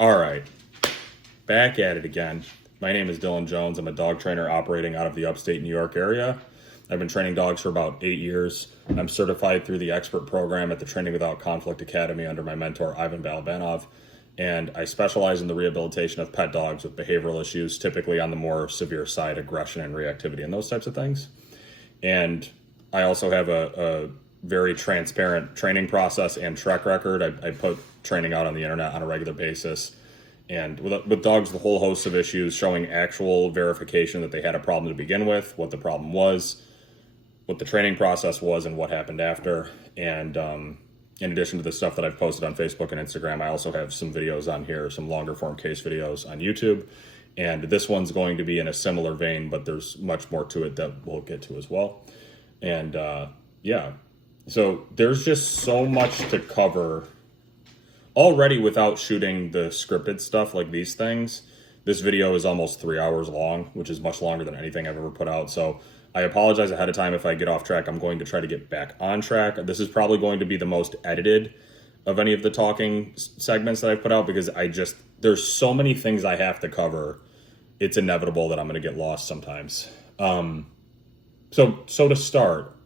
All right, back at it again. My name is Dylan Jones. I'm a dog trainer operating out of the upstate New York area. I've been training dogs for about 8 years. I'm certified through the expert program at the Training Without Conflict Academy under my mentor, Ivan Balabanov. And I specialize in the rehabilitation of pet dogs with behavioral issues, typically on the more severe side, aggression and reactivity and those types of things. And I also have a very transparent training process and track record. I put training out on the internet on a regular basis. And with dogs, the whole host of issues, showing actual verification that they had a problem to begin with, what the problem was, what the training process was, and what happened after. And in addition to the stuff that I've posted on Facebook and Instagram, I also have some videos on here, some longer form case videos on YouTube. And this one's going to be in a similar vein, but there's much more to it that we'll get to as well. And yeah, so there's just so much to cover already without shooting the scripted stuff like these things. This video is almost 3 hours long, which is much longer than anything I've ever put out. So I apologize ahead of time if I get off track. I'm going to try to get back on track. This is probably going to be the most edited of any of the talking segments that I've put out because there's so many things I have to cover. It's inevitable that I'm going to get lost sometimes. So to start,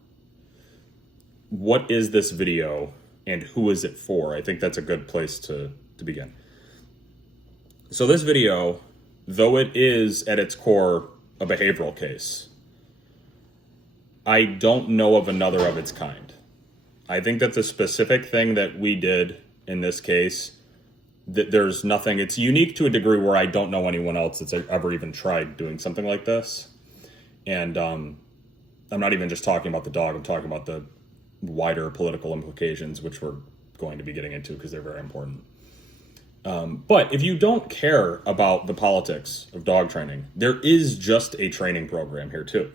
what is this video and who is it for? I think that's a good place to begin. So this video, though it is at its core a behavioral case, I don't know of another of its kind. I think that the specific thing that we did in this case, that there's nothing, it's unique to a degree where I don't know anyone else that's ever even tried doing something like this. And I'm not even just talking about the dog, I'm talking about the wider political implications, which we're going to be getting into because they're very important. But if you don't care about the politics of dog training, there is just a training program here too.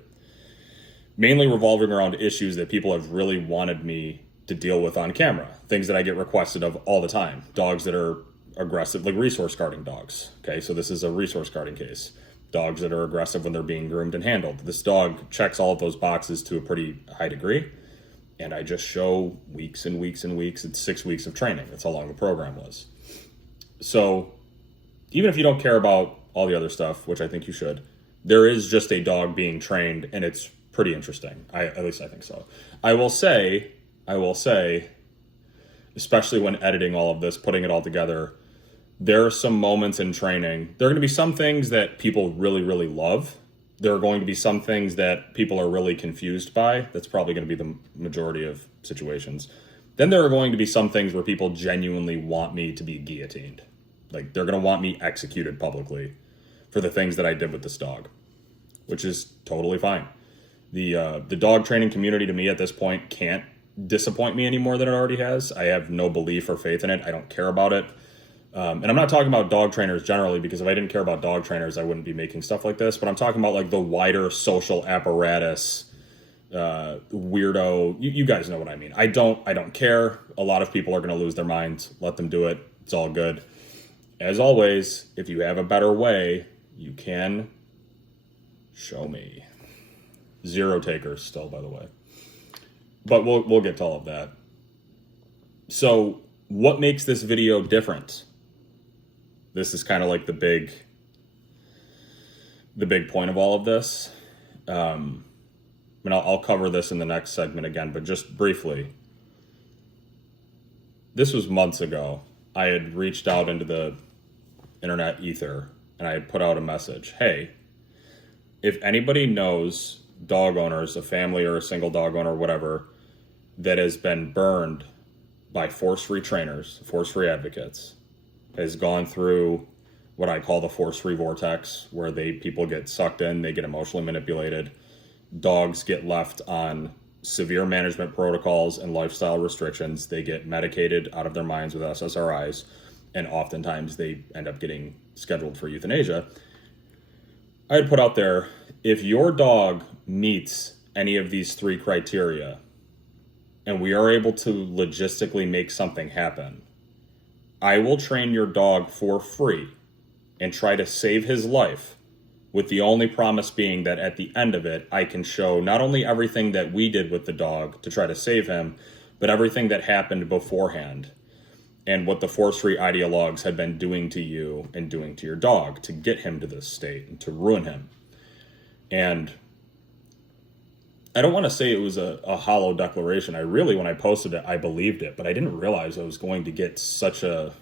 Mainly revolving around issues that people have really wanted me to deal with on camera. Things that I get requested of all the time. Dogs that are aggressive, like resource guarding dogs. Okay, so this is a resource guarding case. Dogs that are aggressive when they're being groomed and handled. This dog checks all of those boxes to a pretty high degree. And I just show weeks and weeks and weeks. It's 6 weeks of training. That's how long the program was. So even if you don't care about all the other stuff, which I think you should, there is just a dog being trained, and it's pretty interesting. At least I think so. I will say, especially when editing all of this, putting it all together, there are some moments in training. There are going to be some things that people really, really love. There are going to be some things that people are really confused by. That's probably going to be the majority of situations. Then there are going to be some things where people genuinely want me to be guillotined. Like they're going to want me executed publicly for the things that I did with this dog, which is totally fine. The dog training community to me at this point can't disappoint me any more than it already has. I have no belief or faith in it. I don't care about it. And I'm not talking about dog trainers generally, because if I didn't care about dog trainers, I wouldn't be making stuff like this. But I'm talking about like the wider social apparatus, weirdo. You guys know what I mean. I don't care. A lot of people are going to lose their minds. Let them do it. It's all good. As always, if you have a better way, you can show me. 0 takers still, by the way. But we'll get to all of that. So what makes this video different? This is kind of like the big point of all of this. And I'll cover this in the next segment again, but just briefly. This was months ago. I had reached out into the internet ether and I had put out a message. Hey, if anybody knows dog owners, a family or a single dog owner, whatever, that has been burned by force-free trainers, force-free advocates, has gone through what I call the force-free vortex, where people get sucked in, they get emotionally manipulated, dogs get left on severe management protocols and lifestyle restrictions, they get medicated out of their minds with SSRIs, and oftentimes they end up getting scheduled for euthanasia. I had put out there, if your dog meets any of these 3 criteria, and we are able to logistically make something happen, I will train your dog for free and try to save his life, with the only promise being that at the end of it, I can show not only everything that we did with the dog to try to save him, but everything that happened beforehand. and what the force-free ideologues had been doing to you and doing to your dog to get him to this state and to ruin him. And I don't want to say it was a hollow declaration. When I posted it, I believed it, but I didn't realize I was going to get such a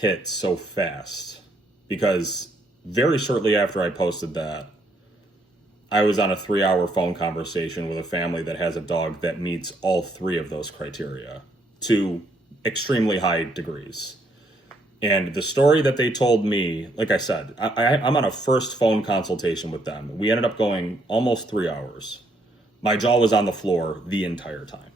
hit so fast, because very shortly after I posted that, I was on a 3-hour phone conversation with a family that has a dog that meets all 3 of those criteria to extremely high degrees. And the story that they told me, like I said, I'm on a first phone consultation with them. We ended up going almost 3 hours. My jaw was on the floor the entire time,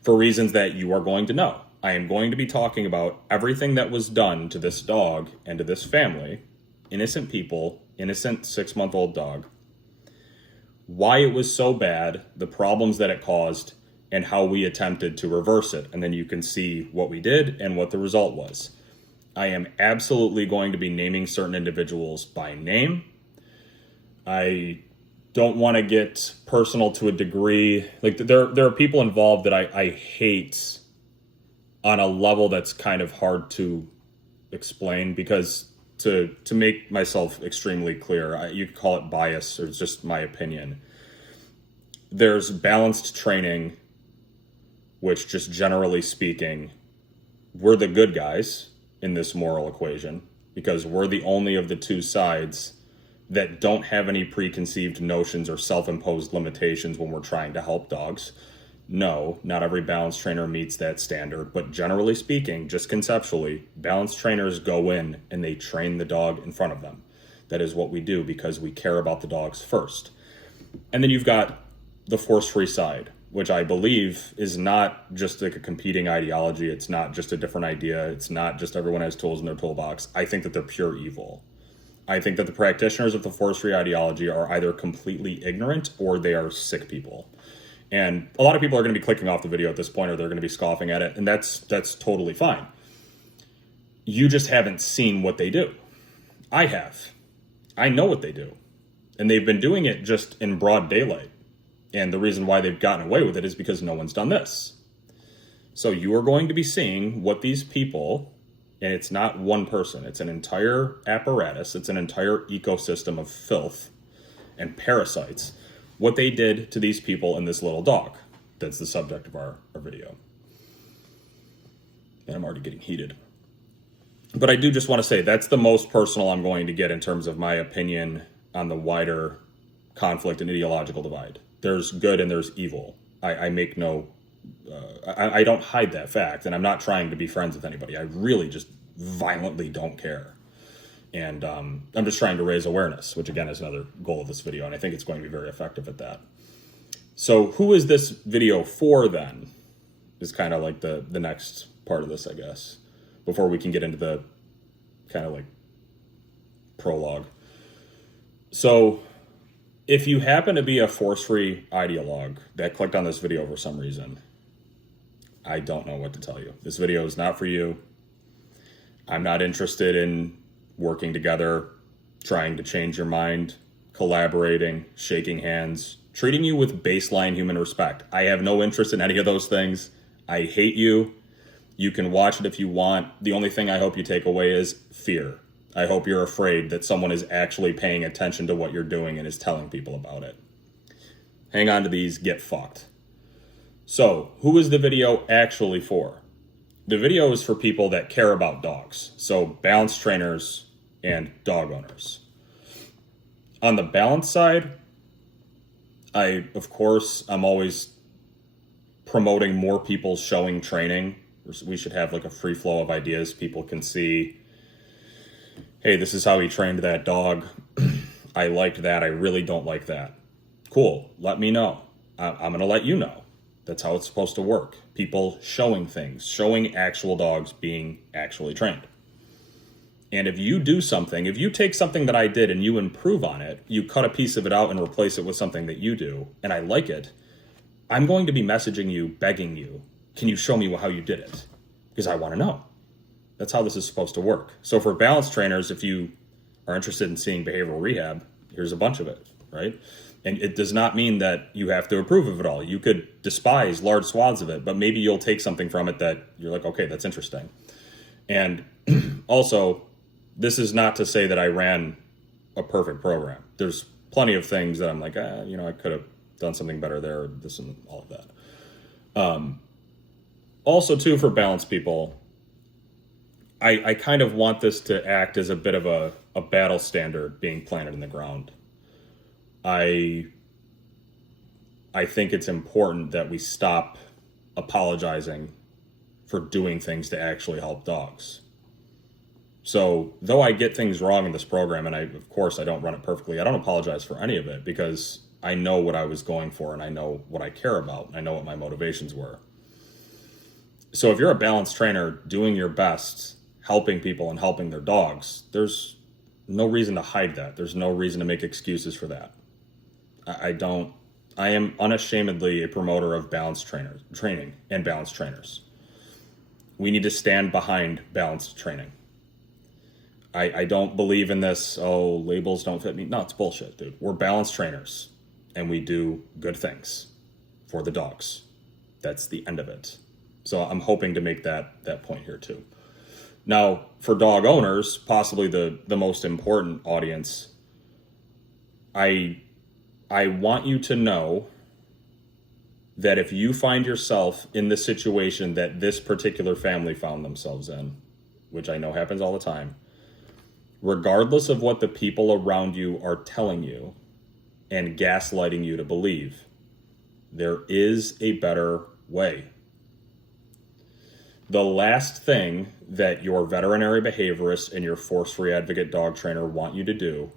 for reasons that you are going to know. I am going to be talking about everything that was done to this dog and to this family, innocent people, innocent 6-month-old dog, why it was so bad, the problems that it caused, and how we attempted to reverse it. And then you can see what we did and what the result was. I am absolutely going to be naming certain individuals by name. I don't want to get personal to a degree. Like, there are people involved that I hate on a level that's kind of hard to explain, because to make myself extremely clear, you could call it bias, or it's just my opinion. There's balanced training, which, just generally speaking, we're the good guys in this moral equation, because we're the only of the 2 sides that don't have any preconceived notions or self-imposed limitations when we're trying to help dogs. No, not every balanced trainer meets that standard, but generally speaking, just conceptually, balanced trainers go in and they train the dog in front of them. That is what we do, because we care about the dogs first. And then you've got the force-free side, which I believe is not just like a competing ideology. It's not just a different idea. It's not just everyone has tools in their toolbox. I think that they're pure evil. I think that the practitioners of the force-free ideology are either completely ignorant or they are sick people. And a lot of people are going to be clicking off the video at this point, or they're going to be scoffing at it, and that's totally fine. You just haven't seen what they do. I have. I know what they do. And they've been doing it just in broad daylight. And the reason why they've gotten away with it is because no one's done this. So you are going to be seeing what these people, and it's not one person, it's an entire apparatus, it's an entire ecosystem of filth and parasites, what they did to these people and this little dog. That's the subject of our video. And I'm already getting heated. But I do just want to say that's the most personal I'm going to get in terms of my opinion on the wider conflict and ideological divide. There's good and there's evil. I make no, I don't hide that fact, and I'm not trying to be friends with anybody. I really just violently don't care. And I'm just trying to raise awareness, which again is another goal of this video, and I think it's going to be very effective at that. So who is this video for then, is kind of like the next part of this, I guess, before we can get into the kind of like prologue. So if you happen to be a force-free ideologue that clicked on this video for some reason, I don't know what to tell you. This video is not for you. I'm not interested in working together, trying to change your mind, collaborating, shaking hands, treating you with baseline human respect. I have no interest in any of those things. I hate you. You can watch it if you want. The only thing I hope you take away is fear. I hope you're afraid that someone is actually paying attention to what you're doing and is telling people about it. Hang on to these, get fucked. So, who is the video actually for? The video is for people that care about dogs. So, balanced trainers and dog owners. On the balance side, I'm always promoting more people showing training. We should have like a free flow of ideas. People can see, hey, this is how he trained that dog. I liked that. I really don't like that. Cool. Let me know. I'm going to let you know. That's how it's supposed to work. People showing things, showing actual dogs being actually trained. And if you do something, if you take something that I did and you improve on it, you cut a piece of it out and replace it with something that you do, and I like it, I'm going to be messaging you, begging you, can you show me how you did it? Because I want to know. That's how this is supposed to work. So for balanced trainers, if you are interested in seeing behavioral rehab, here's a bunch of it, right? And it does not mean that you have to approve of it all. You could despise large swaths of it, but maybe you'll take something from it that you're like, okay, that's interesting. And also, this is not to say that I ran a perfect program. There's plenty of things that I'm like, I could have done something better there, this and all of that. Also, too, for balanced people, I kind of want this to act as a bit of a battle standard being planted in the ground. I think it's important that we stop apologizing for doing things to actually help dogs. So, though I get things wrong in this program, and of course I don't run it perfectly, I don't apologize for any of it because I know what I was going for and I know what I care about and I know what my motivations were. So if you're a balanced trainer doing your best, helping people and helping their dogs, there's no reason to hide that. There's no reason to make excuses for that. I am unashamedly a promoter of training and balanced trainers. We need to stand behind balanced training. I don't believe in this, labels don't fit me. No, it's bullshit, dude. We're balanced trainers and we do good things for the dogs. That's the end of it. So I'm hoping to make that point here too. Now, for dog owners, possibly the most important audience, I want you to know that if you find yourself in the situation that this particular family found themselves in, which I know happens all the time, regardless of what the people around you are telling you and gaslighting you to believe, there is a better way. The last thing that your veterinary behaviorist and your force-free advocate dog trainer want you to do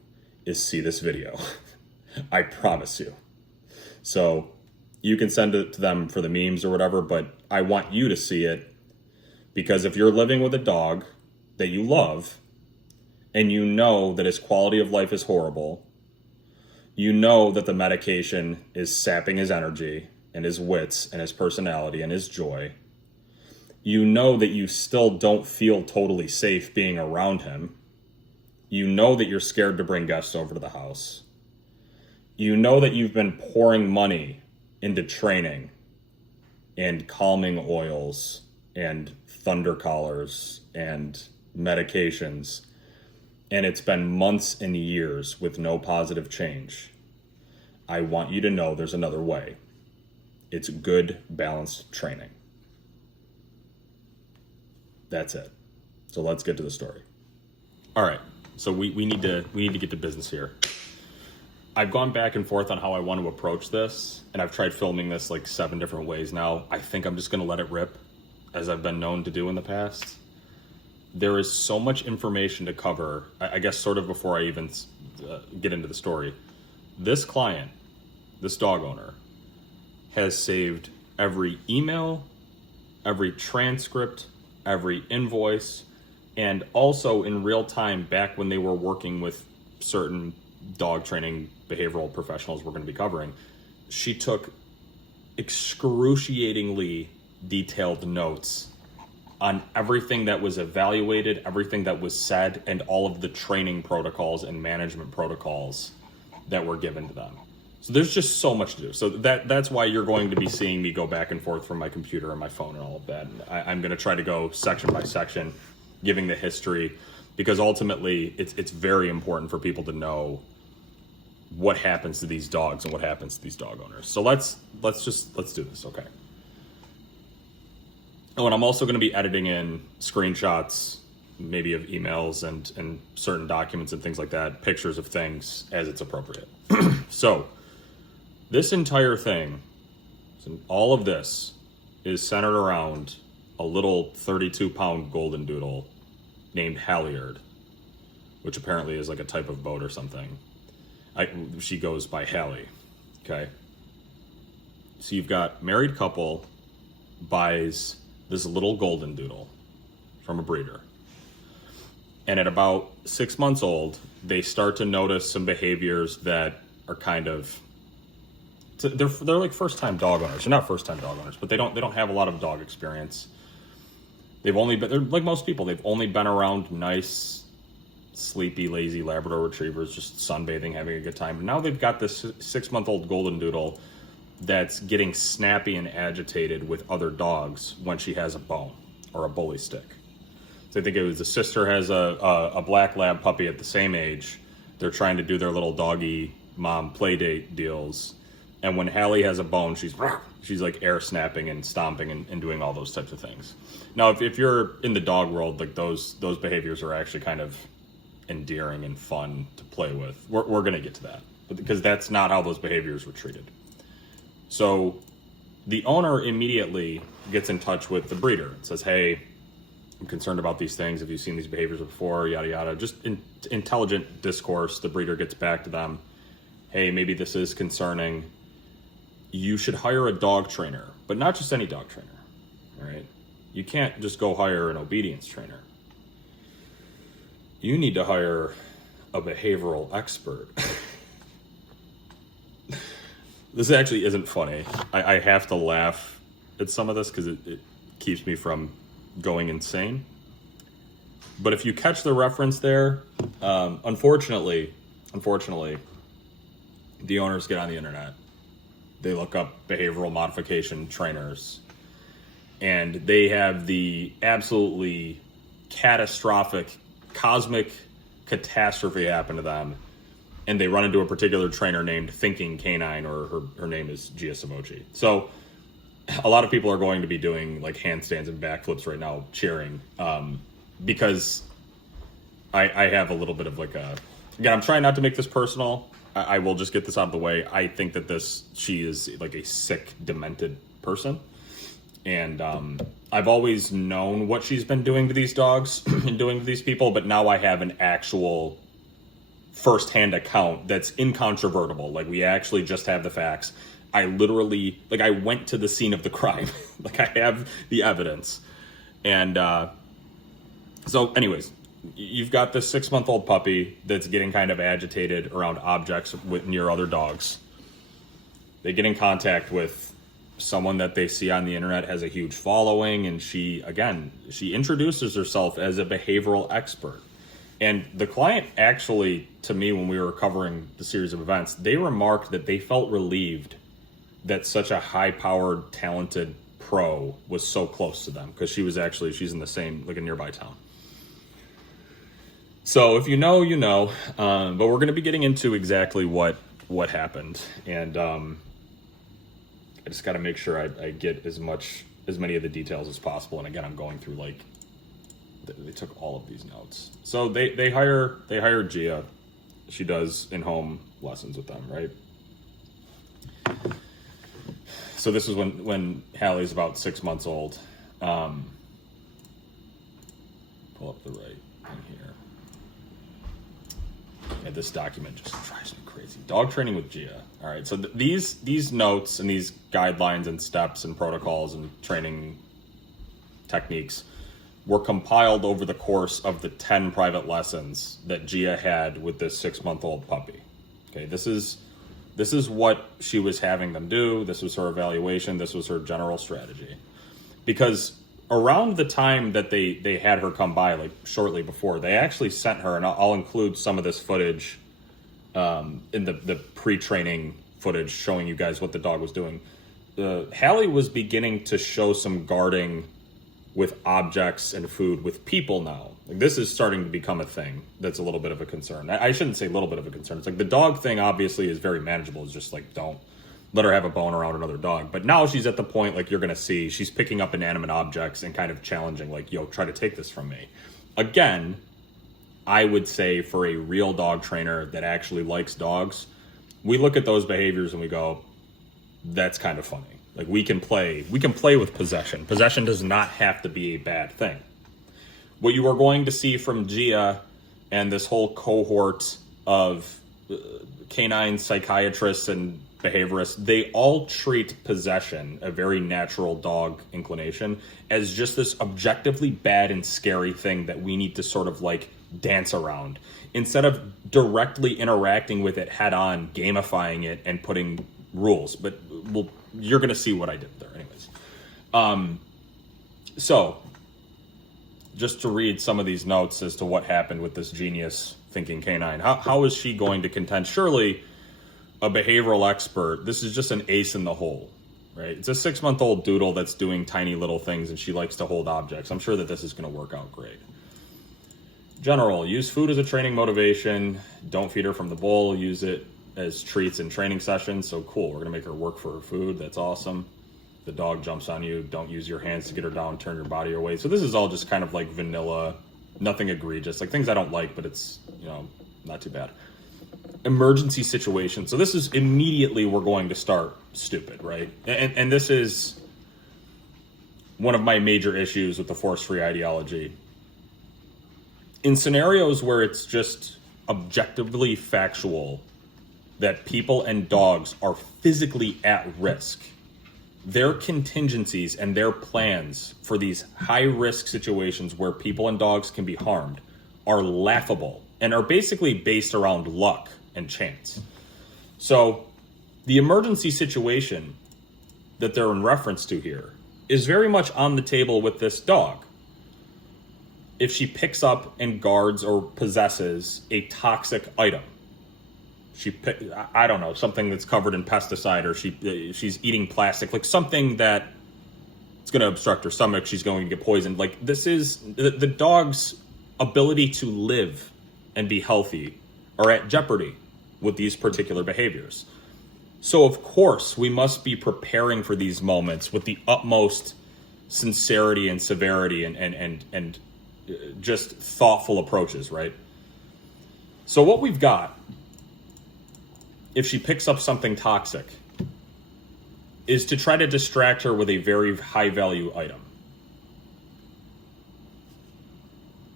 is see this video. I promise you. So you can send it to them for the memes or whatever, but I want you to see it because if you're living with a dog that you love and you know that his quality of life is horrible, you know that the medication is sapping his energy and his wits and his personality and his joy, you know that you still don't feel totally safe being around him, you know that you're scared to bring guests over to the house, you know that you've been pouring money into training and calming oils and thunder collars and medications, and it's been months and years with no positive change. I want you to know there's another way. It's good, balanced training. That's it. So let's get to the story. All right. So we need to get to business here. I've gone back and forth on how I want to approach this, and I've tried filming this like 7 different ways now. I think I'm just going to let it rip, as I've been known to do in the past. There is so much information to cover, I guess sort of before I even get into the story. This client, this dog owner, has saved every email, every transcript, every invoice, and also in real time back when they were working with certain dog training behavioral professionals we're going to be covering, she took excruciatingly detailed notes on everything that was evaluated, everything that was said, and all of the training protocols and management protocols that were given to them. So there's just so much to do. So that's why you're going to be seeing me go back and forth from my computer and my phone and all of that. And I'm going to try to go section by section, giving the history, because ultimately it's very important for people to know what happens to these dogs and what happens to these dog owners. So let's do this, okay? Oh, and I'm also going to be editing in screenshots, maybe of emails and certain documents and things like that, pictures of things as it's appropriate. So this entire thing, all of this is centered around a little 32-pound Goldendoodle named Hallie, which apparently is like a type of boat or something. She goes by Hallie, okay? So you've got married couple buys this little Goldendoodle from a breeder. And at about 6 months old, they start to notice some behaviors that are kind of, they're like first-time dog owners. They're not first-time dog owners, but they don't have a lot of dog experience. They're like most people, they've only been around nice, sleepy, lazy Labrador retrievers just sunbathing, having a good time. Now they've got this 6-month-old Goldendoodle that's getting snappy and agitated with other dogs when she has a bone or a bully stick. So I think it was the sister has a black lab puppy at the same age. They're trying to do their little doggy mom play date deals. And when Hallie has a bone, she's like air snapping and stomping and doing all those types of things. Now, if you're in the dog world, like those behaviors are actually kind of endearing and fun to play with. We're going to get to that, because that's not how those behaviors were treated. So the owner immediately gets in touch with the breeder and says, hey, I'm concerned about these things. Have you seen these behaviors before? Yada, yada. Just intelligent discourse. The breeder gets back to them. Hey, maybe this is concerning. You should hire a dog trainer, but not just any dog trainer, all right? You can't just go hire an obedience trainer. You need to hire a behavioral expert. This actually isn't funny. I have to laugh at some of this because it keeps me from going insane. But if you catch the reference there, unfortunately, the owners get on the internet. They look up behavioral modification trainers, and they have the absolutely catastrophic, cosmic catastrophe happen to them, and they run into a particular trainer named Thinking Canine, or her name is Gia Savocchi. So a lot of people are going to be doing like handstands and backflips right now, cheering, because I have a little bit of like a, again, I'm trying not to make this personal. I will just get this out of the way. I think that she is like a sick, demented person. And I've always known what she's been doing to these dogs and doing to these people, but now I have an actual firsthand account that's incontrovertible. Like, we actually just have the facts. I literally, like, I went to the scene of the crime. Like, I have the evidence. And so anyways, you've got this 6-month-old puppy that's getting kind of agitated around objects near other dogs. They get in contact with someone that they see on the internet, has a huge following, and she introduces herself as a behavioral expert. And the client actually, to me, when we were covering the series of events, they remarked that they felt relieved that such a high-powered, talented pro was so close to them, because she's in the same, like, a nearby town. So if you know, you know, but we're going to be getting into exactly what happened, and I just got to make sure I get as many of the details as possible. And again, I'm going through, like, they took all of these notes. So they hire Gia. She does in-home lessons with them, right? So this is when Hallie's about 6 months old. Pull up the right thing here. And this document just drives me crazy. Dog training with Gia. All right, so these notes and these guidelines and steps and protocols and training techniques were compiled over the course of the 10 private lessons that Gia had with this 6-month-old puppy. Okay, this is what she was having them do. This was her evaluation. This was her general strategy. Because around the time that they had her come by, like shortly before, they actually sent her, and I'll include some of this footage in the pre-training footage showing you guys what the dog was doing. Hallie was beginning to show some guarding with objects and food with people now. Like, this is starting to become a thing that's a little bit of a concern. I shouldn't say a little bit of a concern. It's like the dog thing obviously is very manageable. It's just like, don't let her have a bone around another dog. But now she's at the point, like, you're going to see, she's picking up inanimate objects and kind of challenging, like, yo, try to take this from me. Again, I would say for a real dog trainer that actually likes dogs, we look at those behaviors and we go, that's kind of funny. Like, we can play with possession. Possession does not have to be a bad thing. What you are going to see from Gia and this whole cohort of canine psychiatrists and behaviorists, they all treat possession, a very natural dog inclination, as just this objectively bad and scary thing that we need to sort of like dance around, instead of directly interacting with it head on, gamifying it, and putting rules. But you're going to see what I did there anyways. So just to read some of these notes as to what happened with this genius thinking canine. How is she going to contend? Surely a behavioral expert, this is just an ace in the hole, right? It's a 6-month-old doodle that's doing tiny little things and she likes to hold objects. I'm sure that this is going to work out great. General, use food as a training motivation. Don't feed her from the bowl. Use it as treats in training sessions. So cool, we're going to make her work for her food. That's awesome. The dog jumps on you. Don't use your hands to get her down. Turn your body away. So this is all just kind of like vanilla, nothing egregious, like things I don't like, but it's, you know, not too bad. Emergency situation. So this is immediately we're going to start stupid, right? And this is one of my major issues with the force-free ideology. In scenarios where it's just objectively factual that people and dogs are physically at risk, their contingencies and their plans for these high-risk situations where people and dogs can be harmed are laughable and are basically based around luck and chance. So the emergency situation that they're in reference to here is very much on the table with this dog. If she picks up and guards or possesses a toxic item, I don't know, something that's covered in pesticide, or she's eating plastic, like something that it's going to obstruct her stomach, she's going to get poisoned. Like, this is the dog's ability to live and be healthy are at jeopardy with these particular behaviors. So of course we must be preparing for these moments with the utmost sincerity and severity and just thoughtful approaches, right? So what we've got, if she picks up something toxic, is to try to distract her with a very high value item.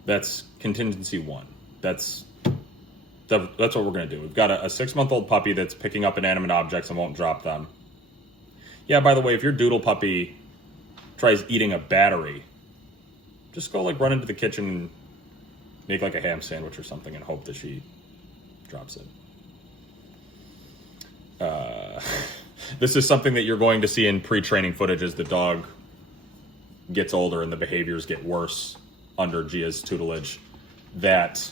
That's contingency one. That's what we're going to do. We've got a 6-month-old puppy that's picking up inanimate objects and won't drop them. Yeah, by the way, if your doodle puppy tries eating a battery, just go like run into the kitchen and make like a ham sandwich or something and hope that she drops it. This is something that you're going to see in pre-training footage as the dog gets older and the behaviors get worse under Gia's tutelage, that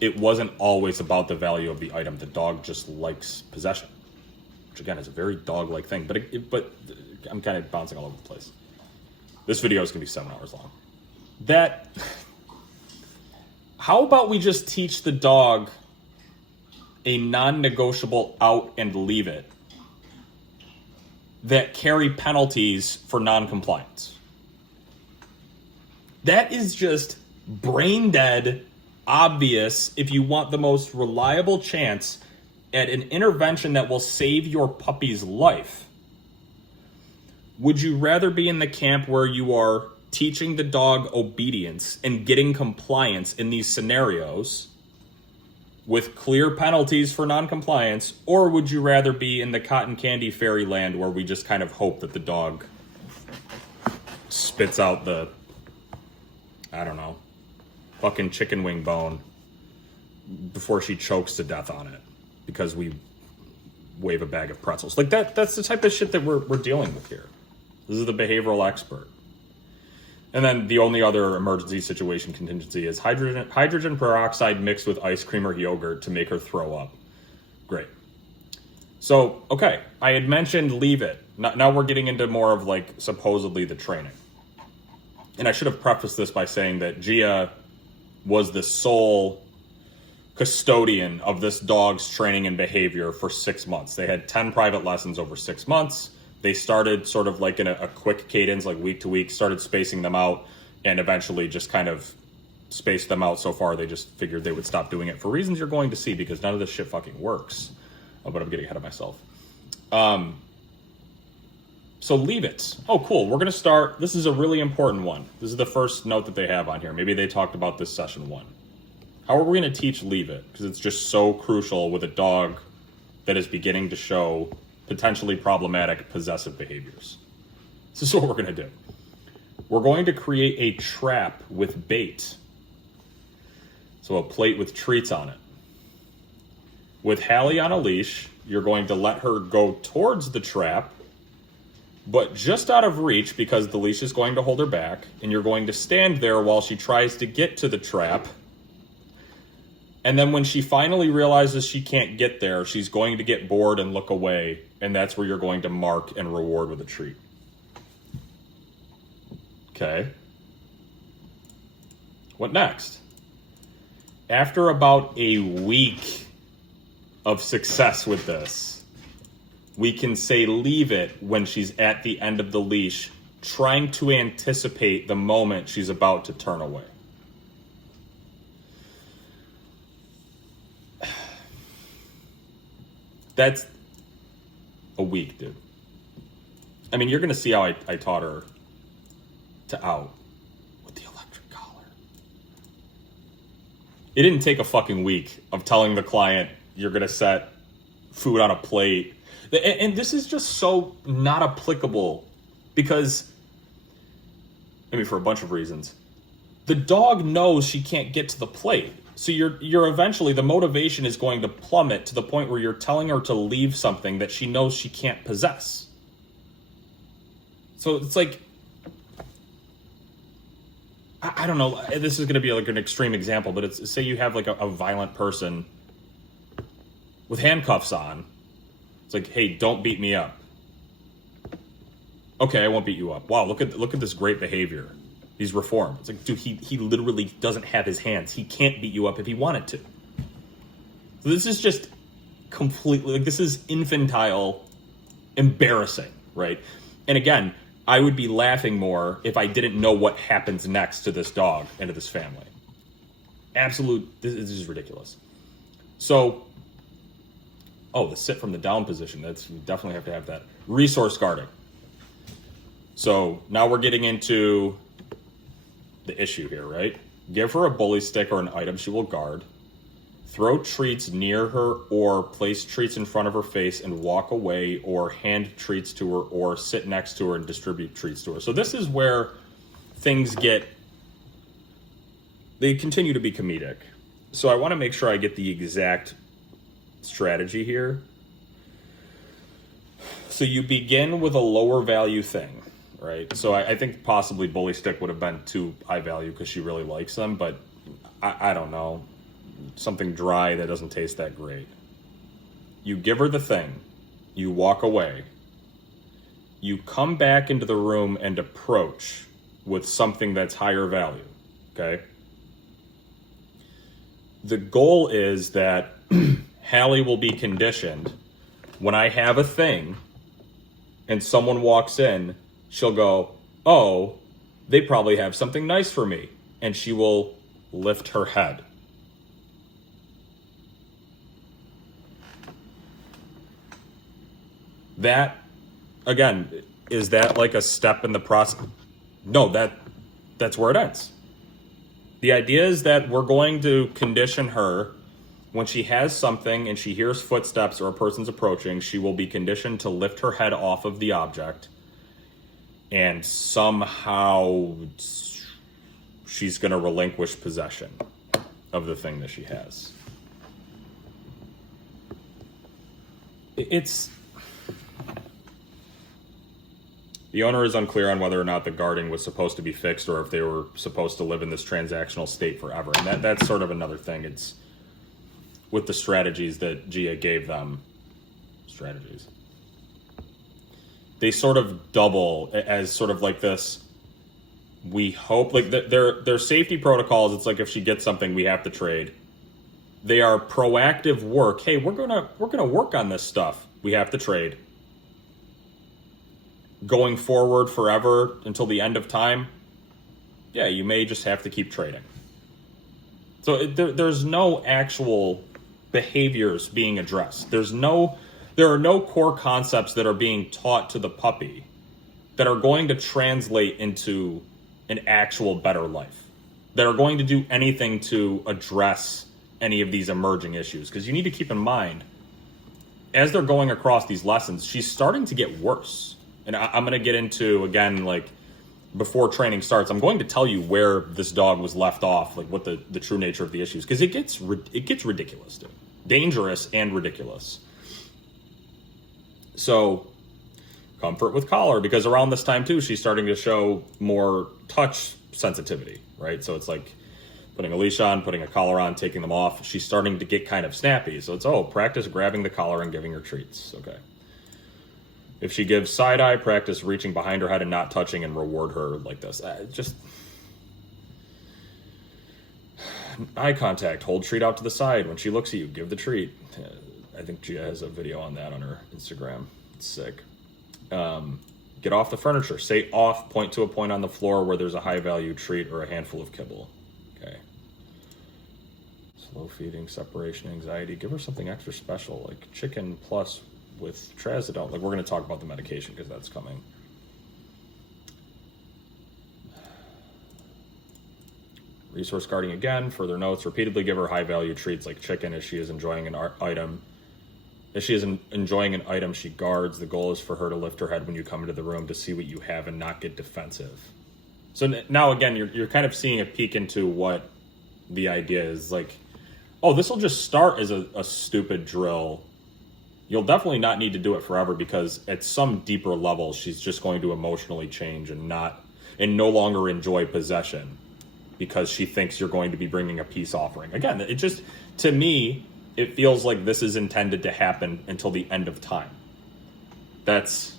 it wasn't always about the value of the item. The dog just likes possession, which again is a very dog-like thing, but I'm kind of bouncing all over the place. This video is going to be 7 hours long. How about we just teach the dog a non-negotiable out and leave it that carry penalties for non-compliance? That is just brain dead, obvious, if you want the most reliable chance at an intervention that will save your puppy's life. Would you rather be in the camp where you are teaching the dog obedience and getting compliance in these scenarios with clear penalties for non-compliance, or would you rather be in the cotton candy fairyland where we just kind of hope that the dog spits out the, I don't know, fucking chicken wing bone before she chokes to death on it because we wave a bag of pretzels? Like that's the type of shit that we're dealing with here. This is the behavioral expert. And then the only other emergency situation contingency is hydrogen peroxide mixed with ice cream or yogurt to make her throw up. Great. So, okay, I had mentioned leave it. Now we're getting into more of like supposedly the training. And I should have prefaced this by saying that Gia was the sole custodian of this dog's training and behavior for 6 months. They had 10 private lessons over 6 months. They started sort of like in a quick cadence, like week to week, started spacing them out, and eventually just kind of spaced them out so far they just figured they would stop doing it for reasons you're going to see, because none of this shit fucking works. Oh, but I'm getting ahead of myself. So leave it. Oh, cool. We're going to start. This is a really important one. This is the first note that they have on here. Maybe they talked about this session 1. How are we going to teach leave it? Because it's just so crucial with a dog that is beginning to show potentially problematic possessive behaviors. This is what we're going to do. We're going to create a trap with bait. So a plate with treats on it. With Hallie on a leash, you're going to let her go towards the trap but just out of reach because the leash is going to hold her back, and you're going to stand there while she tries to get to the trap. And then when she finally realizes she can't get there, she's going to get bored and look away, and that's where you're going to mark and reward with a treat. Okay. What next? After about a week of success with this, we can say leave it when she's at the end of the leash, trying to anticipate the moment she's about to turn away. That's a week, dude. I mean, you're going to see how I taught her to out with the electric collar. It didn't take a fucking week of telling the client you're going to set food on a plate. And this is just so not applicable because, I mean, for a bunch of reasons. The dog knows she can't get to the plate. So you're eventually, the motivation is going to plummet to the point where you're telling her to leave something that she knows she can't possess. So it's like, I don't know, this is going to be like an extreme example, but it's, say you have like a violent person with handcuffs on. It's like, hey, don't beat me up. Okay, I won't beat you up. Wow, look at this great behavior. He's reformed. It's like, dude, he literally doesn't have his hands. He can't beat you up if he wanted to. So this is just completely, like, this is infantile, embarrassing, right? And again, I would be laughing more if I didn't know what happens next to this dog and to this family. This is ridiculous. So, the sit from the down position. You definitely have to have that. Resource guarding. So now we're getting into the issue here, right? Give her a bully stick or an item she will guard. Throw treats near her or place treats in front of her face and walk away, or hand treats to her or sit next to her and distribute treats to her. So this is where things they continue to be comedic. So I want to make sure I get the exact strategy here. So you begin with a lower value thing, right? So I think possibly bully stick would have been too high value because she really likes them, but I don't know. Something dry that doesn't taste that great. You give her the thing. You walk away. You come back into the room and approach with something that's higher value, okay? The goal is that Hallie will be conditioned. When I have a thing and someone walks in, she'll go, oh, they probably have something nice for me. And she will lift her head. That, again, is that like a step in the process? No, that's where it ends. The idea is that we're going to condition her. When she has something and she hears footsteps or a person's approaching, she will be conditioned to lift her head off of the object, and somehow she's going to relinquish possession of the thing that she has. The owner is unclear on whether or not the guarding was supposed to be fixed or if they were supposed to live in this transactional state forever. And that's sort of another thing. It's with the strategies that Gia gave them. Strategies. They sort of double as sort of like this. We hope, like their safety protocols. It's like if she gets something, we have to trade. They are proactive work. Hey, we're gonna work on this stuff. We have to trade. Going forward forever until the end of time. Yeah, you may just have to keep trading. So there's no actual behaviors being addressed. There are no core concepts that are being taught to the puppy that are going to translate into an actual better life, that are going to do anything to address any of these emerging issues. Because you need to keep in mind, as they're going across these lessons, she's starting to get worse. And I'm going to get into, again, like, before training starts, I'm going to tell you where this dog was left off, like what the true nature of the issues, because it gets ridiculous, dude. Dangerous and ridiculous. So, a comfort with collar, because around this time too, she's starting to show more touch sensitivity, right? So it's like putting a leash on, putting a collar on, taking them off. She's starting to get kind of snappy. So it's, practice grabbing the collar and giving her treats. Okay. If she gives side eye, practice reaching behind her head and not touching, and reward her like this. Just eye contact, hold treat out to the side. When she looks at you, give the treat. I think Gia has a video on that on her Instagram. It's sick. Get off the furniture. Say off, point to a point on the floor where there's a high value treat or a handful of kibble. Okay. Slow feeding, separation anxiety. Give her something extra special, like chicken plus with trazodone. Like, we're going to talk about the medication because that's coming. Resource guarding again. Further notes. Repeatedly give her high value treats like chicken as she is enjoying an item. As she is enjoying an item she guards, the goal is for her to lift her head when you come into the room to see what you have and not get defensive. So now again, you're kind of seeing a peek into what the idea is. Like, this will just start as a stupid drill. You'll definitely not need to do it forever, because at some deeper level, she's just going to emotionally change and no longer enjoy possession because she thinks you're going to be bringing a peace offering. Again, it just, to me, it feels like this is intended to happen until the end of time. That's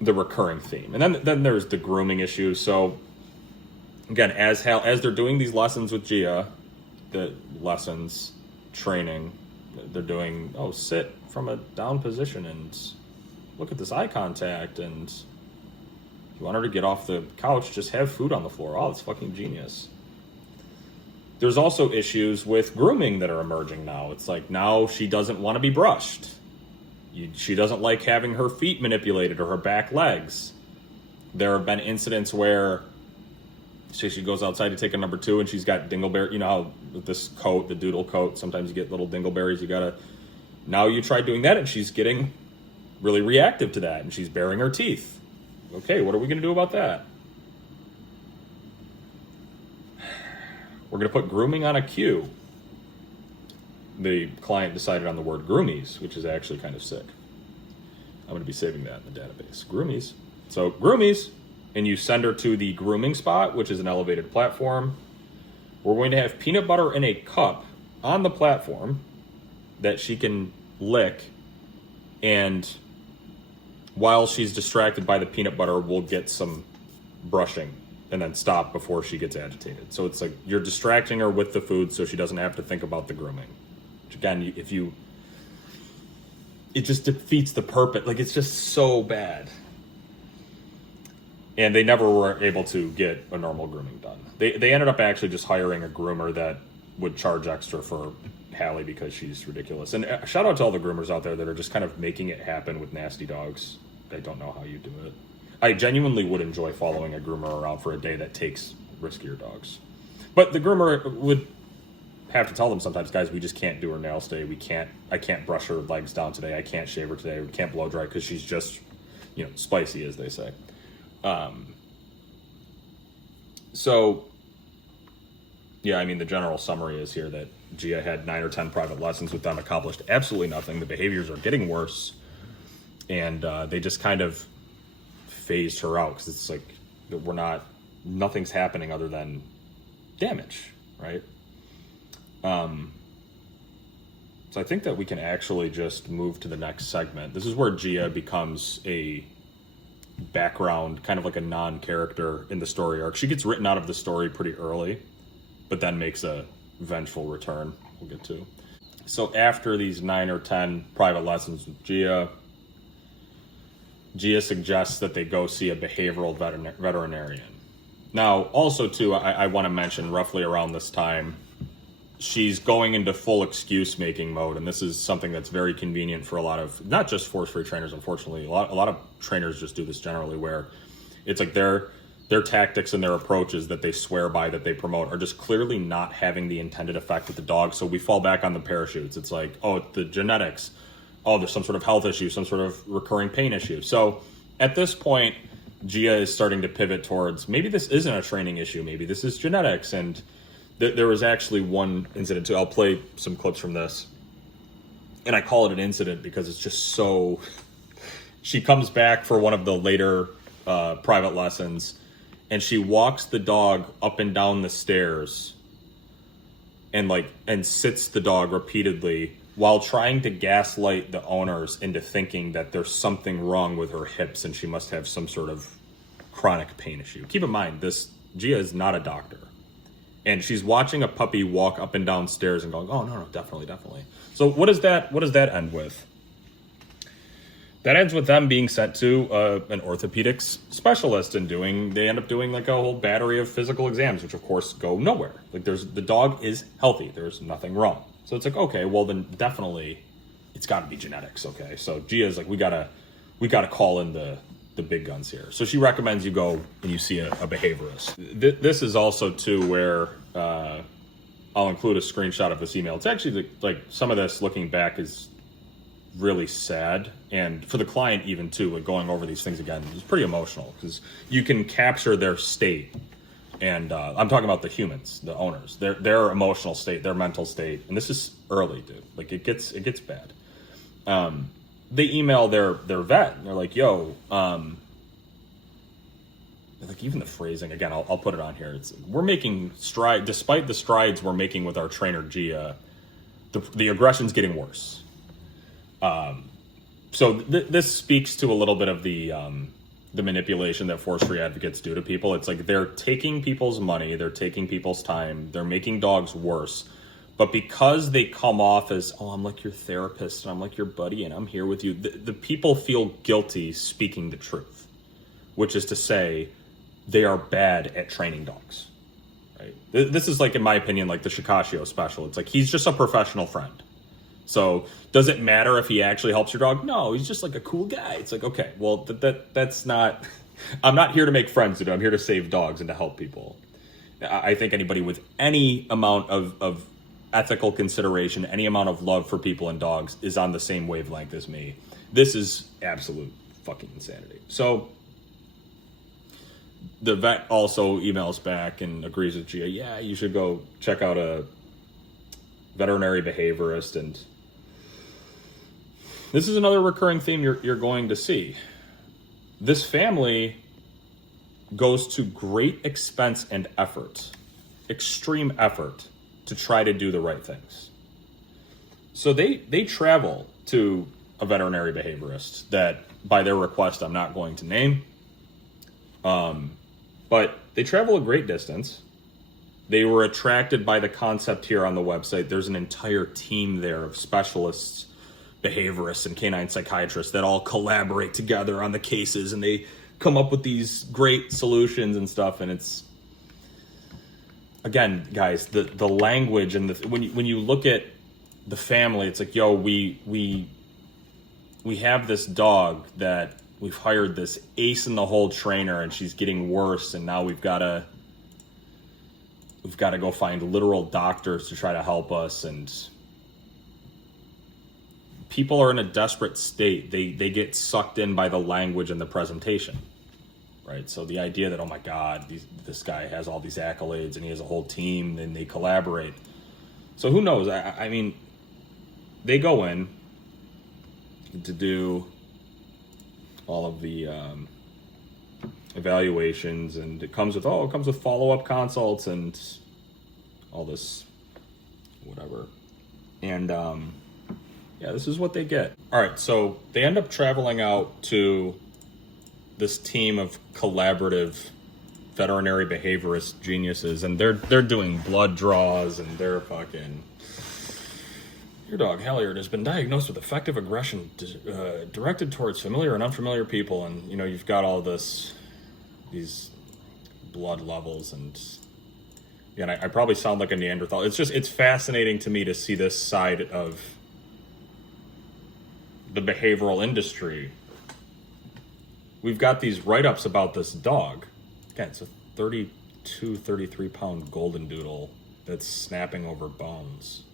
the recurring theme. And then there's the grooming issue. So again, as they're doing these lessons with Gia, the lessons, training, they're doing, sit from a down position and look at this eye contact, and if you want her to get off the couch, just have food on the floor. That's fucking genius. There's also issues with grooming that are emerging now. It's like, now she doesn't want to be brushed. She doesn't like having her feet manipulated or her back legs. There have been incidents where, say she goes outside to take a number 2 and she's got dingleberry. You know how with this coat, the doodle coat, sometimes you get little dingleberries. Now you try doing that and she's getting really reactive to that and she's baring her teeth. Okay, what are we going to do about that? We're going to put grooming on a queue. The client decided on the word groomies, which is actually kind of sick. I'm going to be saving that in the database. Groomies. So groomies, and you send her to the grooming spot, which is an elevated platform. We're going to have peanut butter in a cup on the platform that she can lick, and while she's distracted by the peanut butter, we'll get some brushing and then stop before she gets agitated. So it's like you're distracting her with the food so she doesn't have to think about the grooming. Which again, it just defeats the purpose. Like, it's just so bad. And they never were able to get a normal grooming done. They ended up actually just hiring a groomer that would charge extra for Hallie because she's ridiculous. And shout out to all the groomers out there that are just kind of making it happen with nasty dogs. I don't know how you do it. I genuinely would enjoy following a groomer around for a day that takes riskier dogs. But the groomer would have to tell them sometimes, guys, we just can't do her nails today. I can't brush her legs down today. I can't shave her today. We can't blow dry because she's just, spicy, as they say. So, yeah, I mean, the general summary is here that Gia had 9 or 10 private lessons with them, accomplished absolutely nothing. The behaviors are getting worse, and they just kind of phased her out because it's like nothing's happening other than damage, right? So I think that we can actually just move to the next segment. This is where Gia becomes a background, kind of like a non-character in the story arc. She gets written out of the story pretty early, but then makes a vengeful return we'll get to. So after these 9 or 10 private lessons with Gia suggests that they go see a behavioral veterinarian. Now, also, too, I want to mention roughly around this time, she's going into full excuse-making mode, and this is something that's very convenient for a lot of, not just force-free trainers, unfortunately. A lot of trainers just do this generally, where it's like their tactics and their approaches that they swear by, that they promote, are just clearly not having the intended effect with the dog, so we fall back on the parachutes. It's like, the genetics. There's some sort of health issue, some sort of recurring pain issue. So at this point, Gia is starting to pivot towards, maybe this isn't a training issue, maybe this is genetics. And there was actually one incident too. I'll play some clips from this. And I call it an incident because it's just so she comes back for one of the later private lessons, and she walks the dog up and down the stairs and sits the dog repeatedly while trying to gaslight the owners into thinking that there's something wrong with her hips and she must have some sort of chronic pain issue. Keep in mind, this Gia is not a doctor. And she's watching a puppy walk up and down stairs and going, oh, no, definitely. So what does that end with? That ends with them being sent to an orthopedics specialist and they end up doing like a whole battery of physical exams, which of course go nowhere. Like the dog is healthy. There's nothing wrong. So it's like, okay, well then definitely it's gotta be genetics. Okay. So Gia's like, we gotta call in the big guns here. So she recommends you go and you see a behaviorist. This is also too where I'll include a screenshot of this email. It's actually like some of this looking back is really sad, and for the client even too, like going over these things again is pretty emotional because you can capture their state, and I'm talking about the humans, the owners, their emotional state, their mental state, and this is early, dude. Like it gets bad. They email their vet and they're like, yo, like even the phrasing again, I'll put it on here. We're making stride despite the strides we're making with our trainer Gia, the aggression's getting worse. So this speaks to a little bit of the manipulation that force-free advocates do to people. It's like they're taking people's money, they're taking people's time, they're making dogs worse. But because they come off as, oh, I'm like your therapist and I'm like your buddy and I'm here with you, the people feel guilty speaking the truth, which is to say they are bad at training dogs. Right? This is like, in my opinion, like the Shikashio special. It's like he's just a professional friend. So does it matter if he actually helps your dog? No, he's just like a cool guy. It's like, okay, well, that's not, I'm not here to make friends, dude. I'm here to save dogs and to help people. I think anybody with any amount of ethical consideration, any amount of love for people and dogs is on the same wavelength as me. This is absolute fucking insanity. So the vet also emails back and agrees with Gia, yeah, you should go check out a veterinary behaviorist. And this is another recurring theme you're going to see. This family goes to great expense and effort, extreme effort, to try to do the right things. So they travel to a veterinary behaviorist that, by their request, I'm not going to name. But they travel a great distance. They were attracted by the concept here on the website. There's an entire team there of specialists, behaviorists, and canine psychiatrists that all collaborate together on the cases, and they come up with these great solutions and stuff. And it's, again, guys, the language and when you look at the family, it's like, yo, we have this dog that we've hired this ace in the hole trainer, and she's getting worse, and now we've got to go find literal doctors to try to help us. And people are in a desperate state. They get sucked in by the language and the presentation, right? So the idea that, oh my God, this guy has all these accolades and he has a whole team and they collaborate. So who knows? I mean, they go in to do all of the evaluations, and it comes with follow-up consults and all this whatever. And yeah, this is what they get. All right, so they end up traveling out to this team of collaborative veterinary behaviorist geniuses, and they're doing blood draws, and they're fucking, your dog Hallie has been diagnosed with affective aggression directed towards familiar and unfamiliar people. And you know, you've got all these blood levels, and again, I probably sound like a Neanderthal. It's fascinating to me to see this side of the behavioral industry. We've got these write-ups about this dog. Again, it's a 32, 33 pound Goldendoodle that's snapping over bones.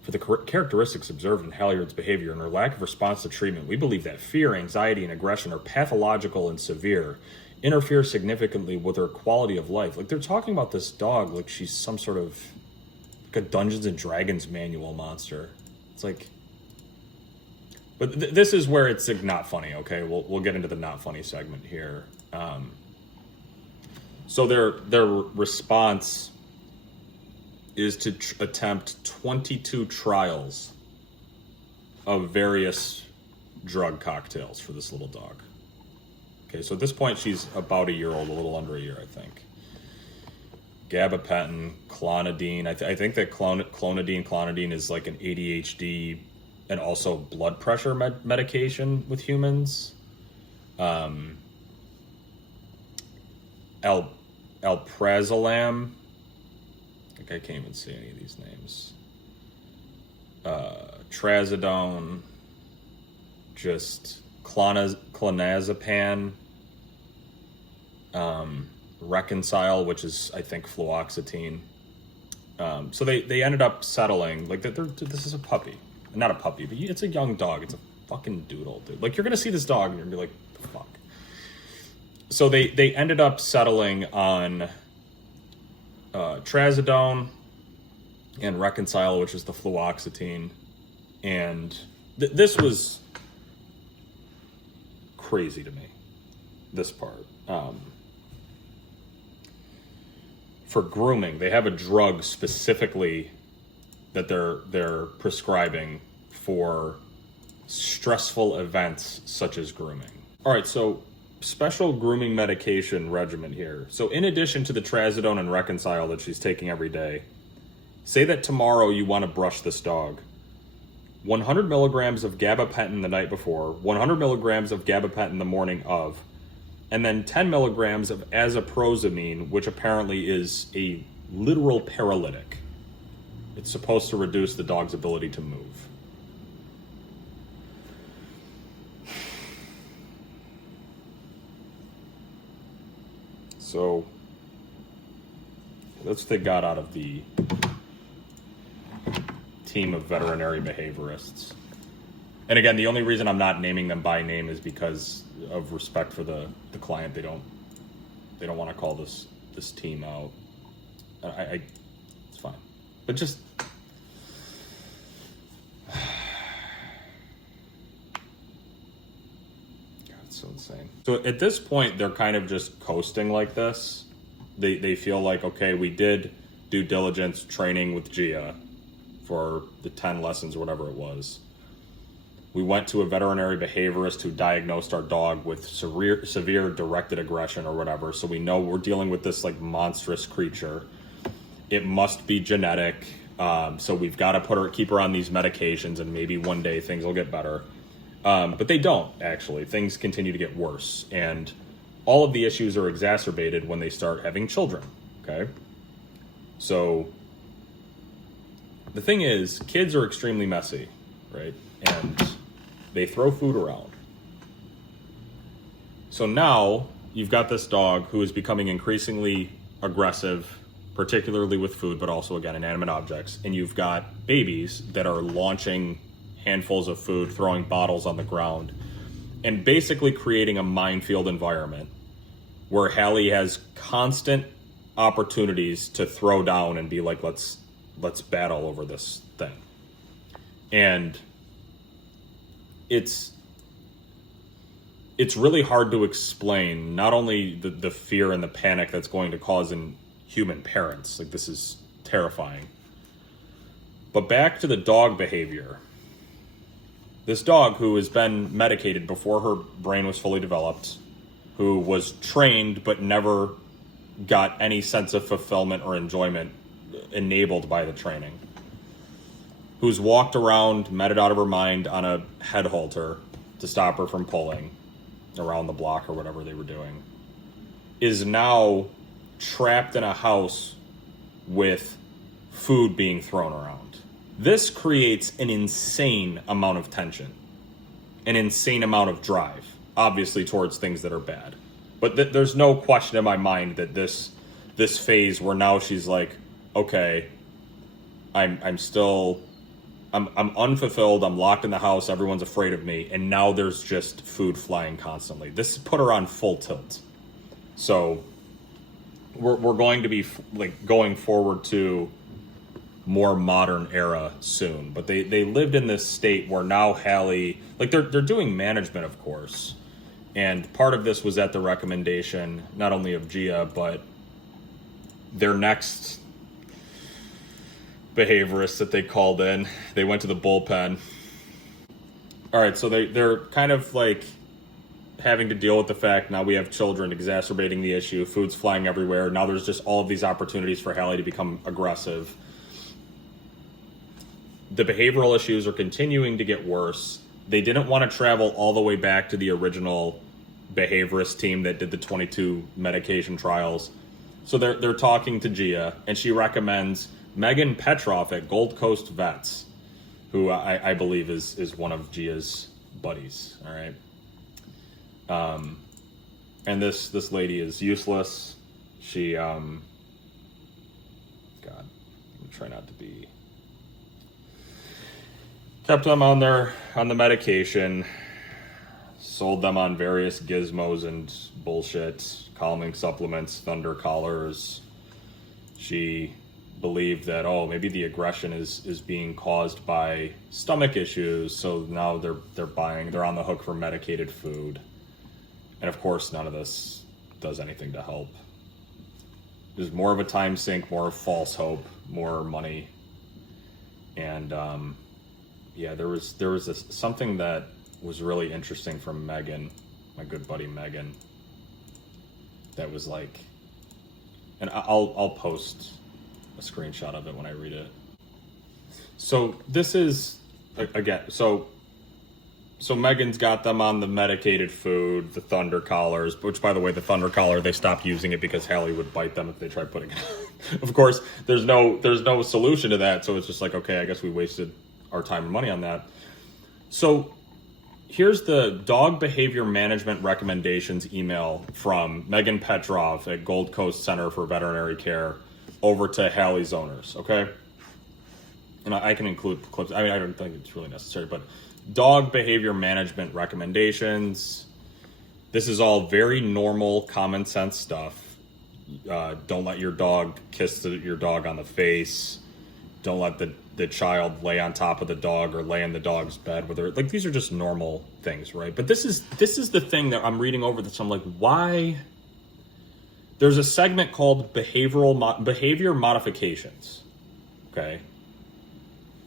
For the characteristics observed in Halliard's behavior and her lack of response to treatment, we believe that fear, anxiety, and aggression are pathological and severe, interfere significantly with her quality of life. Like, they're talking about this dog like she's some sort of like a Dungeons and Dragons manual monster. It's like, But this is where it's like not funny. Okay, we'll get into the not funny segment here. So their response is to attempt 22 trials of various drug cocktails for this little dog. Okay, so at this point she's about a year old, a little under a year, I think. Gabapentin, clonidine. I think that clonidine is like an ADHD and also blood pressure medication with humans. Alprazolam. I can't even see any of these names. Trazodone. Just clonazepam. Reconcile, which is, I think, fluoxetine. So they ended up settling. Like, this is a puppy. Not a puppy, but it's a young dog. It's a fucking doodle, dude. Like, you're going to see this dog and you're going to be like, the fuck? So they ended up settling on trazodone and Reconcile, which is the fluoxetine. And this was crazy to me, this part. For grooming, they have a drug specifically that they're prescribing for stressful events such as grooming. All right, so special grooming medication regimen here. So in addition to the trazodone and Reconcile that she's taking every day, say that tomorrow you want to brush this dog. 100 milligrams of gabapentin the night before, 100 milligrams of gabapentin the morning of, and then 10 milligrams of acepromazine, which apparently is a literal paralytic. It's supposed to reduce the dog's ability to move. So that's what they got out of the team of veterinary behaviorists. And again, the only reason I'm not naming them by name is because of respect for the client. They don't want to call this team out. It's fine. But just God, it's so insane. So at this point, they're kind of just coasting like this. They feel like, okay, we did due diligence training with Gia for the 10 lessons or whatever it was. We went to a veterinary behaviorist who diagnosed our dog with severe directed aggression or whatever. So we know we're dealing with this like monstrous creature. It must be genetic. So we've got to keep her on these medications, and maybe one day things will get better. But they don't, actually. Things continue to get worse. And all of the issues are exacerbated when they start having children, okay? So the thing is, kids are extremely messy, right? And they throw food around. So now you've got this dog who is becoming increasingly aggressive, particularly with food, but also, again, inanimate objects. And you've got babies that are launching handfuls of food, throwing bottles on the ground, and basically creating a minefield environment where Hallie has constant opportunities to throw down and be like, let's battle over this thing. And it's really hard to explain not only the fear and the panic that's going to cause in human parents. Like, this is terrifying. But back to the dog behavior. This dog who has been medicated before her brain was fully developed, who was trained but never got any sense of fulfillment or enjoyment enabled by the training, who's walked around, met it out of her mind on a head halter to stop her from pulling around the block or whatever they were doing, is now trapped in a house with food being thrown around. This creates an insane amount of tension, an insane amount of drive, obviously towards things that are bad. But there's no question in my mind that this phase where now she's like, okay, I'm unfulfilled, I'm locked in the house, everyone's afraid of me, and now there's just food flying constantly. This put her on full tilt. So we're going to be like going forward to more modern era soon. But they lived in this state where now Hallie, like they're doing management, of course. And part of this was at the recommendation, not only of Gia, but their next behaviorist that they called in. They went to the bullpen. All right, so they're kind of like having to deal with the fact now we have children exacerbating the issue. Food's flying everywhere. Now there's just all of these opportunities for Hallie to become aggressive. The behavioral issues are continuing to get worse. They didn't want to travel all the way back to the original behaviorist team that did the 22 medication trials. So they're talking to Gia, and she recommends Megan Petroff at Gold Coast Vets, who I believe is one of Gia's buddies. All right. And this lady is useless. She God, I'm try not to be. Kept them on the medication, sold them on various gizmos and bullshit, calming supplements, thunder collars. She believed that, oh, maybe the aggression is being caused by stomach issues, so now they're on the hook for medicated food. And of course, none of this does anything to help. There's more of a time sink, more false hope, more money. And yeah, there was something that was really interesting from Megan, my good buddy Megan, that was like, and I'll post a screenshot of it when I read it. So this is, again, so Megan's got them on the medicated food, the thunder collars, which, by the way, the thunder collar, they stopped using it because Hallie would bite them if they tried putting it on. Of course, there's no solution to that, so it's just like, okay, I guess we wasted our time and money on that. So here's the dog behavior management recommendations email from Megan Petrov at Gold Coast Center for Veterinary Care over to Hallie's owners, okay? And I can include clips. I mean, I don't think it's really necessary, but dog behavior management recommendations. This is all very normal, common sense stuff. Don't let your dog kiss your dog on the face. Don't let the child lay on top of the dog or lay in the dog's bed with her. Like, these are just normal things, right? But this is the thing that I'm reading over this. I'm like, why? There's a segment called behavior modifications. Okay.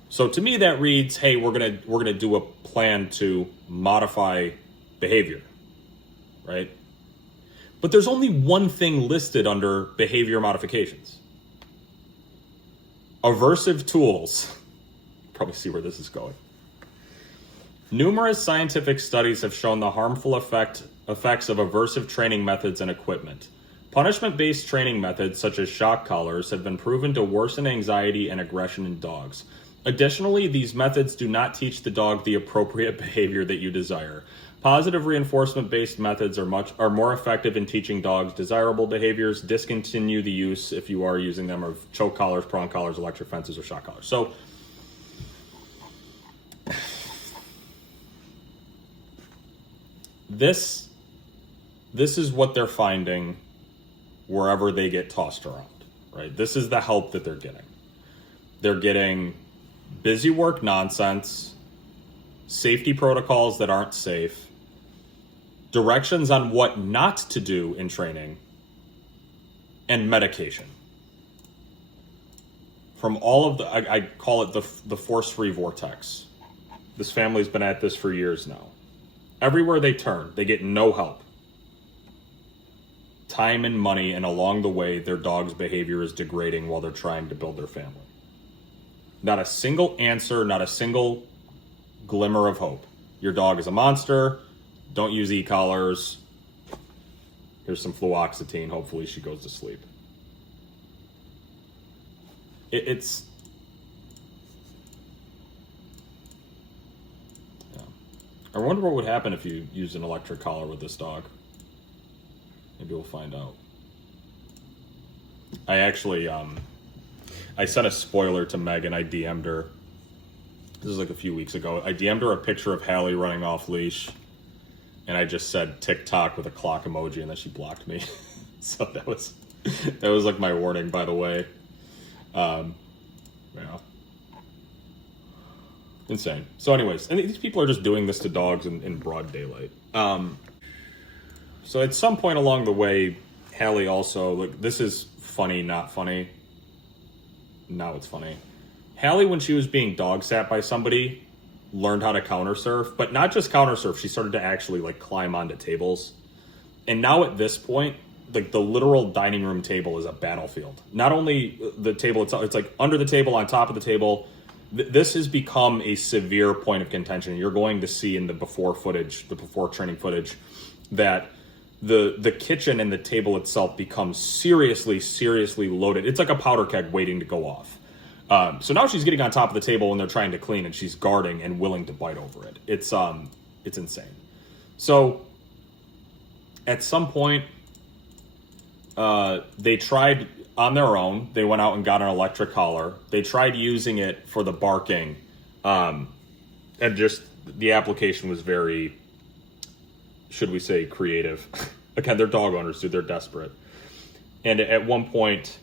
So to me that reads, hey, we're gonna do a plan to modify behavior, right? But there's only one thing listed under behavior modifications. Aversive tools. Probably see where this is going. Numerous scientific studies have shown the harmful effects of aversive training methods and equipment. Punishment-based training methods, such as shock collars, have been proven to worsen anxiety and aggression in dogs. Additionally, these methods do not teach the dog the appropriate behavior that you desire. Positive reinforcement-based methods are more effective in teaching dogs desirable behaviors. Discontinue the use, if you are using them, of choke collars, prong collars, electric fences, or shock collars. So, this is what they're finding wherever they get tossed around, right? This is the help that they're getting. They're getting busy work nonsense, safety protocols that aren't safe, directions on what not to do in training, and medication. From all of the, I call it the force-free vortex. This family's been at this for years now. Everywhere they turn, they get no help. Time and money, and along the way, their dog's behavior is degrading while they're trying to build their family. Not a single answer, not a single glimmer of hope. Your dog is a monster. Don't use e-collars. Here's some fluoxetine. Hopefully she goes to sleep. It's... Yeah. I wonder what would happen if you used an electric collar with this dog. Maybe we'll find out. I actually, I sent a spoiler to Megan. I DM'd her. This is like a few weeks ago. I DM'd her a picture of Hallie running off leash, and I just said TikTok with a clock emoji, and then she blocked me. So that was like my warning, by the way. Yeah. Insane. So anyways, and these people are just doing this to dogs in broad daylight. So at some point along the way, Hallie also, like, this is funny, not funny. Now it's funny. Hallie, when she was being dog sat by somebody, learned how to counter surf, but not just counter surf. She started to actually like climb onto tables. And now at this point, like the literal dining room table is a battlefield. Not only the table itself, it's like under the table, on top of the table. This has become a severe point of contention. You're going to see in the before footage, the before training footage, that the kitchen and the table itself becomes seriously loaded. It's like a powder keg waiting to go off. So now she's getting on top of the table when they're trying to clean, and she's guarding and willing to bite over it. It's insane. So at some point, they tried on their own. They went out and got an electric collar. They tried using it for the barking, and just the application was very, should we say, creative. Again, they're dog owners, dude. They're desperate. And at one point,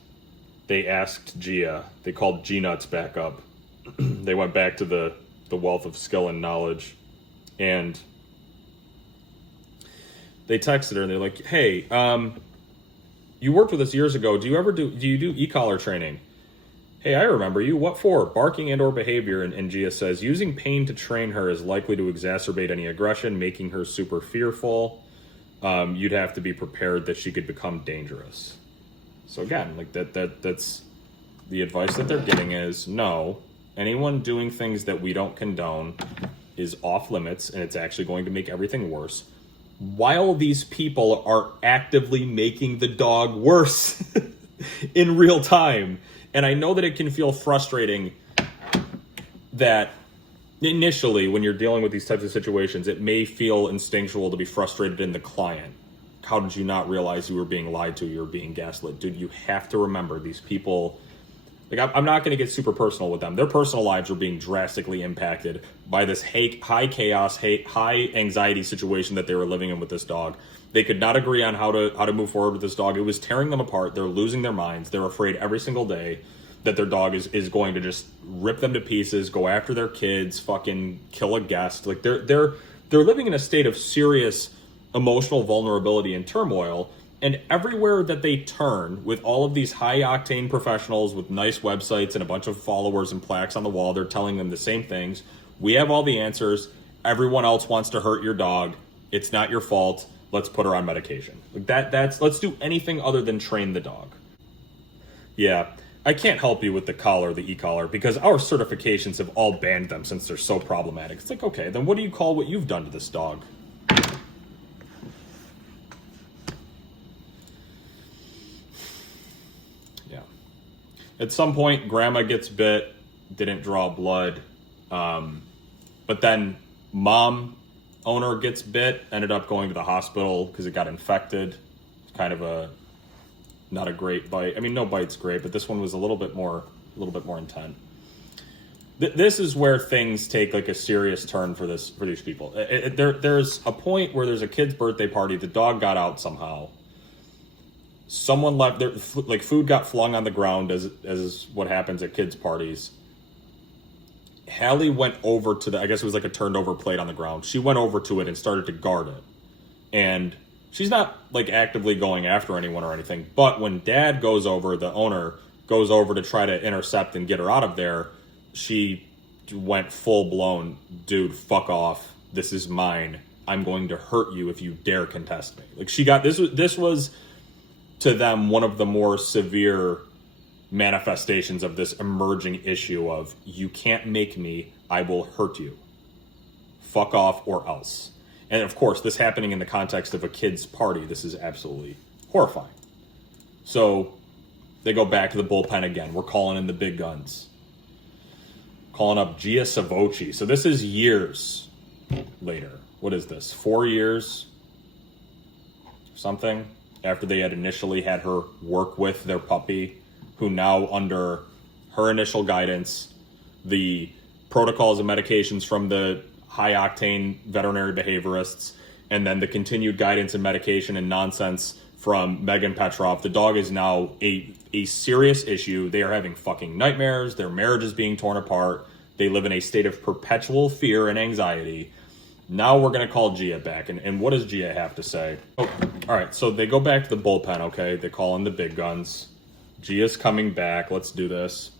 they asked Gia. They called G-Nuts back up. They went back to the wealth of skill and knowledge, and they texted her and they're like, "Hey, you worked with us years ago. Do you do e-collar training? Hey, I remember you. What for? Barking and or behavior." And Gia says, "Using pain to train her is likely to exacerbate any aggression, making her super fearful. You'd have to be prepared that she could become dangerous." So again, like that's the advice that they're getting is no, anyone doing things that we don't condone is off limits, and it's actually going to make everything worse, while these people are actively making the dog worse in real time. And I know that it can feel frustrating that initially when you're dealing with these types of situations, it may feel instinctual to be frustrated in the client. How did you not realize you were being lied to? You were being gaslit. Dude, you have to remember these people. Like, I'm not going to get super personal with them. Their personal lives are being drastically impacted by this high chaos, high anxiety situation that they were living in with this dog. They could not agree on how to move forward with this dog. It was tearing them apart. They're losing their minds. They're afraid every single day that their dog is going to just rip them to pieces, go after their kids, fucking kill a guest. Like, they're living in a state of serious emotional vulnerability and turmoil. And everywhere that they turn, with all of these high-octane professionals with nice websites and a bunch of followers and plaques on the wall, they're telling them the same things. We have all the answers. Everyone else wants to hurt your dog. It's not your fault. Let's put her on medication. Like let's do anything other than train the dog. Yeah, I can't help you with the collar, the e-collar, because our certifications have all banned them since they're so problematic. It's like, okay, then what do you call what you've done to this dog? At some point, grandma gets bit, didn't draw blood, but then mom owner gets bit, ended up going to the hospital because it got infected. Kind of not a great bite. I mean, no bite's great, but this one was a little bit more intense. This is where things take like a serious turn for these people. There's a point where there's a kid's birthday party. The dog got out somehow. Someone left there, like food got flung on the ground as what happens at kids' parties. Hallie went over to I guess it was like a turned over plate on the ground. She went over to it and started to guard it. And she's not like actively going after anyone or anything. But when dad goes over, the owner goes over to try to intercept and get her out of there, she went full blown, dude, fuck off. This is mine. I'm going to hurt you if you dare contest me. Like this was to them one of the more severe manifestations of this emerging issue of you can't make me, I will hurt you. Fuck off or else. And of course, this happening in the context of a kid's party, this is absolutely horrifying. So they go back to the bullpen again. We're calling in the big guns. Calling up Gia Savocchi. So this is years later. What is this? 4 years? Something? After they had initially had her work with their puppy, who now under her initial guidance, the protocols and medications from the high-octane veterinary behaviorists, and then the continued guidance and medication and nonsense from Megan Petrov. The dog is now a serious issue. They are having fucking nightmares. Their marriage is being torn apart. They live in a state of perpetual fear and anxiety. Now we're going to call Gia back. And what does Gia have to say? Oh, all right, so they go back to the bullpen, okay? They call in the big guns. Gia's coming back. Let's do this.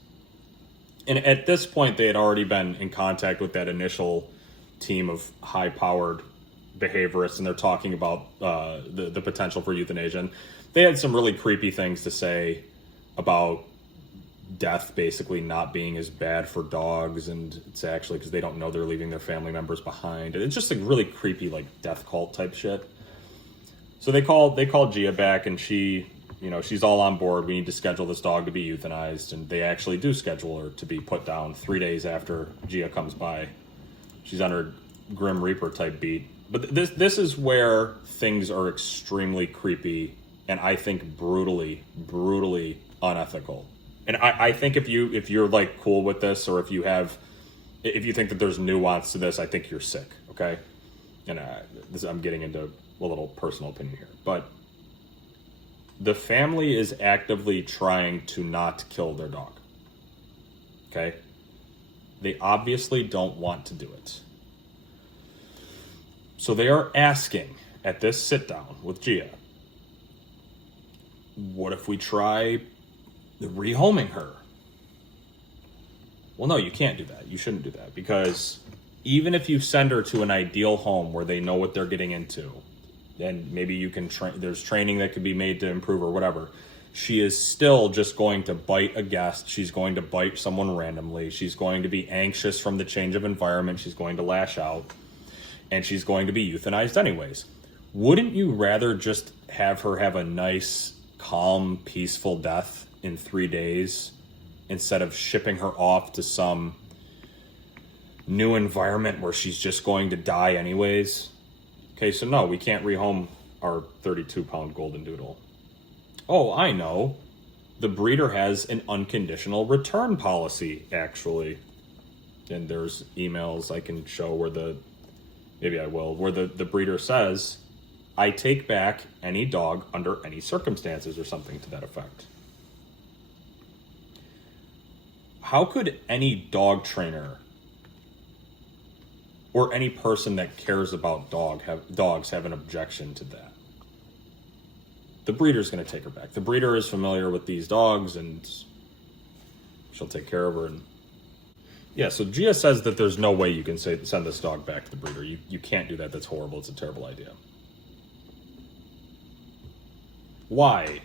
And at this point, they had already been in contact with that initial team of high-powered behaviorists, and they're talking about the potential for euthanasia. And they had some really creepy things to say about death basically not being as bad for dogs, and it's actually because they don't know they're leaving their family members behind. And it's just like really creepy, like death cult type shit. So they called Gia back, and she's all on board. We need to schedule this dog to be euthanized, and they actually do schedule her to be put down 3 days after Gia comes by. She's on her Grim Reaper type beat. But this is where things are extremely creepy, and I think brutally unethical. And I think if you're like cool with this, or if you think that there's nuance to this, I think you're sick, okay? And I'm getting into a little personal opinion here, but the family is actively trying to not kill their dog, okay? They obviously don't want to do it. So they are asking at this sit down with Gia, what if we try rehoming her? Well, no, you can't do that. You shouldn't do that, because even if you send her to an ideal home where they know what they're getting into, and maybe you can there's training that could be made to improve or whatever, she is still just going to bite a guest. She's going to bite someone randomly. She's going to be anxious from the change of environment. She's going to lash out, and she's going to be euthanized anyways. Wouldn't you rather just have her have a nice, calm, peaceful death in 3 days instead of shipping her off to some new environment where she's just going to die anyways? Okay, so no, we can't rehome our 32-pound Goldendoodle. Oh, I know. The breeder has an unconditional return policy, actually. And there's emails I can show where the breeder says, I take back any dog under any circumstances, or something to that effect. How could any dog trainer or any person that cares about dogs have an objection to that? The breeder's going to take her back. The breeder is familiar with these dogs, and she'll take care of her. And yeah, so Gia says that there's no way you can send this dog back to the breeder. You can't do that. That's horrible. It's a terrible idea. Why,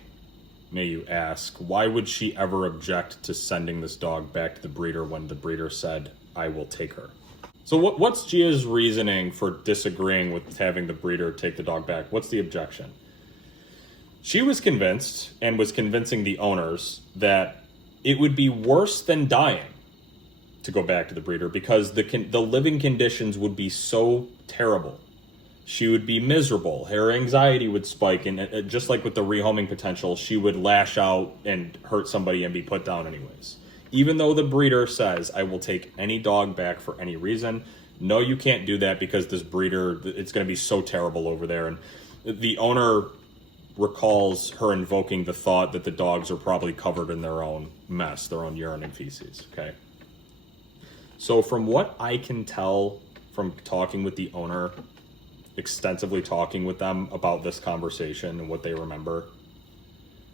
may you ask? Why would she ever object to sending this dog back to the breeder when the breeder said, I will take her? So what's Gia's reasoning for disagreeing with having the breeder take the dog back? What's the objection? She was convinced, and was convincing the owners, that it would be worse than dying to go back to the breeder, because the living conditions would be so terrible. She would be miserable. Her anxiety would spike, and just like with the rehoming potential, she would lash out and hurt somebody and be put down anyways. Even though the breeder says, I will take any dog back for any reason, no, you can't do that, because this breeder, it's going to be so terrible over there. And the owner recalls her invoking the thought that the dogs are probably covered in their own mess, their own urine and feces, okay? So from what I can tell from talking with the owner, extensively talking with them about this conversation and what they remember,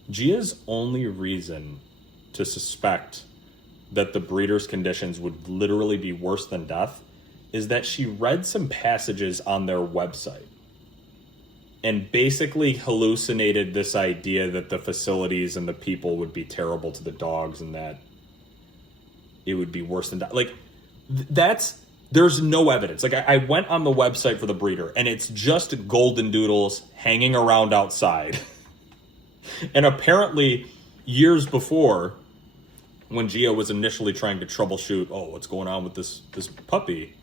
Gia's only reason to suspect that the breeder's conditions would literally be worse than death is that she read some passages on their website and basically hallucinated this idea that the facilities and the people would be terrible to the dogs, and that it would be worse than death. Like, there's no evidence. Like, I went on the website for the breeder, and it's just Goldendoodles hanging around outside. And apparently, years before, when Gia was initially trying to troubleshoot, what's going on with this puppy,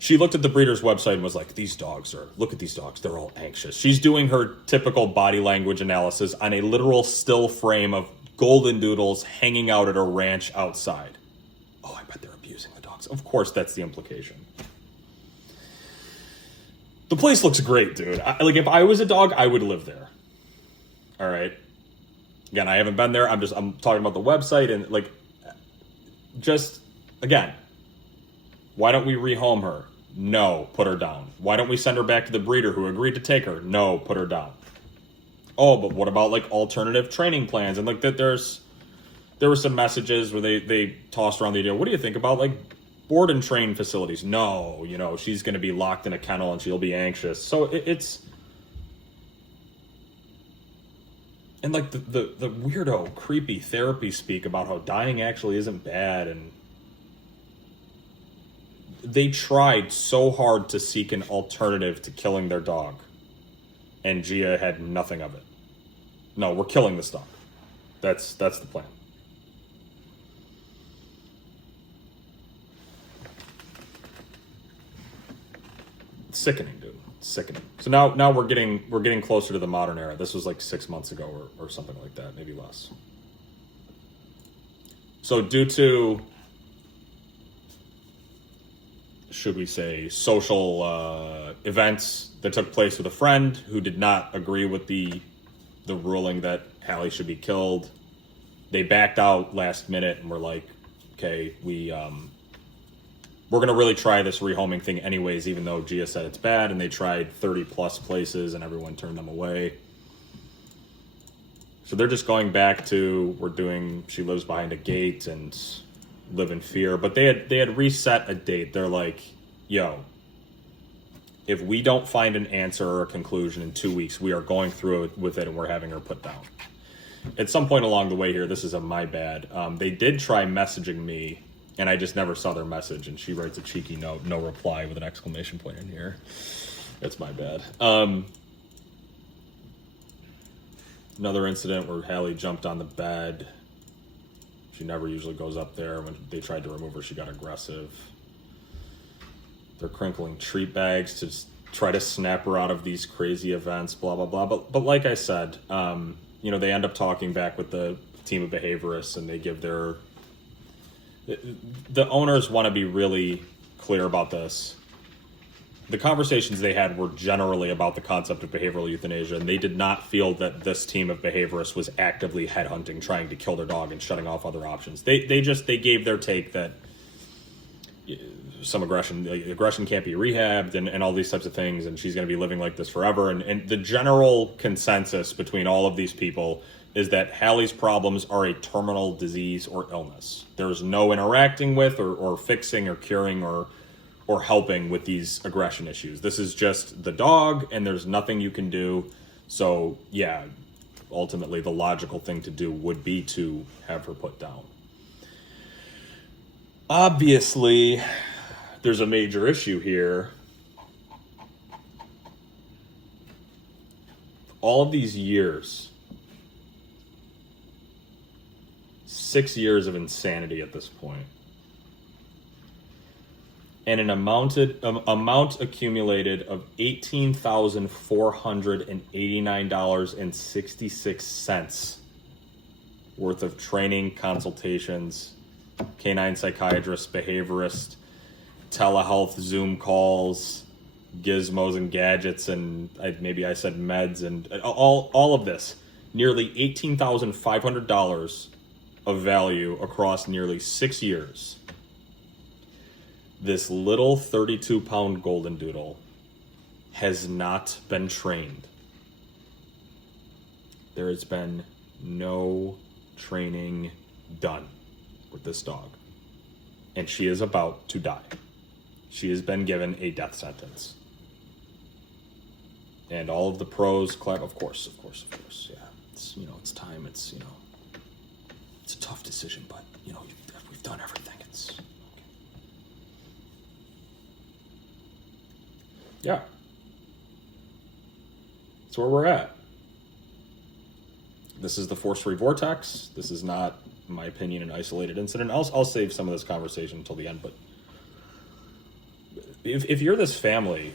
she looked at the breeder's website and was like, look at these dogs, they're all anxious. She's doing her typical body language analysis on a literal still frame of Goldendoodles hanging out at a ranch outside. Oh, I bet they're abusing the dogs. Of course, that's the implication. The place looks great, dude. If I was a dog, I would live there. All right. Again, I haven't been there. I'm talking about the website and like, just again, why don't we rehome her? No, put her down. Why don't we send her back to the breeder who agreed to take her? No, put her down. Oh, but what about like alternative training plans? And like that, there were some messages where they tossed around the idea. What do you think about like board and train facilities? No, you know, she's going to be locked in a kennel and she'll be anxious. So it's, and like the weirdo, creepy therapy speak about how dying actually isn't bad. And they tried so hard to seek an alternative to killing their dog. And Gia had nothing of it. No, we're killing this dog. That's the plan. Sickening, dude. Sickening. So now we're getting closer to the modern era. This was like 6 months ago or something like that, maybe less. So due to, should we say, social events that took place with a friend who did not agree with the ruling that Hallie should be killed, they backed out last minute and were like, okay, we're going to really try this rehoming thing anyways, even though Gia said it's bad, and they tried 30 plus places and everyone turned them away. So they're just going back to, she lives behind a gate and live in fear. But they had reset a date. They're like, yo, if we don't find an answer or a conclusion in 2 weeks, we are going through it with it and we're having her put down. At some point along the way here, this is a my bad. They did try messaging me, and I just never saw their message, and she writes a cheeky note, no reply, with an exclamation point in here. That's my bad. Another incident where Hallie jumped on the bed. She never usually goes up there. When they tried to remove her, she got aggressive. They're crinkling treat bags to try to snap her out of these crazy events, blah, blah, blah. But like I said, they end up talking back with the team of behaviorists, and they give the owners want to be really clear about this. The conversations they had were generally about the concept of behavioral euthanasia, and they did not feel that this team of behaviorists was actively headhunting, trying to kill their dog and shutting off other options. They gave their take that some aggression can't be rehabbed and all these types of things, and she's going to be living like this forever. And the general consensus between all of these people is that Hallie's problems are a terminal disease or illness. There's no interacting with or fixing or curing or helping with these aggression issues. This is just the dog, and there's nothing you can do. So yeah, ultimately the logical thing to do would be to have her put down. Obviously, there's a major issue here. All of these years, 6 years of insanity at this point, and an amount accumulated of $18,489.66 worth of training, consultations, canine psychiatrist, behaviorist, telehealth Zoom calls, gizmos and gadgets, and maybe I said meds, and all of this. Nearly $18,500 of value across nearly 6 years. This little 32-pound Goldendoodle has not been trained. There has been no training done with this dog. And she is about to die. She has been given a death sentence. And all of the pros clap, of course, yeah. It's, it's time, it's a tough decision, but, we've done everything. It's okay. Yeah. That's where we're at. This is the force-free vortex. This is not, in my opinion, an isolated incident. I'll save some of this conversation until the end, but if you're this family,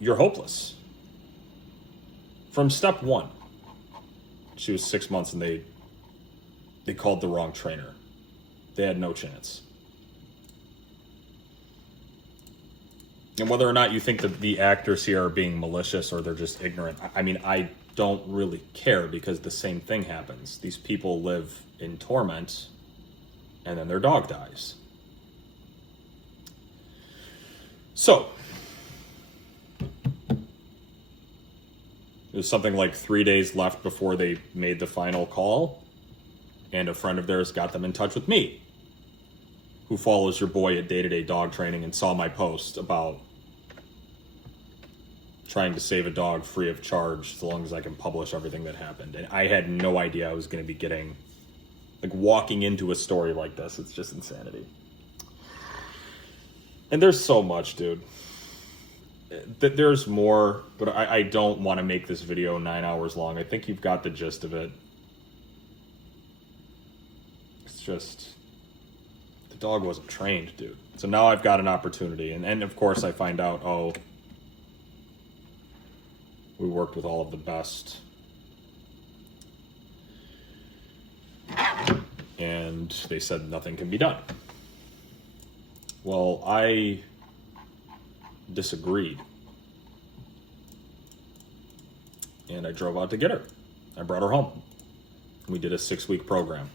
you're hopeless. From step one, she was 6 months and they called the wrong trainer. They had no chance. And whether or not you think that the actors here are being malicious or they're just ignorant, I mean, I don't really care because the same thing happens. These people live in torment and then their dog dies. So, it was something like 3 days left before they made the final call, and a friend of theirs got them in touch with me, who follows your boy at Day-to-Day Dog Training and saw my post about trying to save a dog free of charge so long as I can publish everything that happened. And I had no idea I was going to be getting, like, walking into a story like this. It's just insanity. And there's so much, dude. There's more, but I don't want to make this video 9 hours long. I think you've got the gist of it. It's just, the dog wasn't trained, dude. So now I've got an opportunity. And of course I find out, oh, we worked with all of the best. And they said nothing can be done. Well, I disagreed. And I drove out to get her. I brought her home. We did a 6-week program.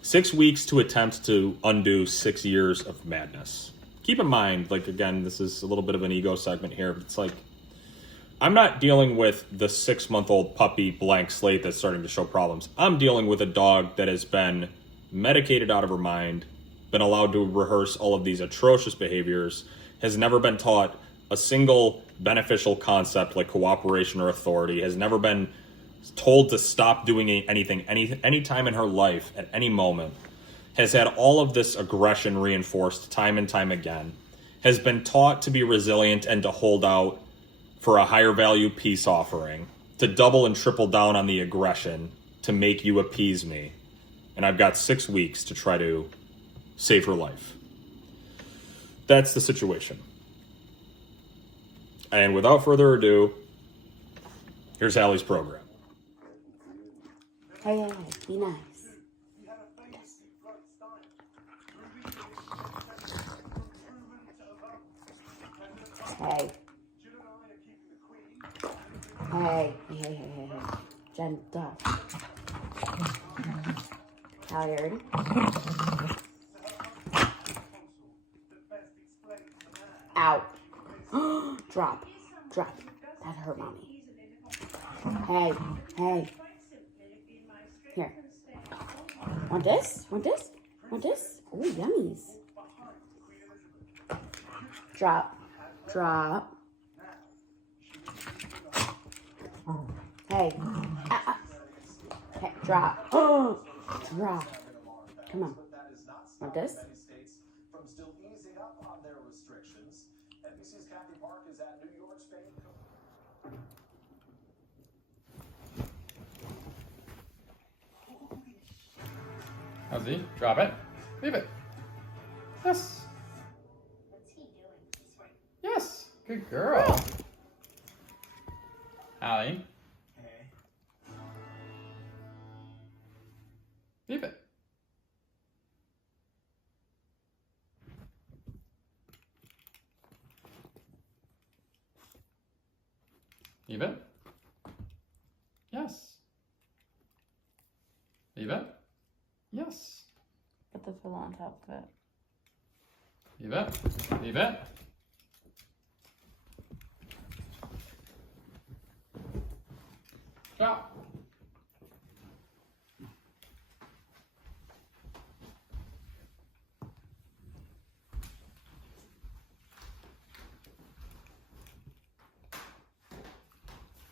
6 weeks to attempt to undo 6 years of madness. Keep in mind, like, again, this is a little bit of an ego segment here, but it's like, I'm not dealing with the 6-month-old puppy blank slate that's starting to show problems. I'm dealing with a dog that has been medicated out of her mind, been allowed to rehearse all of these atrocious behaviors, has never been taught a single beneficial concept like cooperation or authority, has never been told to stop doing anything any time in her life at any moment, has had all of this aggression reinforced time and time again, has been taught to be resilient and to hold out for a higher value peace offering, to double and triple down on the aggression, to make you appease me. And I've got 6 weeks to try to save her life. That's the situation. And without further ado, here's Hallie's program. Hey, be nice. Hey. Hey. Gentle. Tired. Out. Drop. That hurt, mommy. Hey. Here. Want this? Oh, yummies. Drop. Hey. Hey, drop. Drop. Come on. Want this? Hallie, drop it. Leave it. Yes. What's he doing? Yes. Good girl. Hallie. Leave it. Leave it. Yes. Leave it. Yes. Put the pillow on top of it. Leave it. Leave it. Drop.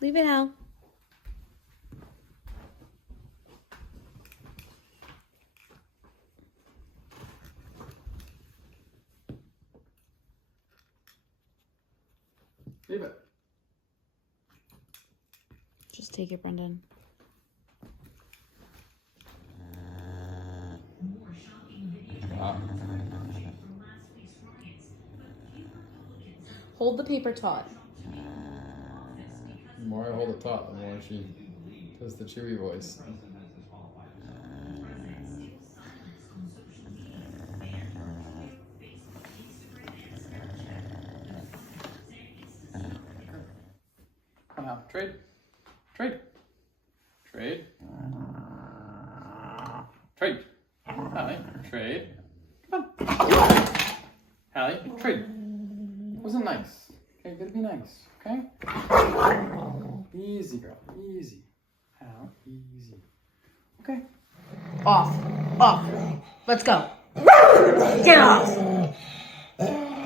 Leave it out. Leave it. Just take it, Brendan. Drop. Hold the paper taut. The more I hold it taut, the more she does the chewy voice. Come on, trade. Trade. Hallie, trade. Come on. Hallie, trade. Wasn't nice. Okay, gotta be nice. Okay? Easy, girl. Easy. Hal, easy. Okay. Off. Off. Let's go. Get off.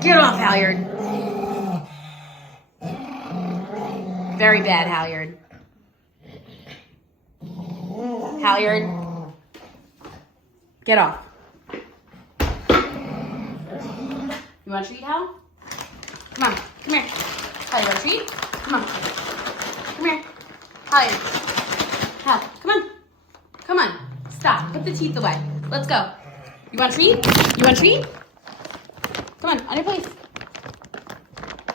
Get off, Halyard. Very bad, Halyard. Halyard. Get off. You want a treat, Hal? Come on. Come here. Hal, you want a treat? Come on. Come here. Halyard. Hal, come on. Come on. Stop. Put the teeth away. Let's go. You want a treat? You want a treat? Come on. On your place.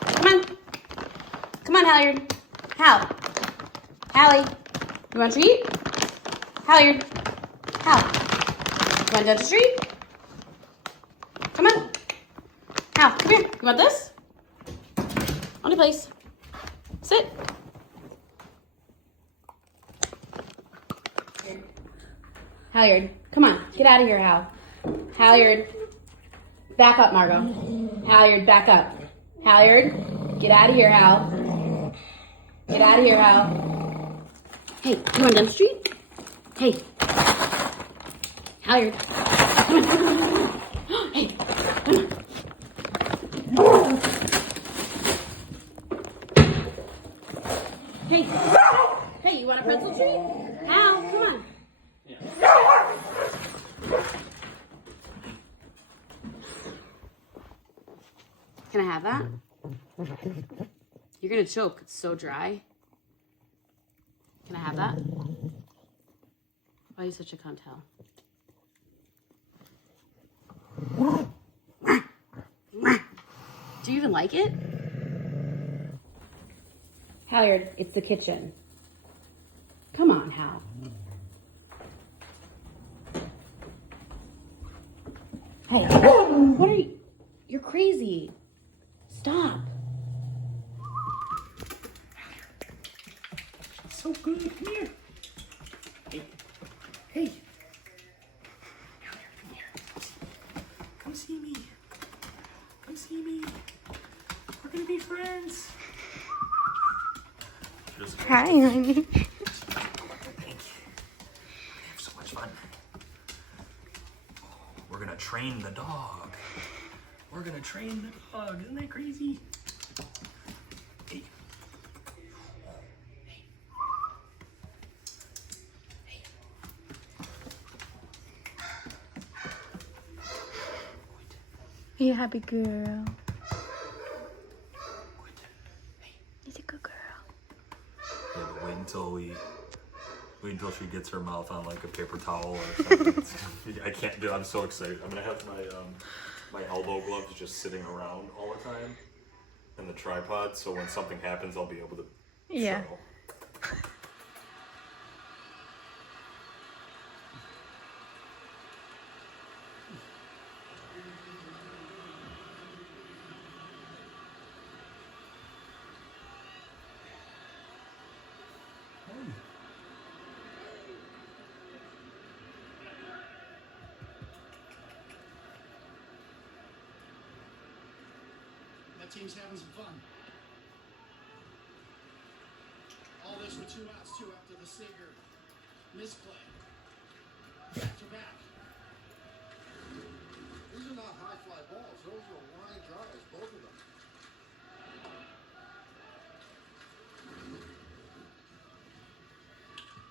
Come on. Come on, Halyard. Hal. Hallie. You want a treat? Halyard. Hal. You want a treat? Come on. Hal, come here. You want this? On your place. Sit. Halyard, come on. Get out of here, Hal. Halyard. Back up, Margot. Halyard, back up. Halyard, get out of here, Hal. Get out of here, Hal. Hey, you want dentistry? Hey. Halyard. Come on. Hey, come on. Hey. Hey, you want a pretzel treat? Hal, come on. Can I have that? You're gonna choke. It's so dry. Can I have that? Why are you such a cunt, Hal? Do you even like it? Halyard, it's the kitchen. Come on, Hal. Hey, what are you? You're crazy. Stop. So good. Come here. Hey. Hey. Come here. Come see me. Come see me. We're gonna be friends. Hi, honey. Thank you. We have so much fun. We're gonna train the dog. We're gonna train the dog. Isn't that crazy? Hey. You happy girl. He's a good girl. Yeah, but wait until she gets her mouth on like a paper towel or something. I can't do it. I'm so excited. I'm gonna have my elbow gloves just sitting around all the time in the tripod, so when something happens, I'll be able to Yeah. show. That team's having some fun. All this with 2 outs, 2 after the Seager misplay. Back to back. These are not high fly balls. Those are line drives, both of them.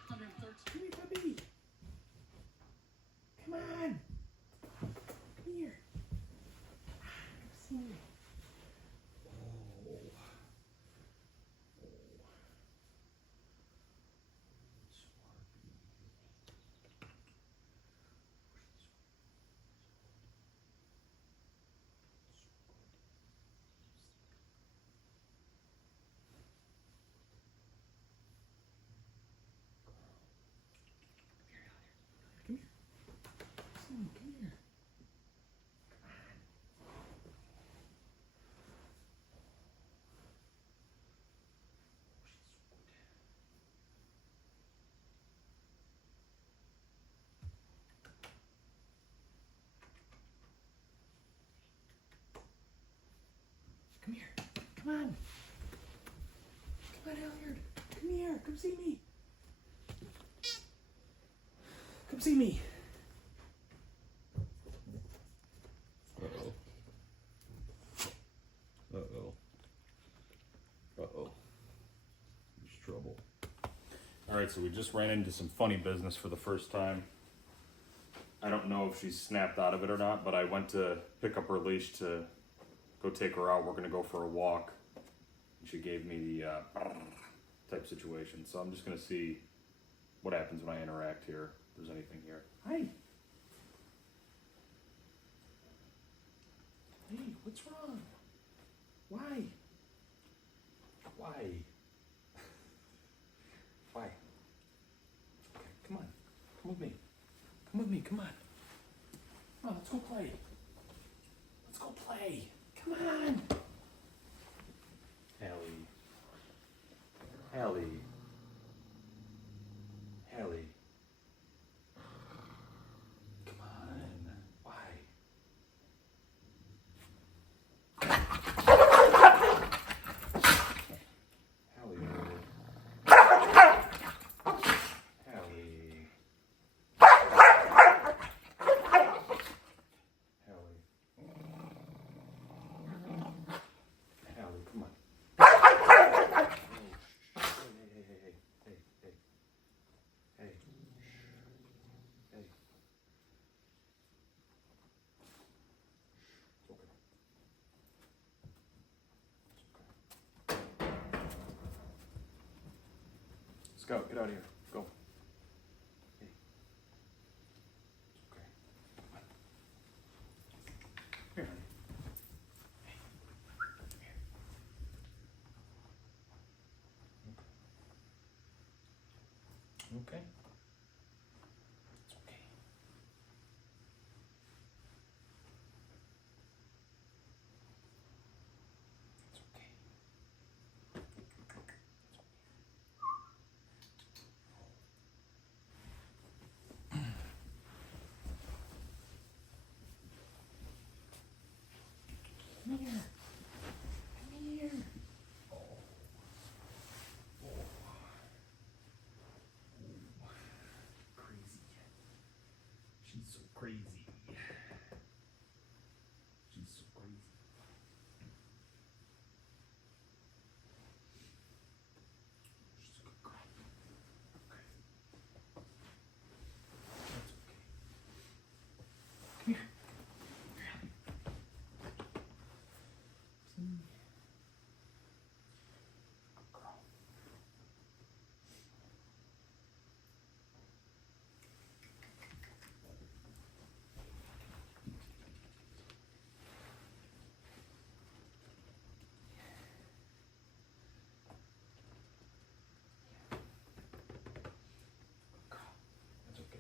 Come here, puppy. Come on. Come here. Come see me. Come here. on, Halliard. Come here. Come see me. Come see me. Uh-oh. Uh-oh. Uh-oh. There's trouble. All right, so we just ran into some funny business for the first time. I don't know if she's snapped out of it or not, but I went to pick up her leash to go take her out. We're gonna go for a walk. She gave me the type situation, so I'm just gonna see what happens when I interact here. If there's anything here. Hi. Hey, what's wrong? Why? Why? Why? Okay, come on. Come with me. Come with me, come on. Come on, let's go play. Let's go play. Come on. Hallie. Hallie. Hallie. Come on. Why? Hallie. Hallie. Hallie, come on. Hey. Hey. It's okay. Scout, get out of here. Go. Hey. It's okay. Come on. Here, honey. Hey. Come here. Okay. It's okay. It's okay. Come here. Come here. Crazy. She's so crazy. She's so crazy. She's a good girl. Okay. That's okay. Come here. Good girl. Girl, that's okay.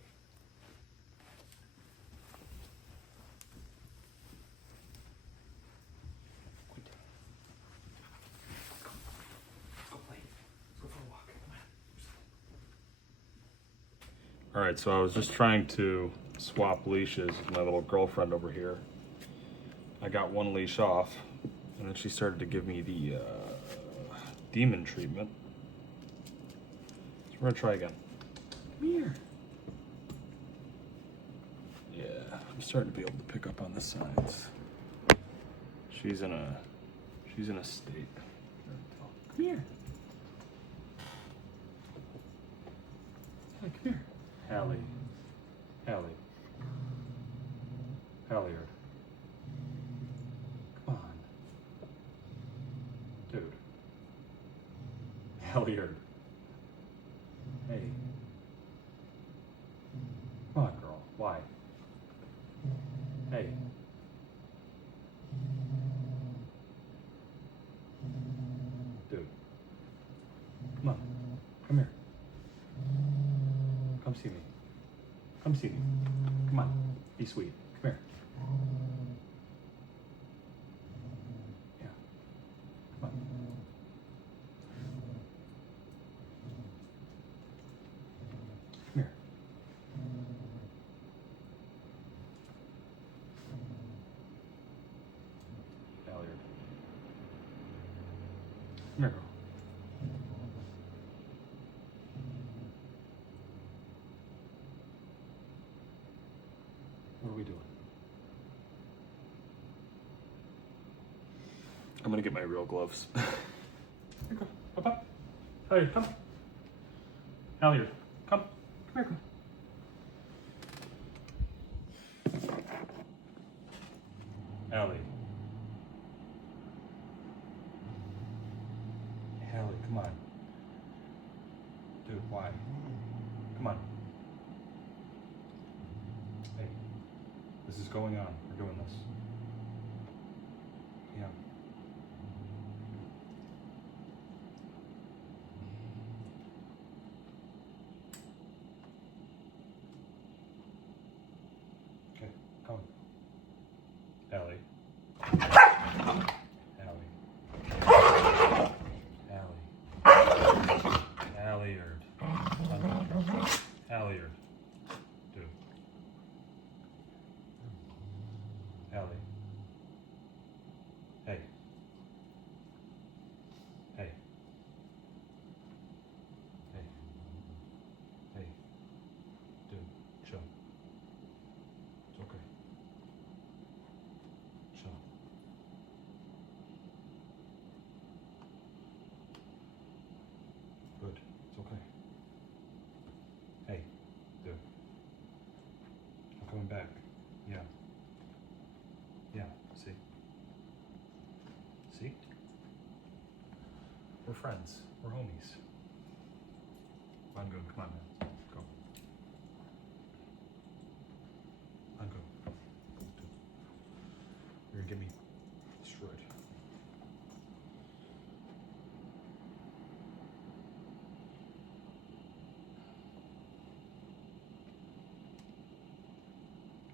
Quit. Let's go. Let's go play. Let's go for a walk. Come on. All right, so I was just trying to swap leashes with my little girlfriend over here. I got one leash off, and then she started to give me the demon treatment. So we're gonna try again. Come here. Yeah, I'm starting to be able to pick up on the signs. She's in a state. Come here. Hey, come here. Hallie. Hallie. Halliard. Come on. Dude. Halliard. Hey. Come on, girl. Why? Hey. Dude. Come on. Come here. Come see me. Come see me. Come on. Be sweet. Come here. Yeah. Come on. Come here. Halliard. Come here, girl. What are we doing? I'm gonna get my real gloves. Here you go. Papa. Hey, come. Hallie, come. Come here, come. Hallie. Hallie, come on. Dude, why? Come on. Hey, this is going on. We're doing this. Yeah. Okay, come on. Hallie. Halliard. Halliard. Dude. Hallie. Hey. Hey. Hey. Hey. Dude, chill. It's okay. Chill. Good. It's okay. Hey, dude. I'm coming back. Yeah. Yeah, see? See? We're friends. We're homies. I'm good. Come on, man. Go. I'm good. You're gonna get me destroyed.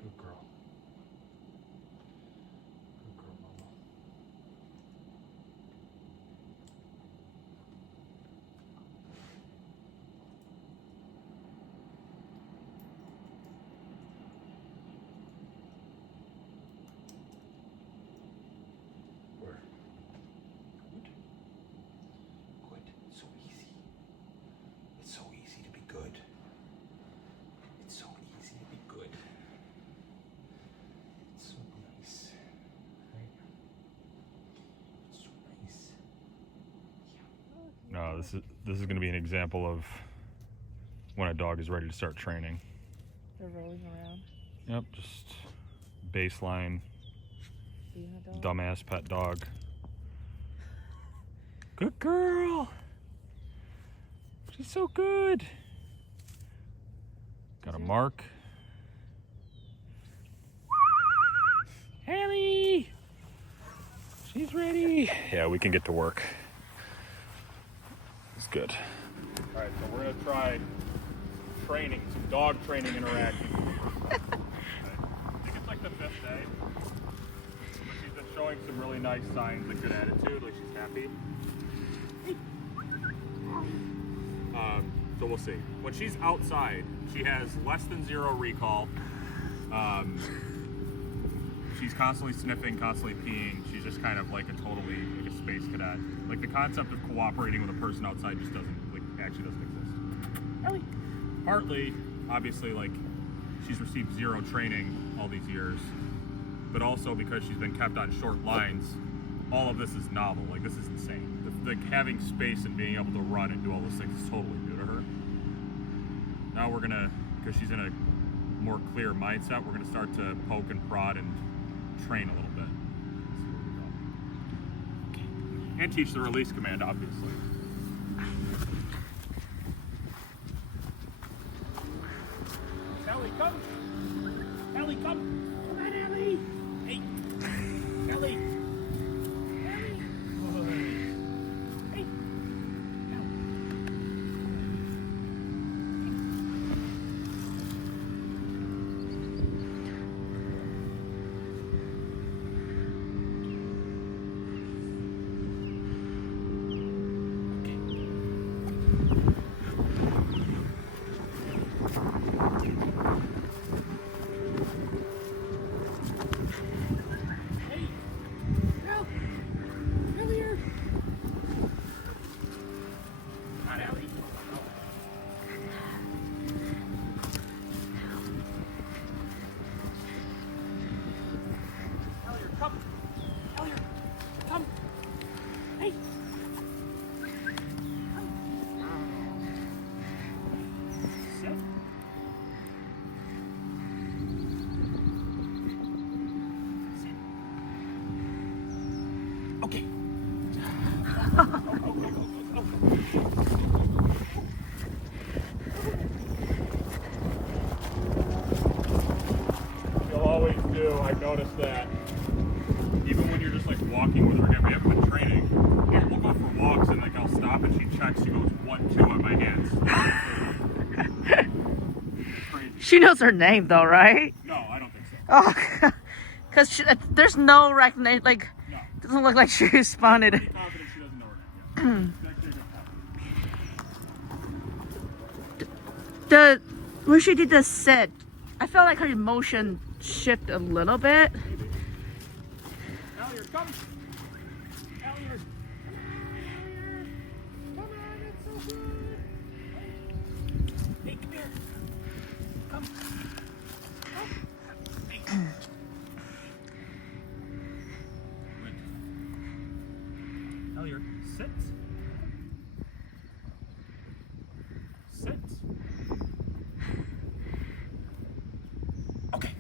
Good girl. Good girl, mama. Where? Good. Good. So easy. It's so easy to be good. It's so easy to be good. It's so nice. Right? It's so nice. Yeah. No, this is going to be an example of when a dog is ready to start training. They're rolling around. Yep, just baseline, Being a dog. dumbass pet dog. Good girl. She's so good. Got a mark. Hallie! She's ready. Yeah, we can get to work. It's good. All right, so we're gonna try training, some dog training interactions. Okay. I think it's like the 5th day. But she's been showing some really nice signs of good attitude, like she's happy. So we'll see. When she's outside, she has less than 0 recall. She's constantly sniffing, constantly peeing. She's just kind of like a totally like a space cadet. Like the concept of cooperating with a person outside just actually doesn't exist. Ellie. Partly, obviously, like she's received 0 training all these years, but also because she's been kept on short lines. All of this is novel. Like this is insane. Like having space and being able to run and do all those things is totally new to her. Now we're gonna, because she's in a more clear mindset, we're gonna start to poke and prod and train a little bit. See where we go. And teach the release command, obviously. Hallie, come! Hallie, come! Come on, Hallie! Hey! Hallie! Okay. You'll always do. I noticed that. Even when you're just like walking with her again, we haven't been training. Yeah. We'll go for walks and like I'll stop and she checks. She goes 1, 2 on my hands. It's crazy. She knows her name though, right? No, I don't think so. Oh, because there's no recognition. Like, No. doesn't look like she responded. I'm pretty confident she doesn't know her name. Yeah. It's actually a good pet. When she did the sit, I felt like her emotion shifted a little bit. Halliard, come. Halliard. Come on, it's so good. Hey, come here. Come. Hey. Good. Halliard, sit. Sit. Okay.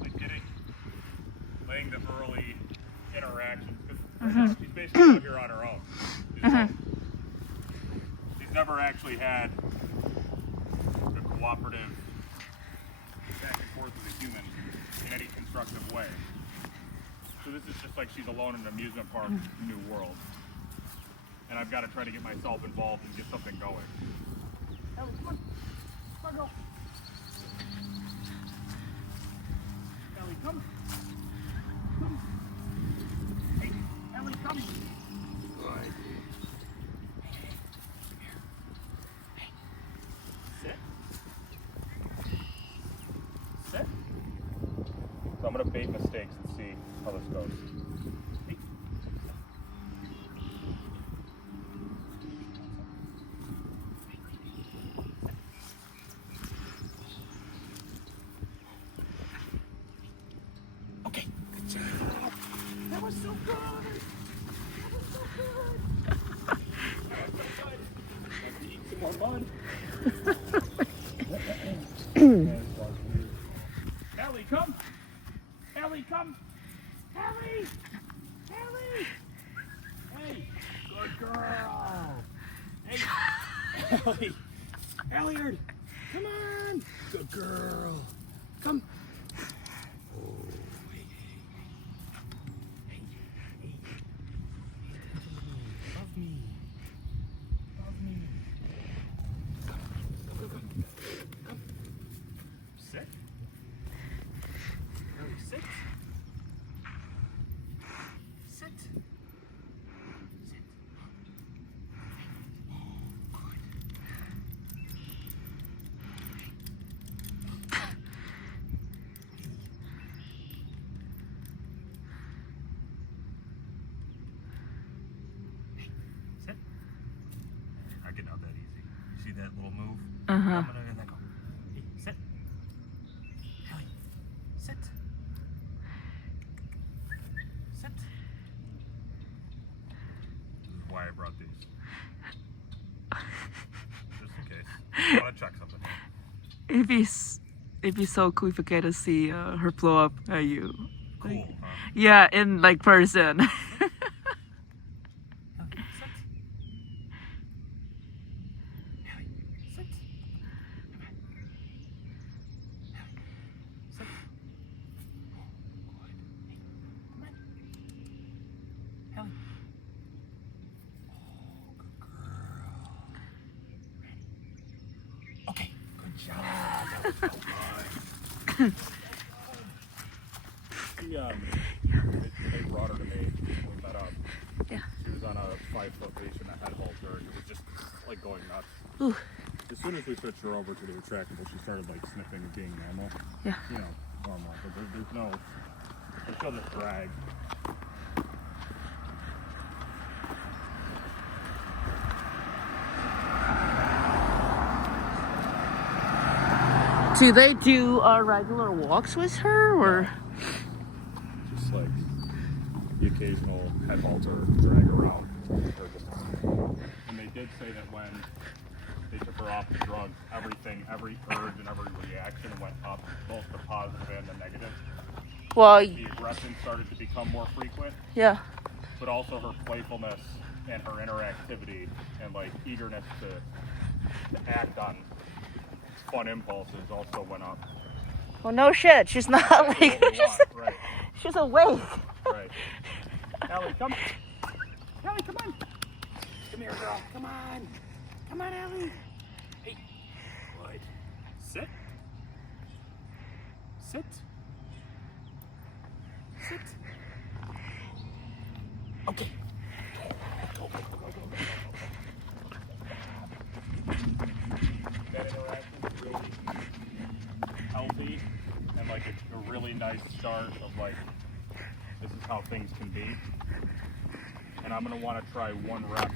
Like laying the early interactions because she's basically out here on her own. She's never actually had a cooperative back and forth with a human in any constructive way. So this is just like she's alone in an amusement park, new world. And I've got to try to get myself involved and get something going. Ellie, come on. Come on, go. Ellie, come. Come. Hey, Ellie, come. Good. Hey. Sit. Sit. So I'm going to bait mistakes and see how this goes. Hey. Okay, good job. That was so good. That was so good. That was so good. Have to eat some more mud. Hallie, come. Hallie, come. Hallie. Hallie. Hey, good girl. Hey, Hallie. Halliard, come on. Good girl. Come. Oh, hey, hey, hey, hey. Love me. Love me. Come. Come. Sit. Ellie, sit. Sit. Sit. Oh, good. Sit. Not getting out that easy. You see that little move? I'm gonna let go. Hey, sit. Hallie, sit. Sit. This is why I brought these. Just in case. I want to check something. It'd be so cool if we get to see her blow up at you. Cool, Like, huh? yeah, in like person. Hallie, sit. Hallie, sit. Come on. Hallie, sit. Oh, good. Hey, come on. Hallie. Oh, good girl. Ready? Okay, good job. That was so good. They brought her to me when we met up. Yeah. She was on a 5-foot leash and a head halter, and it was just like going nuts. Ooh. As soon as we switched her over to the retractable, she started like sniffing and being normal. Yeah. You know, normal. But there's no, she'll just drag. Do they do regular walks with her, or? Just like the occasional head halter drag around. And they did say that when they took her off the drugs, every urge and every reaction went up, both the positive and the negative. Well, the aggression started to become more frequent, yeah. but also her playfulness and her interactivity and like eagerness to act on fun impulses also went up. Well, no shit. She's not That's like, what we want, right? she's awake. Right. Hallie, come. Hallie, come on. Come here, girl. Come on. Come on, Hallie. Hey. Good. Sit. Sit. Sit. Okay. Go, go, go, go, go, go, go. That interaction's really healthy and like a really nice start of like, this is how things can be. And I'm gonna wanna try one rep,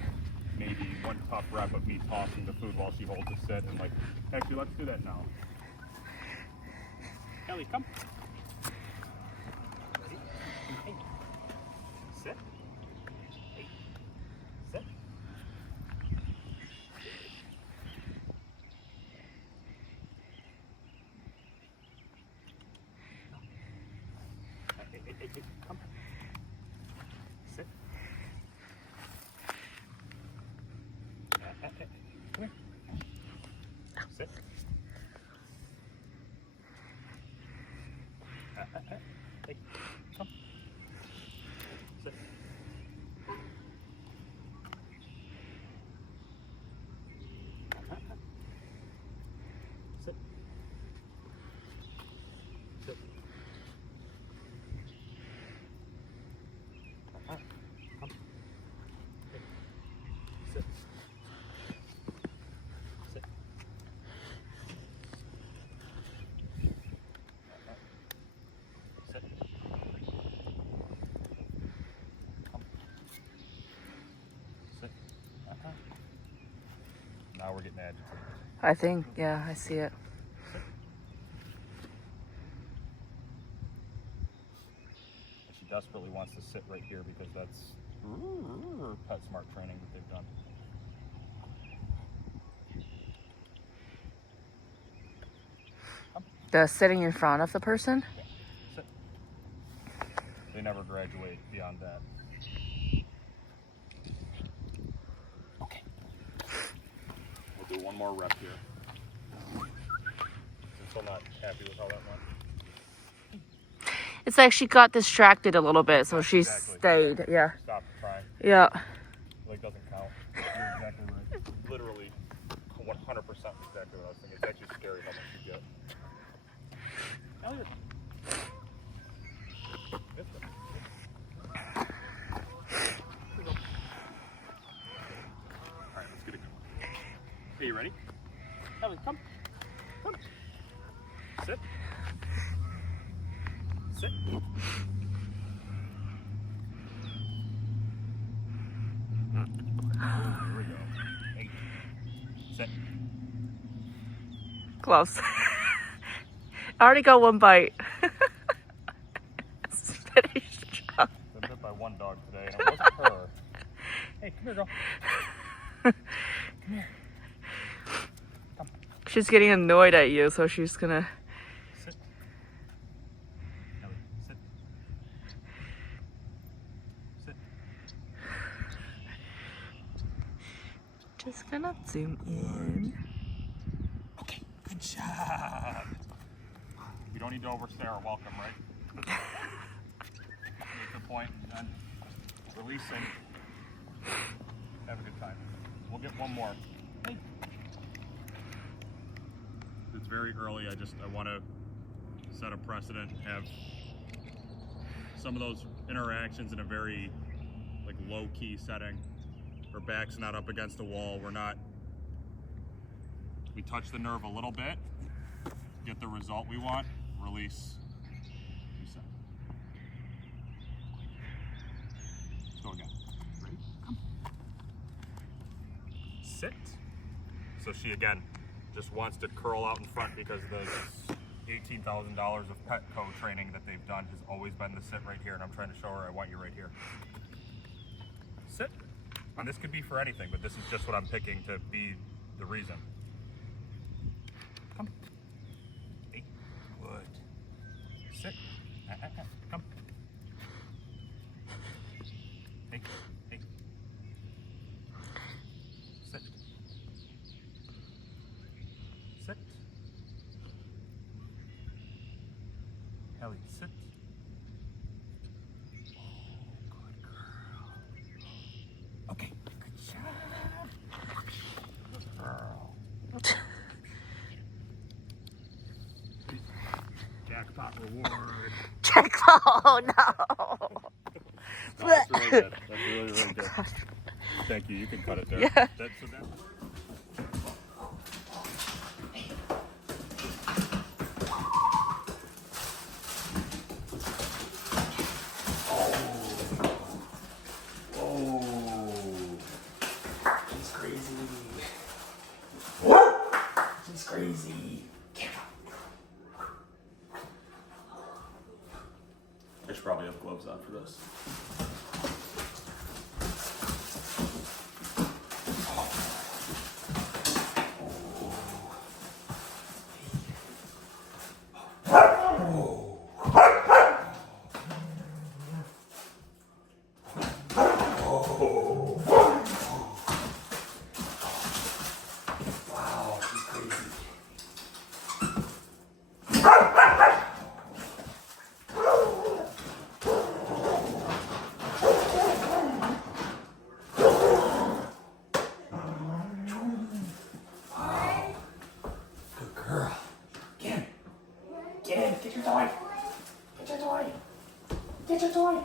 maybe one tough rep of me tossing the food while she holds a sit and like, actually let's do that now. Hallie, come. Ready? Hey. Sit. Hey. Sit. Hey, come. Sit. Come here. Sit. Hey, come. Sit. Sit. Sit. Come. Sit. Sit. Sit. Sit. Now we're getting agitated. I think, yeah, I see it. She desperately wants to sit right here because that's pet smart training that they've done. The sitting in front of the person? Sit. They never graduate beyond that. Okay. We'll do one more rep here. I'm still not happy with how that went. It's like she got distracted a little bit, so she Exactly. stayed. Yeah. Stop trying. Yeah. Like, doesn't count. You're exactly right. Literally 100% exactly what I was thinking. It's actually scary how much you get. Elliot. This way. Here we go. Alright, let's get it going. Hey, you ready? Elliot, come. Come. Sit. Sit. Here we go. Hey. Sit. Close. I already got one bite. Finished the job. Been bit by one dog today, and it wasn't her. Hey, come here, girl. Come here. Come. She's getting annoyed at you, so she's gonna. Sit. Ellie, sit. Sit. Just gonna zoom in. Okay, good job. You don't need to overstay our welcome, right? Make the point and then releasing. Have a good time. We'll get one more. Hey. It's very early. I want to set a precedent. Have some of those interactions in a very like low key setting. Her back's not up against the wall. We touch the nerve a little bit, get the result we want, release, reset. Let's go again. Ready? Come. Sit. So she again just wants to curl out in front because the $18,000 of Petco training that they've done has always been the sit right here, and I'm trying to show her I want you right here. Sit. And this could be for anything, but this is just what I'm picking to be the reason. Come. Hey. Good. Sit. sit. Hallie, sit. Oh, good girl. Okay, good job. Good girl. Jackpot reward. Oh no. No, that's really good. That's really, really good. Thank you. You can cut it there. Yeah. That's so that. She's crazy. She's crazy. I should probably have gloves on for this. Wow, she's crazy. Good girl. Get in. Get in. Get your toy. Get your toy. Get your toy.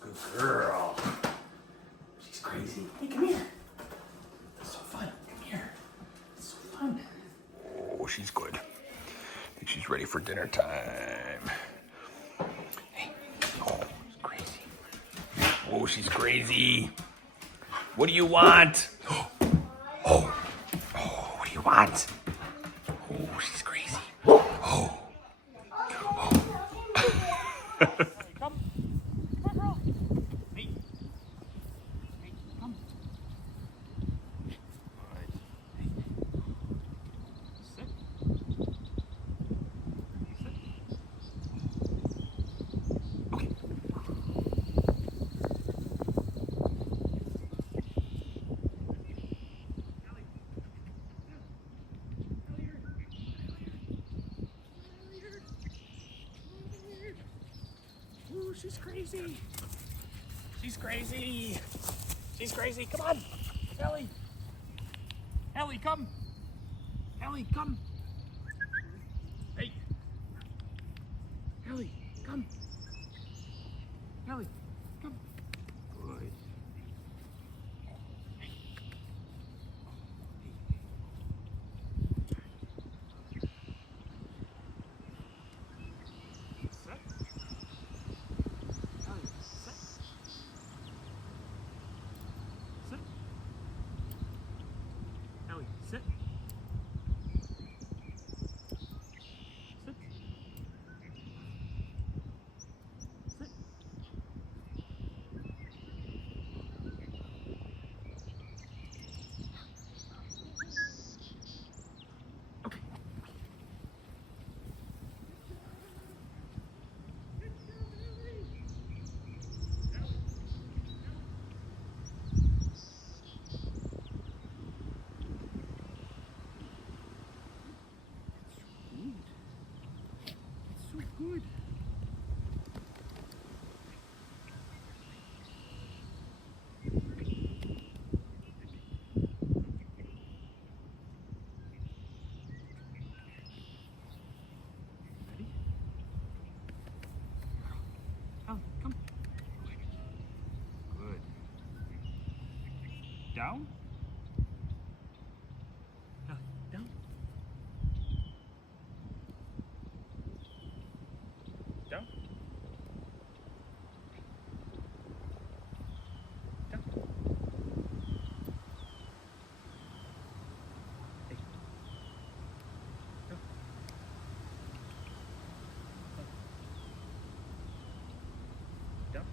Good girl. She's crazy. Hey, come here. That's so fun. Come here. It's so fun. Oh, she's good. I think she's ready for dinner time. Hey. Oh, she's crazy. Oh, she's crazy. What do you want? Oh. Oh, what do you want? Oh, she's crazy. Oh. Ooh, she's crazy. She's crazy. She's crazy. Come on. Hallie. Hallie, come. Hallie, come. Hey. Hallie, come. Hallie, come. Good. Set. Hallie, set. Sit. Hallie, sit. Sit. Sit. Okay. It's so good. Ready? Oh, come. Good. Down. Down. Down. Down. Hey. Go. Down.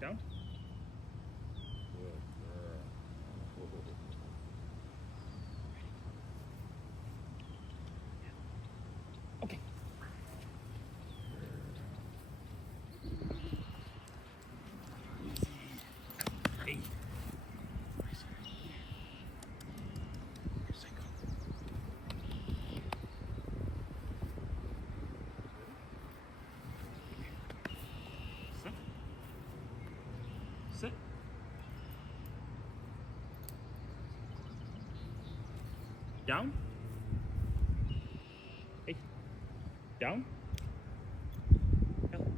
Down. Okay. Hey. Sit. Sit. Down. Hey. Down. Down.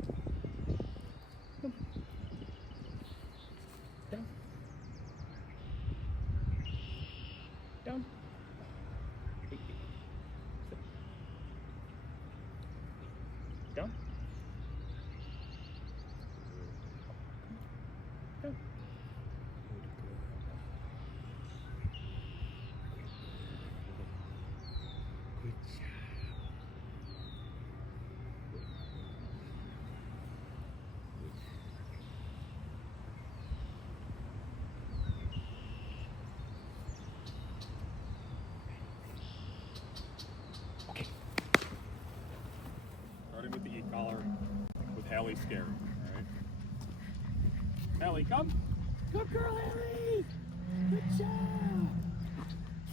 Come. Down. Down. Hey. Sit. Down. Down. Good job. Okay. Starting with the e-collar with Hallie scared. All right. Hallie, come. Good girl, Hallie. Good job.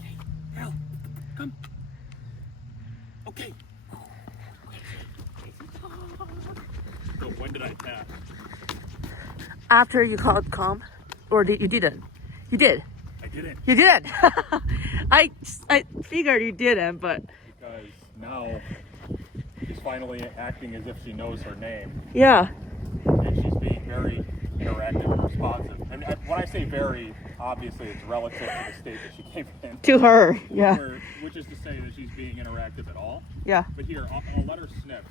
Hey, Hal, come. Okay. So when did I tap? After you called calm, or you didn't? You did. I didn't. You did. I figured you didn't, but Because now she's finally acting as if she knows her name, yeah. and she's being very interactive and responsive. And when I say very, obviously it's relative to the state that she came in. To her, yeah. Which is to say that she's being interactive at all. Yeah. But here, I'll let her sniff,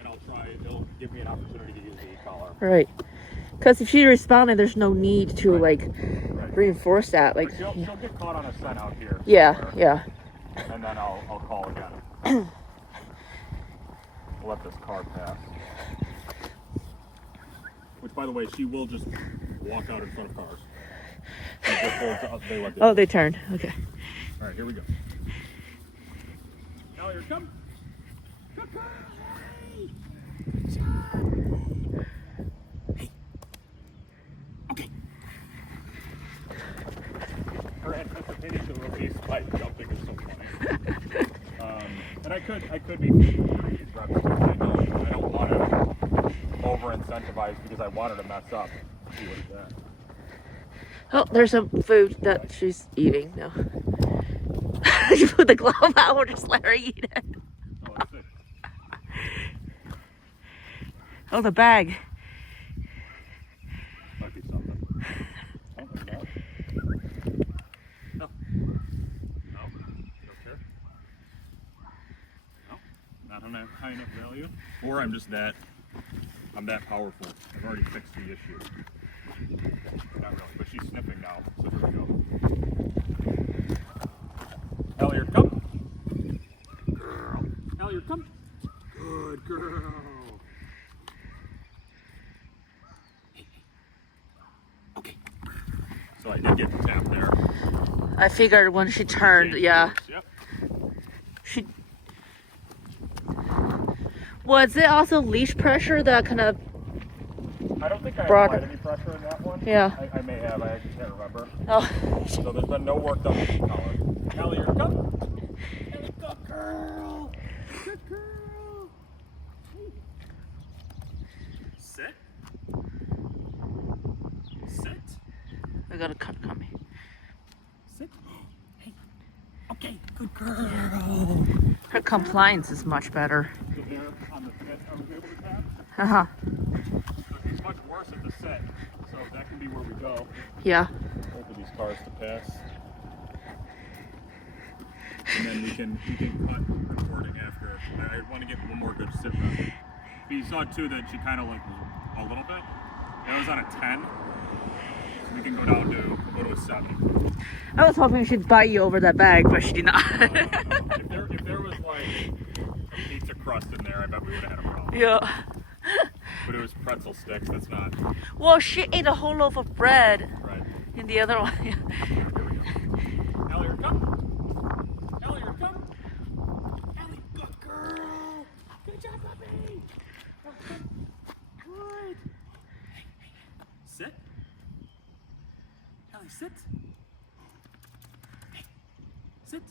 and I'll try. It'll give me an opportunity to use the e-collar. Right. Because if she responded, there's no need to Right. like reinforce that. Like, But she'll get caught on a scent out here. yeah, somewhere, yeah. And then I'll call again. We'll let this car pass. Which, by the way, she will just walk out in front of cars. And just holds up, they let Oh, they turned. Okay. All right, here we go. Now here, come. Come, come. Hey. Okay. Her anticipation to release by jumping is so funny. And I could be these reps. I don't want to over incentivize because I want her to mess up. See what is that? Oh, there's some food that she's eating now. You put the glove out or just let her eat it. Oh, let's see. Oh, the bag. Might be something. Oh, there's not. No. No. You don't care? No. Not on a high enough value. Or I'm that powerful. I've already fixed the issue. Not really, but she's sniffing now, so here we go. Elliot, come. Girl. Elliot, come. Good girl. Okay. So I did get the tap there. I figured when she turned, yeah. Yep. She. Was it also leash pressure that kind of? I don't think I Brought applied her- any pressure in that one. Yeah. I may have. I actually can't remember. Oh. So there's been no work done with the collar. Elliot, come. Elliot, good girl. Good girl. Sit. Sit. I got a cut coming. Sit. Hey. Okay. Good girl. Her compliance is much better. So there on the fit, I was able to tap. Uh-huh. So it's much worse at the set. So that can be where we go. Yeah. Both of these cars to pass. And then we can cut recording after. I want to get one more good sit rep. But you saw too that she kind of like a little bit. That was on a 10. So we can go down to a 7. I was hoping she'd bite you over that bag, but she did not. If there was like a pizza crust in there, I bet we would have had a problem. Yeah. But but it was pretzel sticks. That's not Well, she ate a whole loaf of bread right. in the other one. Hallie, come. Hallie, come. Hallie, good girl. Good job, puppy. Good. Sit. Hallie, sit. Hey, sit.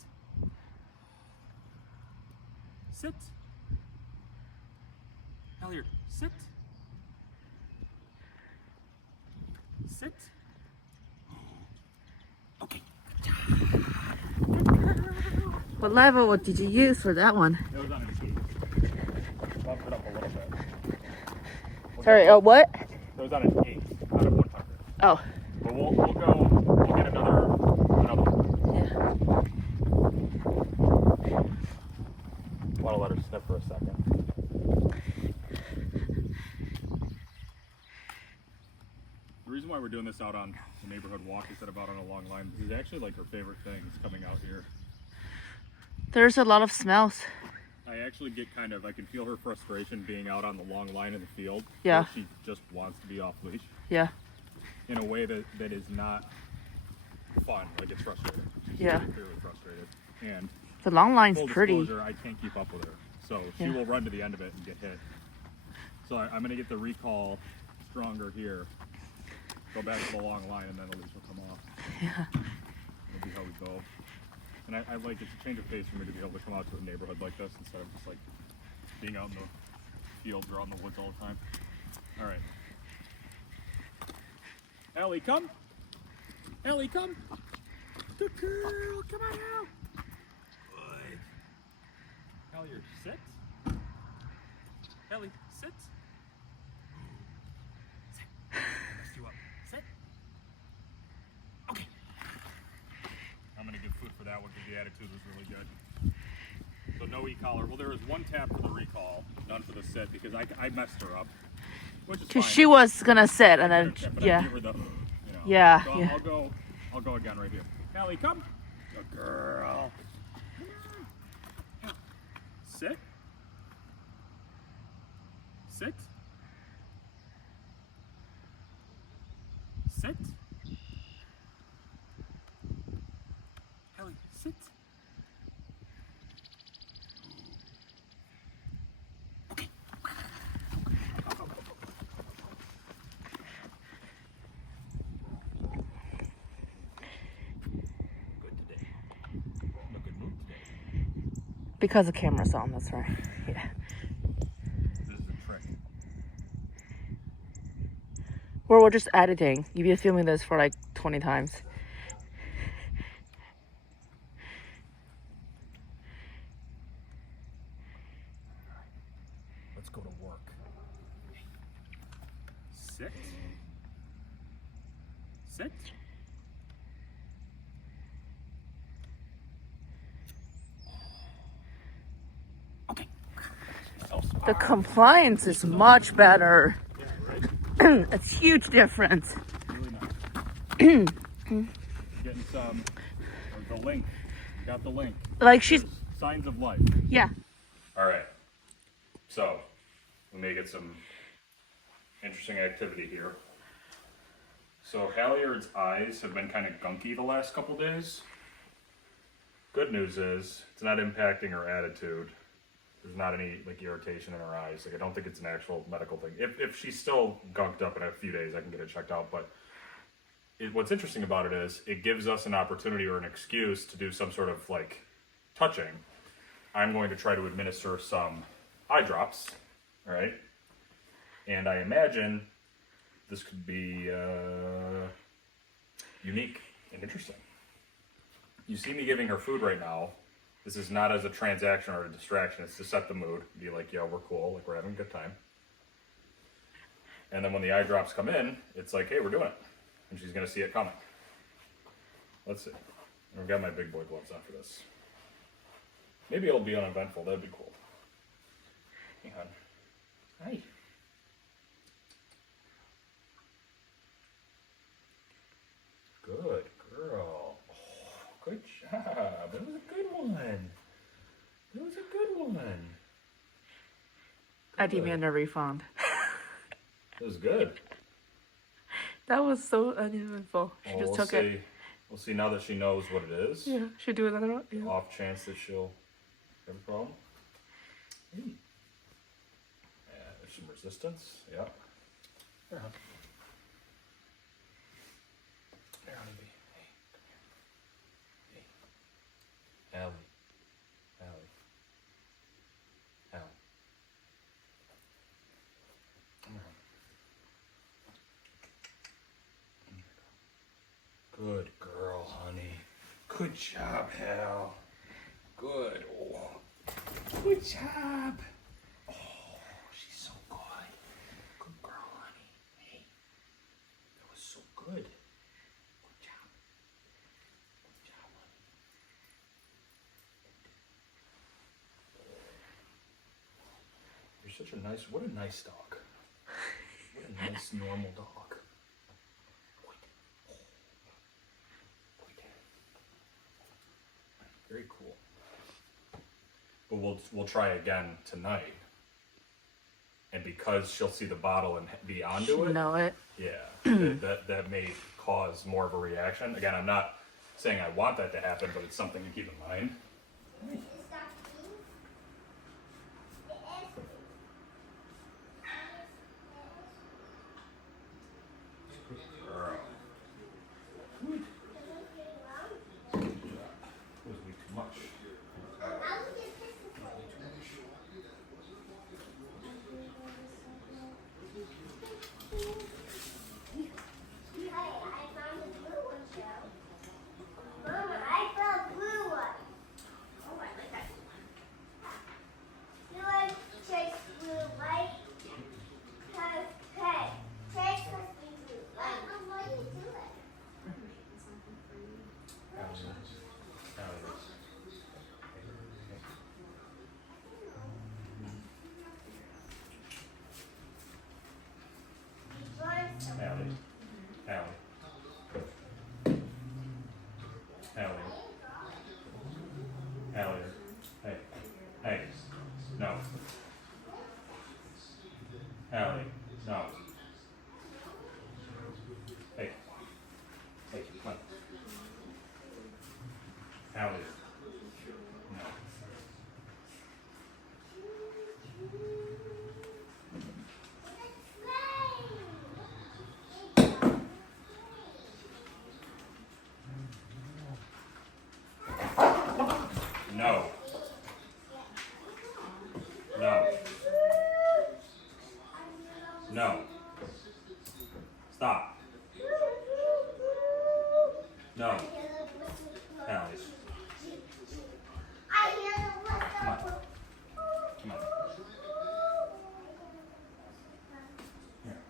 Sit. Hallie, sit. Sit. Okay. What level did you use for that one? It was on an 8. Bump it up a little bit. Sorry, what? It was on an 8 out of 100. Oh. But we'll get another one. Yeah. Want to let her sniff for a second. The reason why we're doing this out on the neighborhood walk instead of out on a long line is actually like her favorite thing is coming out here. There's a lot of smells. I actually get I can feel her frustration being out on the long line in the field. Yeah. Where she just wants to be off leash Yeah. in a way that is not fun. Like it's frustrating. She's Yeah. very clearly frustrated. And The long line's full pretty. disclosure, I can't keep up with her. So she Yeah. will run to the end of it and get hit. So I'm going to get the recall stronger here. Go back to the long line and then the leash will come off. Yeah. That'll be how we go. And I like it's a change of pace for me to be able to come out to a neighborhood like this instead of just like being out in the fields or out in the woods all the time. All right. Hallie, come. Hallie, come. Good girl. Come on out. Good. Hallie, sit. Hallie, sit. Sit. Messed you up. Sit. Okay. I'm gonna give food for that one because the attitude was really good. So no e-collar. Well, there was one tap for the recall, none for the sit because I messed her up, which is fine. Cause she was gonna sit and then But yeah. I gave her the, Yeah, So yeah. I'll go again right here. Hallie, come. Good girl. Sit. Sit. Sit. Hallie, sit. Okay. Good today. In a good mood today. Because the camera's on, that's right. Yeah. This is a trick. Well, we're just editing. You've been filming this for like 20 times. Let's go to work. Sit. Sit. Okay. So smart. The compliance is much better. Yeah, right? It's a huge difference. Really nice. Getting some. The link. Got the link. Like she's, Signs of life. yeah. All right. So, we may get some interesting activity here. So, Halliard's eyes have been kind of gunky the last couple days. Good news is, it's not impacting her attitude. There's not any like irritation in her eyes. Like I don't think it's an actual medical thing. If she's still gunked up in a few days, I can get it checked out. But what's interesting about it is it gives us an opportunity or an excuse to do some sort of like touching. I'm going to try to administer some eye drops, all right? And I imagine this could be unique and interesting. You see me giving her food right now. This is not as a transaction or a distraction. It's to set the mood. Be like, yeah, we're cool. Like, we're having a good time. And then when the eye drops come in, it's like, hey, we're doing it. And she's going to see it coming. Let's see. I've got my big boy gloves on for this. Maybe it'll be uneventful. That'd be cool. Hang on. Hi. Good girl. Oh, good job. That was a good one. That was a good one. I demand a refund. It was good. That was so uneventful. She Well, just we'll took see. it. We'll see now that she knows what it is. Yeah, should do another one. Yeah. Off chance that she'll have a problem. Yeah, there's some resistance. Yep. Here, hon. Here, honeybee. Hey, come here. Hey. Hallie. Hallie. Hallie. Come here, hon. Good girl, honey. Good job, Hal. Good. Oh. Good job. Oh, she's so good. Good girl, honey. Hey, that was so good. Good job. Good job, honey. You're such a nice, what a nice dog. What a nice, normal dog. Good. Good. Very cool. But we'll try again tonight. And because she'll see the bottle and be onto it, Know it. yeah, that may cause more of a reaction. Again, I'm not saying I want that to happen, but it's something to keep in mind. Is that pink? It is pink. Girl. It was way too much. Hallie. Hallie. Hallie. Hallie. Hey. Hey. No. Hallie. No. Hey. Hey, come on. Hallie. No. No. No. No. Stop. No. Hallie. Come on. Come on. Here.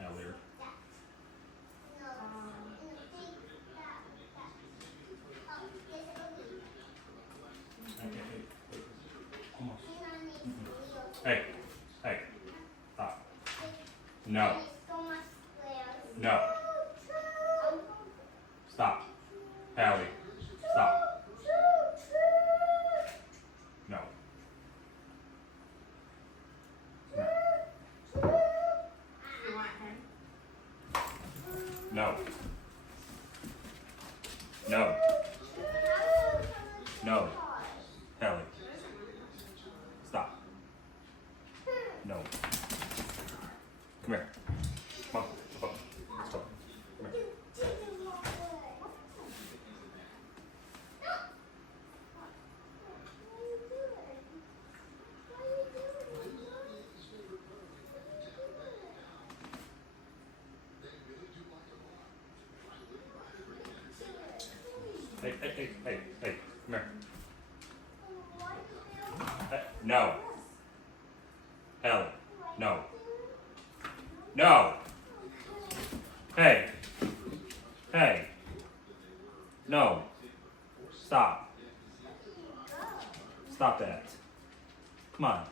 Hallie. Hey, hey, stop. No. No. Stop. Hallie, stop. No. No. No. No. Hallie. Stop. No. Come here. Come on. Come on. Come here. Hey, hey, hey, hey, hey, come here. No. Hallie. No. No. Hey. Hey. No. Stop. Stop that. Come on.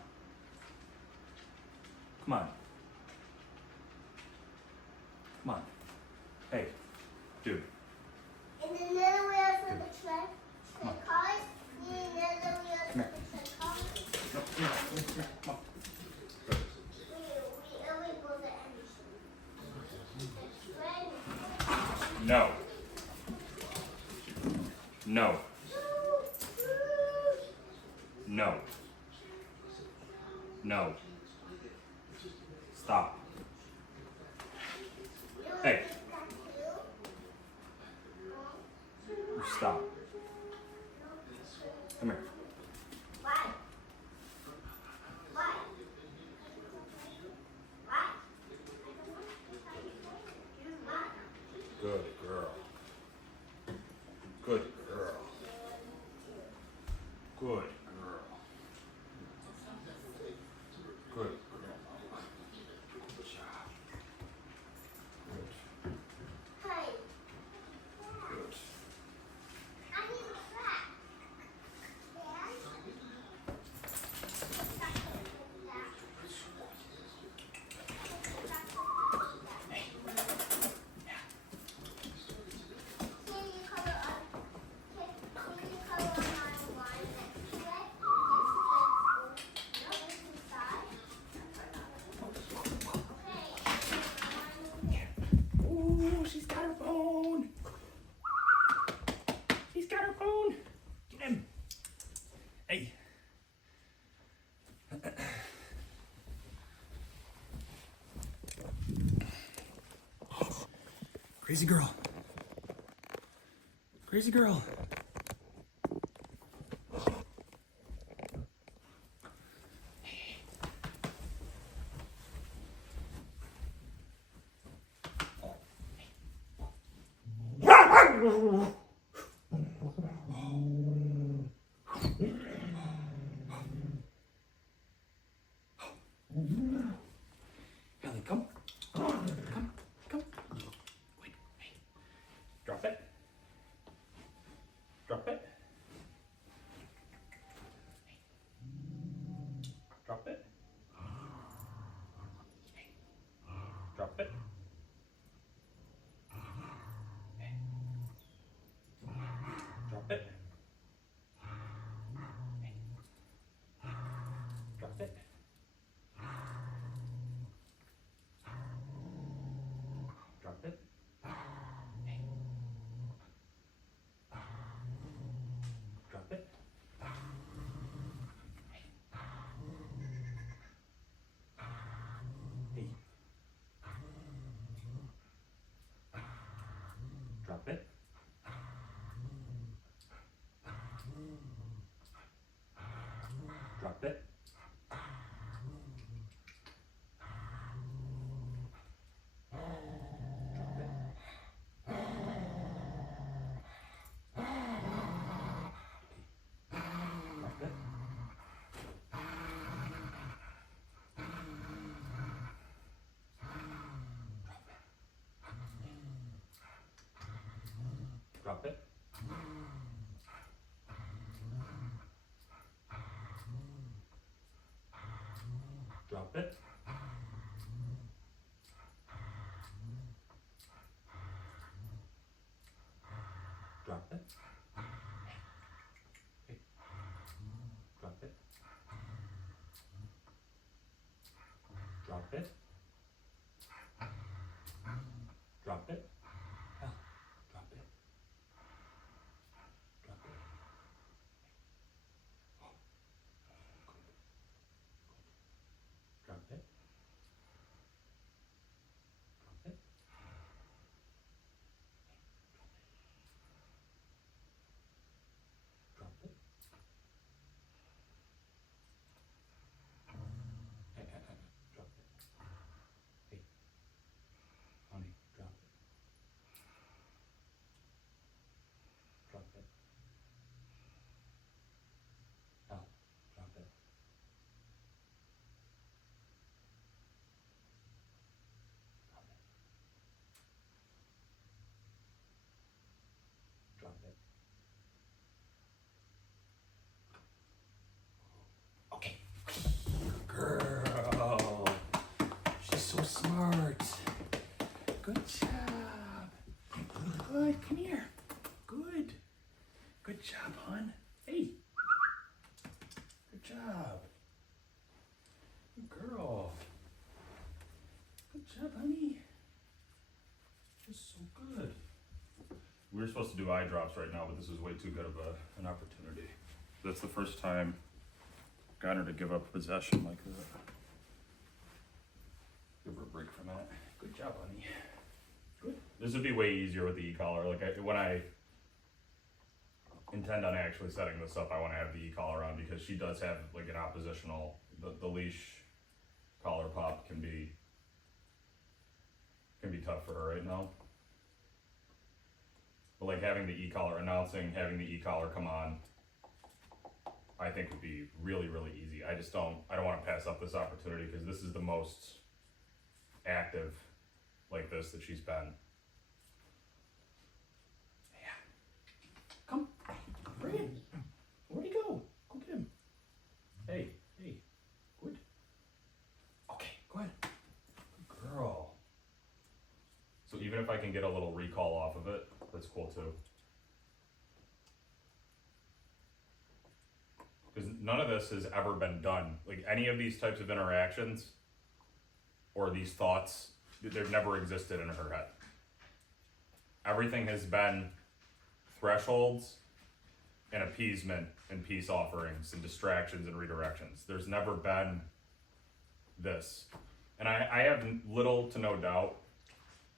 Come on. Come on. Hey, dude. And another wheel for the tread cars. And another wheel for the tread cars. Come on. We only go to Anderson. The tread. No. No. No. No. Stop. Hey. You stop. Come here. Why? Why? Why? Why? Good girl. Good girl. Good girl. Good girl. Good job. Good. Hey, Good. I need a track. Ooh, she's got her bone. She's got her bone. Get him. Hey. Crazy girl. Crazy girl. Hallie, come. Come. Wait, hey. Drop it. Drop it. Drop it. Drop it. Drop it. Drop it. Drop it. Drop it. Hey. Drop it. Drop it. Drop it. Drop it. Drop it. Hey. Drop it. Drop it. Drop it. Hell, drop it. eye drops right now, but this is way too good of an opportunity. That's the first time I got her to give up possession like that. Give her a break from that. Good job, honey. Good. This would be way easier with the e-collar. Like when I intend on actually setting this up, I want to have the e-collar on because she does have like an oppositional, the leash collar pop can be tough for her right now. But like having the e-collar, having the e-collar come on, I think would be really, really easy. I don't want to pass up this opportunity because this is the most active like this that she's been. Yeah. Come. Bring him. Where'd he go? Go get him. Hey. Good. Okay, go ahead. Good girl. So even if I can get a little recall off of it, that's cool too. Because none of this has ever been done. Like any of these types of interactions or these thoughts, they've never existed in her head. Everything has been thresholds and appeasement and peace offerings and distractions and redirections. There's never been this. And I have little to no doubt,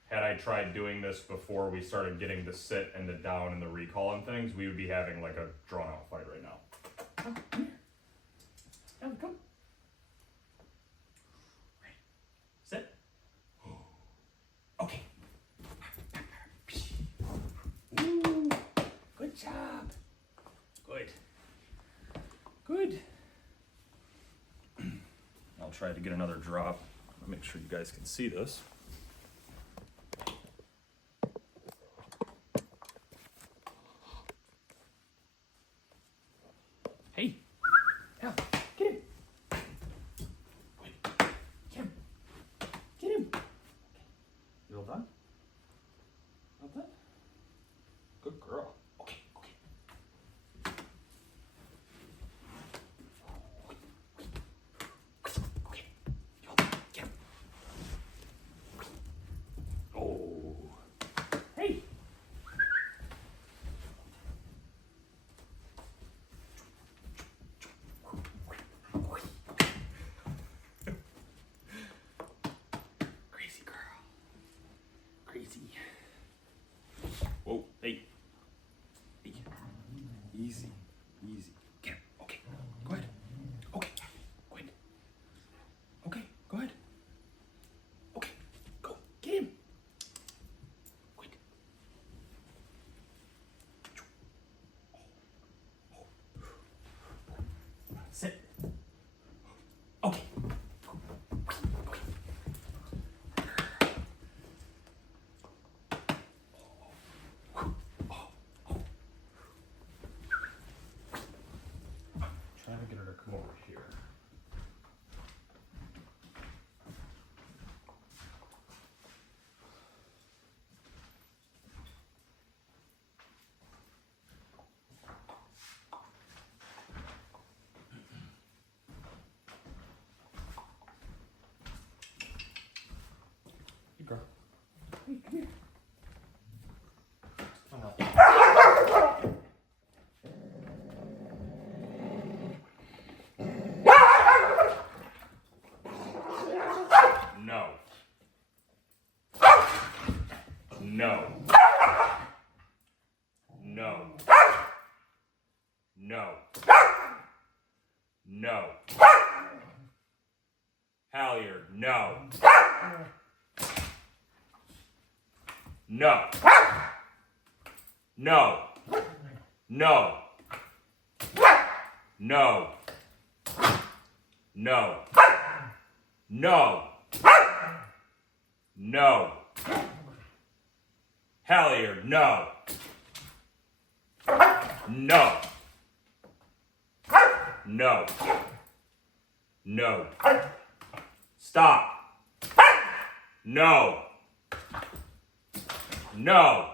had I tried doing this before we started getting the sit and the down and the recall and things, we would be having like a drawn out fight right now. Come here. Hallie, come. Right. Sit. Okay. Ooh, good job. Good. I'll try to get another drop. I'll make sure you guys can see this. Hey. Yeah, get him. Wait. Get him. Get him. You all done? All done? Good girl. Okay. You all done? Get him. Oh. Hey. Crazy girl. Crazy. Whoa, hey. Hey. Easy. Get him. Okay. Go ahead. Okay. Go ahead. Okay. Go ahead. Okay. Go. Get him. Good. Sit. Okay. Trying to get her to come over here. Hey, girl. Hey, come here. Come on. No. No. No. No. No. Hallier, no. No. No. No. No. No. No. No. Hallier, no. No. No. No. Stop. No. No.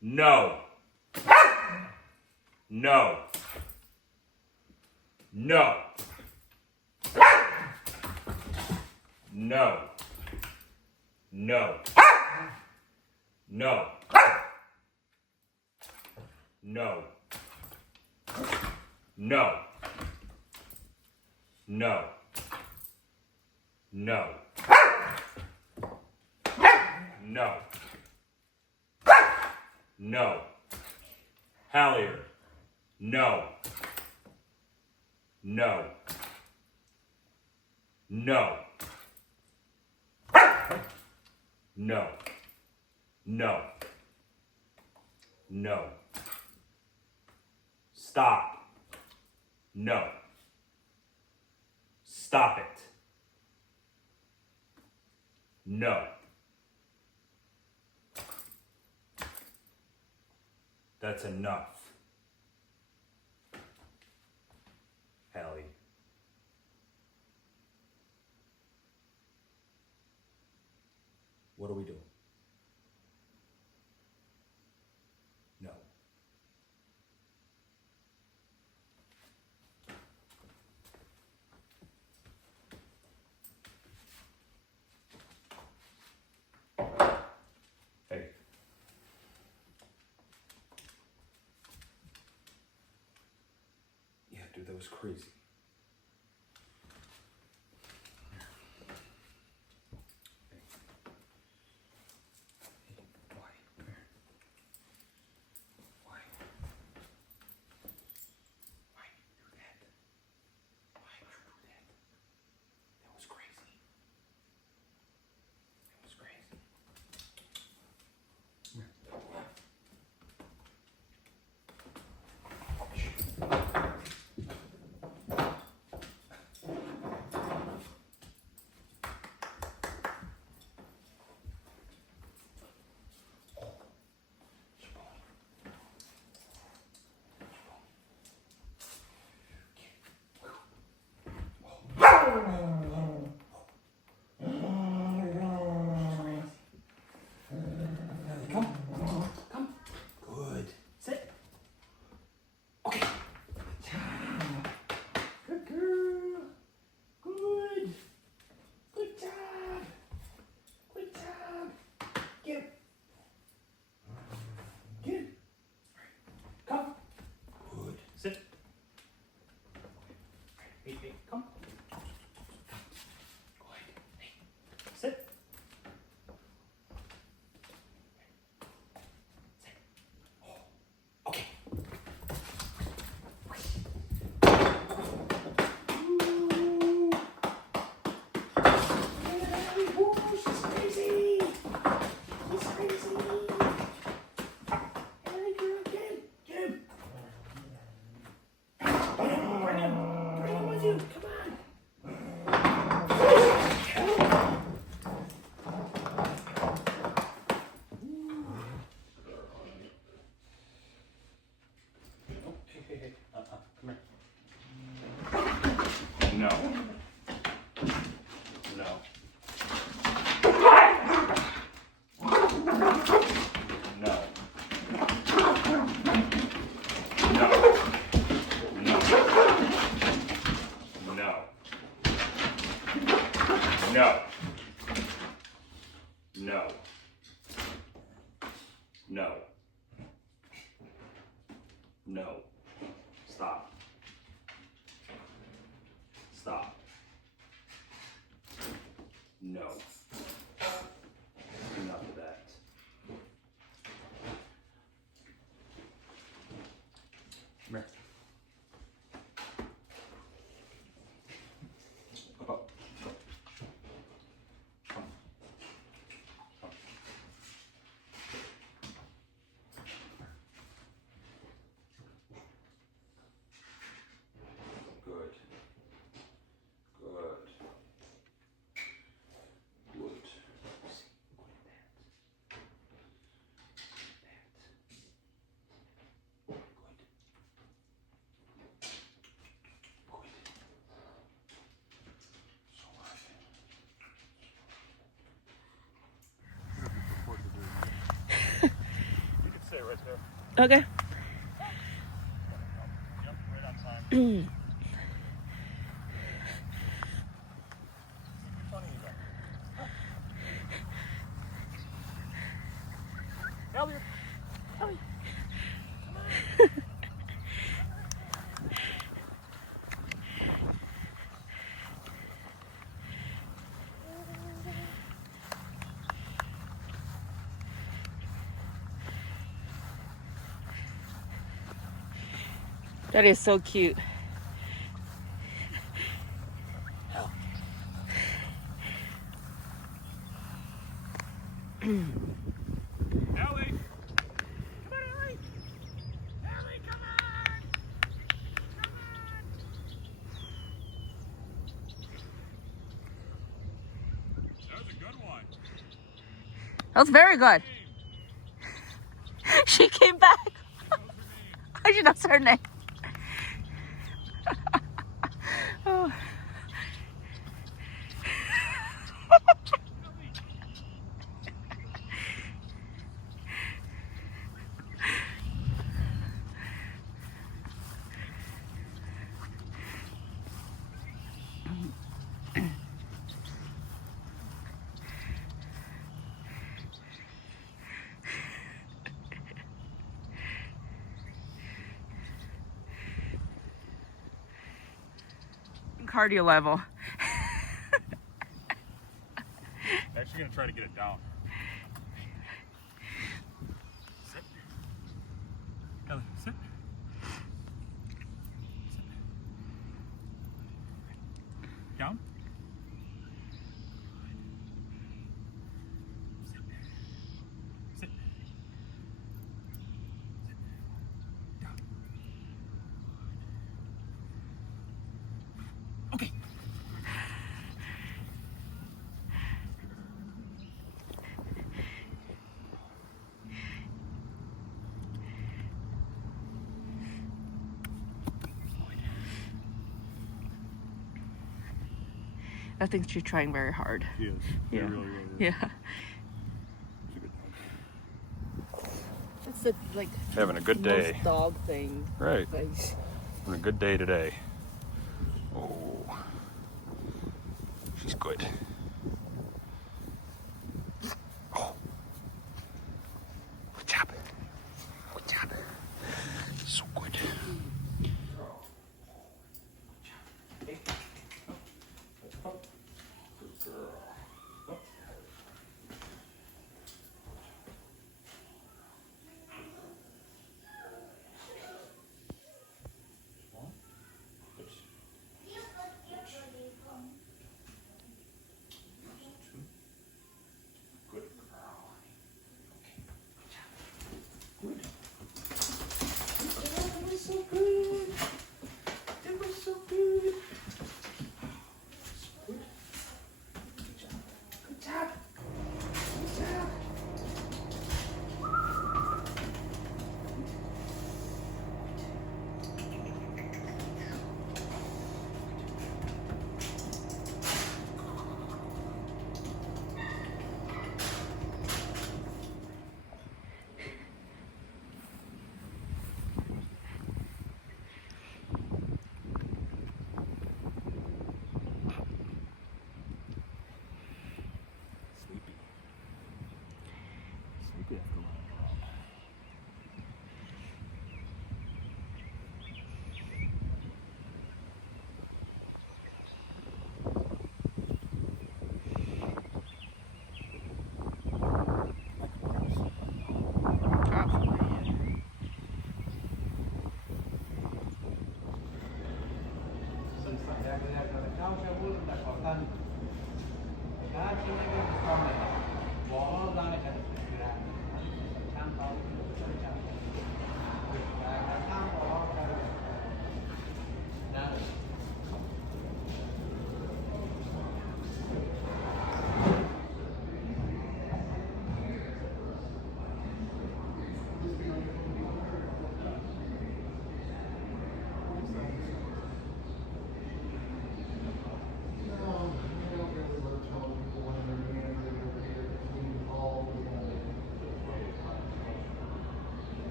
No. No. No. No. No. No. No. No. No. No. No. No. Hallier. No. No. No. No. No. No. Stop. No. Stop it. No. That's enough. Hallie. What do we do? No. Hey. Yeah, dude, that was crazy. Good. Sit. Okay. Good girl. Good. Good job. Good job. Get. Get. Come. Good. Sit. Hey, hey, come. Good. Hey. Sit. Okay. Ooh, she's crazy. She's crazy. Hey, girl, get him. Bring him with you. Come on. Hey. Come here. No. No. No. No. No. No. No. Stop. Stop. No. Enough of that. Come here. Up. Come. Good. Good. Good. You can stay right there. Okay. Yep, right on time. Be funny again. Hallie. Hallie. Come on. That is so cute. Hallie! Come on, Hallie! Hallie, come on! Come on! That was a good one. That was very good. She came back. She knows her name. Oh. Cardio level. Actually gonna try to get it down. Sit. Hallie, sit. Sit. Down. Sit. Sit. Sit. Down. Okay. I think she's trying very hard. She is. Yeah. Really, really is. Yeah. She's a good dog. It's the like Having a good day. most dog thing. Right. Like, Having a good day today. Oh. She's good. Oh. Good job. Good job. So good.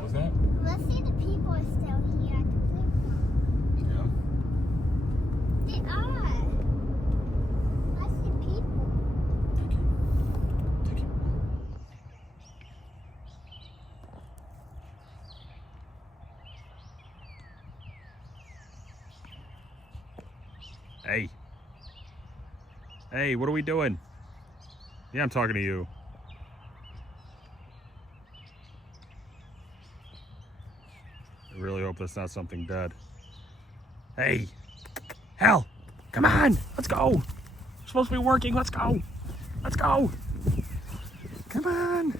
What's that? Let's see the people are still here at the playground. Yeah. They are. I see people. Thank you. Thank you. Hey. Hey, what are we doing? Yeah, I'm talking to you. I really hope that's not something dead. Hey. Hal, come on. Let's go. We're supposed to be working. Let's go. Let's go. Come on.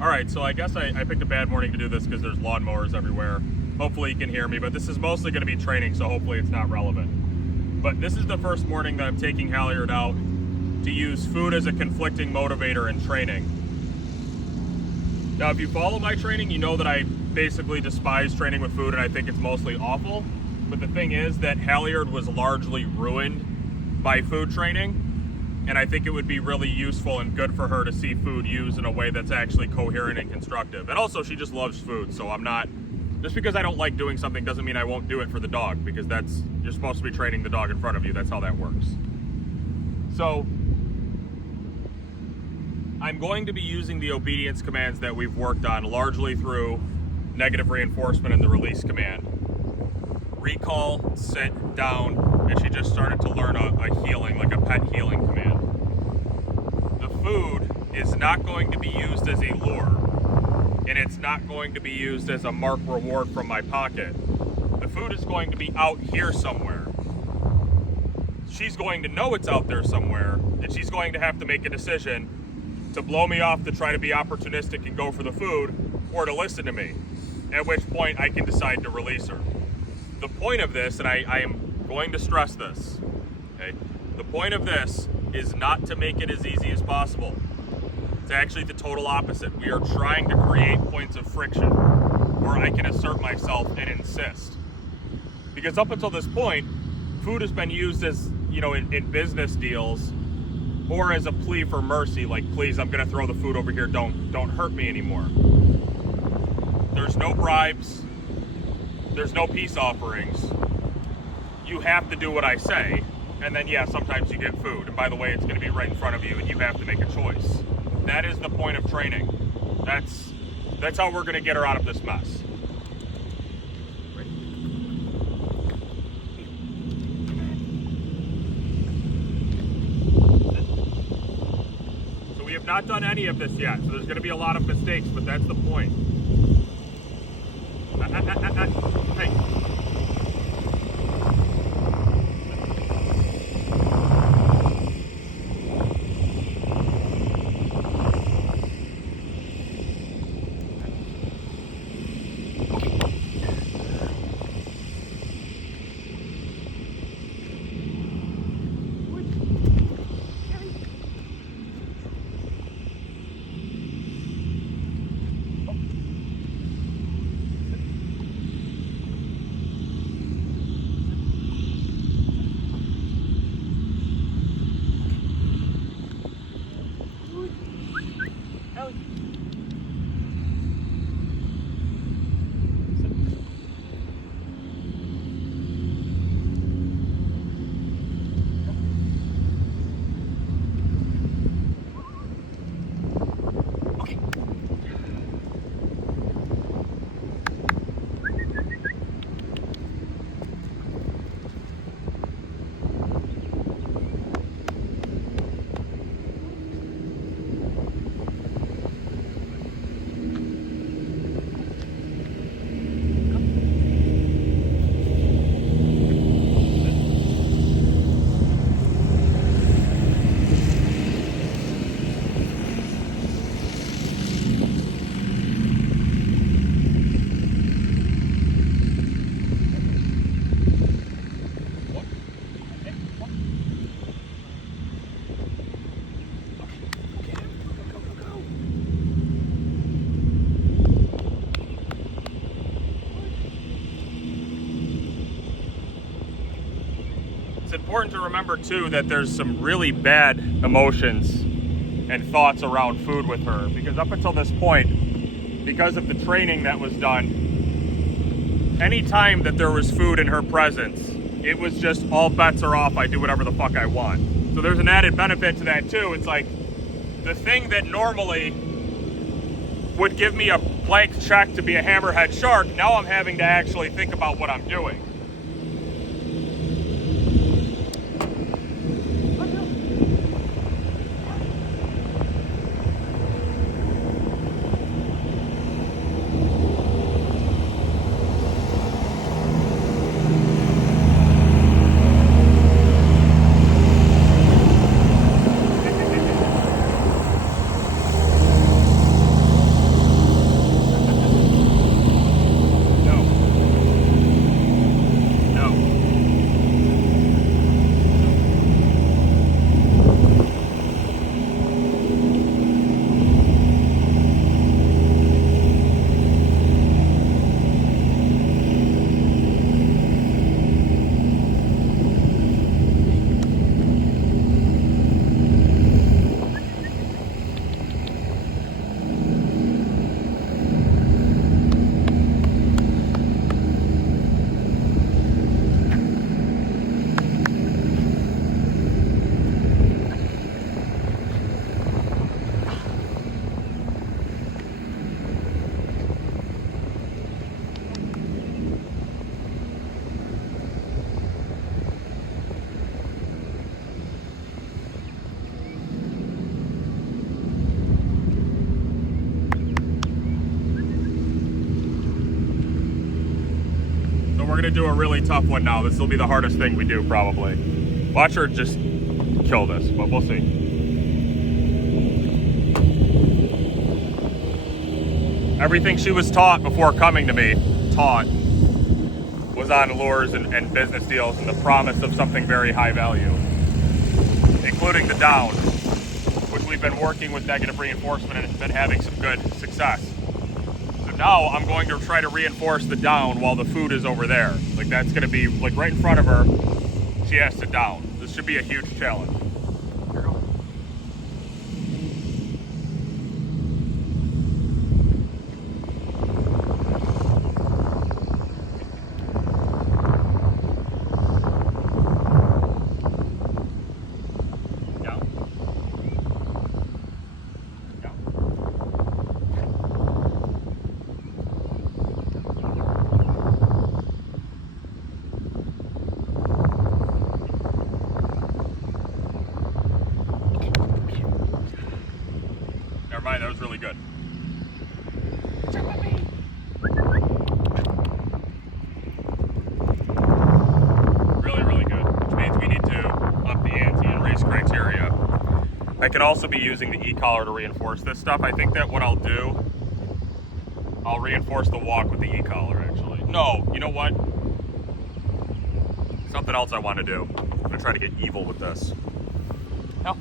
All right, so I guess I picked a bad morning to do this because there's lawnmowers everywhere. Hopefully you can hear me, but this is mostly going to be training, so hopefully it's not relevant. But this is the first morning that I'm taking Halliard out to use food as a conflicting motivator in training. Now, if you follow my training, you know that I basically despise training with food and I think it's mostly awful. But the thing is that Halliard was largely ruined by food training. And I think it would be really useful and good for her to see food used in a way that's actually coherent and constructive. And also, she just loves food, so I'm not... Just because I don't like doing something doesn't mean I won't do it for the dog, because that's... You're supposed to be training the dog in front of you. That's how that works. So, I'm going to be using the obedience commands that we've worked on largely through negative reinforcement and the release command. Recall, sit, down, and she just started to learn a healing, like a pet healing command. The food is not going to be used as a lure, and it's not going to be used as a mark reward from my pocket. The food is going to be out here somewhere. She's going to know it's out there somewhere, and she's going to have to make a decision to blow me off to try to be opportunistic and go for the food, or to listen to me, at which point I can decide to release her. The point of this, and I am going to stress this, okay? The point of this is not to make it as easy as possible. It's actually the total opposite. We are trying to create points of friction where I can assert myself and insist. Because up until this point, food has been used as, you know, in business deals or as a plea for mercy, like, please, I'm gonna throw the food over here, don't hurt me anymore. There's no bribes. There's no peace offerings. You have to do what I say, and then yeah, sometimes you get food. And by the way, it's going to be right in front of you, and you have to make a choice. That is the point of training. That's how we're going to get her out of this mess. So we have not done any of this yet. So there's going to be a lot of mistakes, but that's the point. Hey. It's important to remember too that there's some really bad emotions and thoughts around food with her, because up until this point, because of the training that was done, anytime that there was food in her presence, it was just all bets are off, I do whatever the fuck I want. So there's an added benefit to that too. It's like the thing that normally would give me a blank check to be a hammerhead shark, now I'm having to actually think about what I'm doing. we're gonna do a really tough one now. This will be the hardest thing we do probably. Watch her just kill this, but we'll see. Everything she was taught before coming to me, was on lures and business deals and the promise of something very high value, including the down, which we've been working with negative reinforcement and it's been having some good success. So now I'm going to try to reinforce the down while the food is over there. Like that's gonna be like right in front of her, she has to down. This should be a huge challenge. Here we go. Never mind, that was really good. Really, really good, which means we need to up the ante and raise criteria. I can also be using the e-collar to reinforce this stuff. I think that what I'll do, I'll reinforce the walk with the e-collar actually. No, you know what? Something else I want to do. I'm gonna try to get evil with this. No.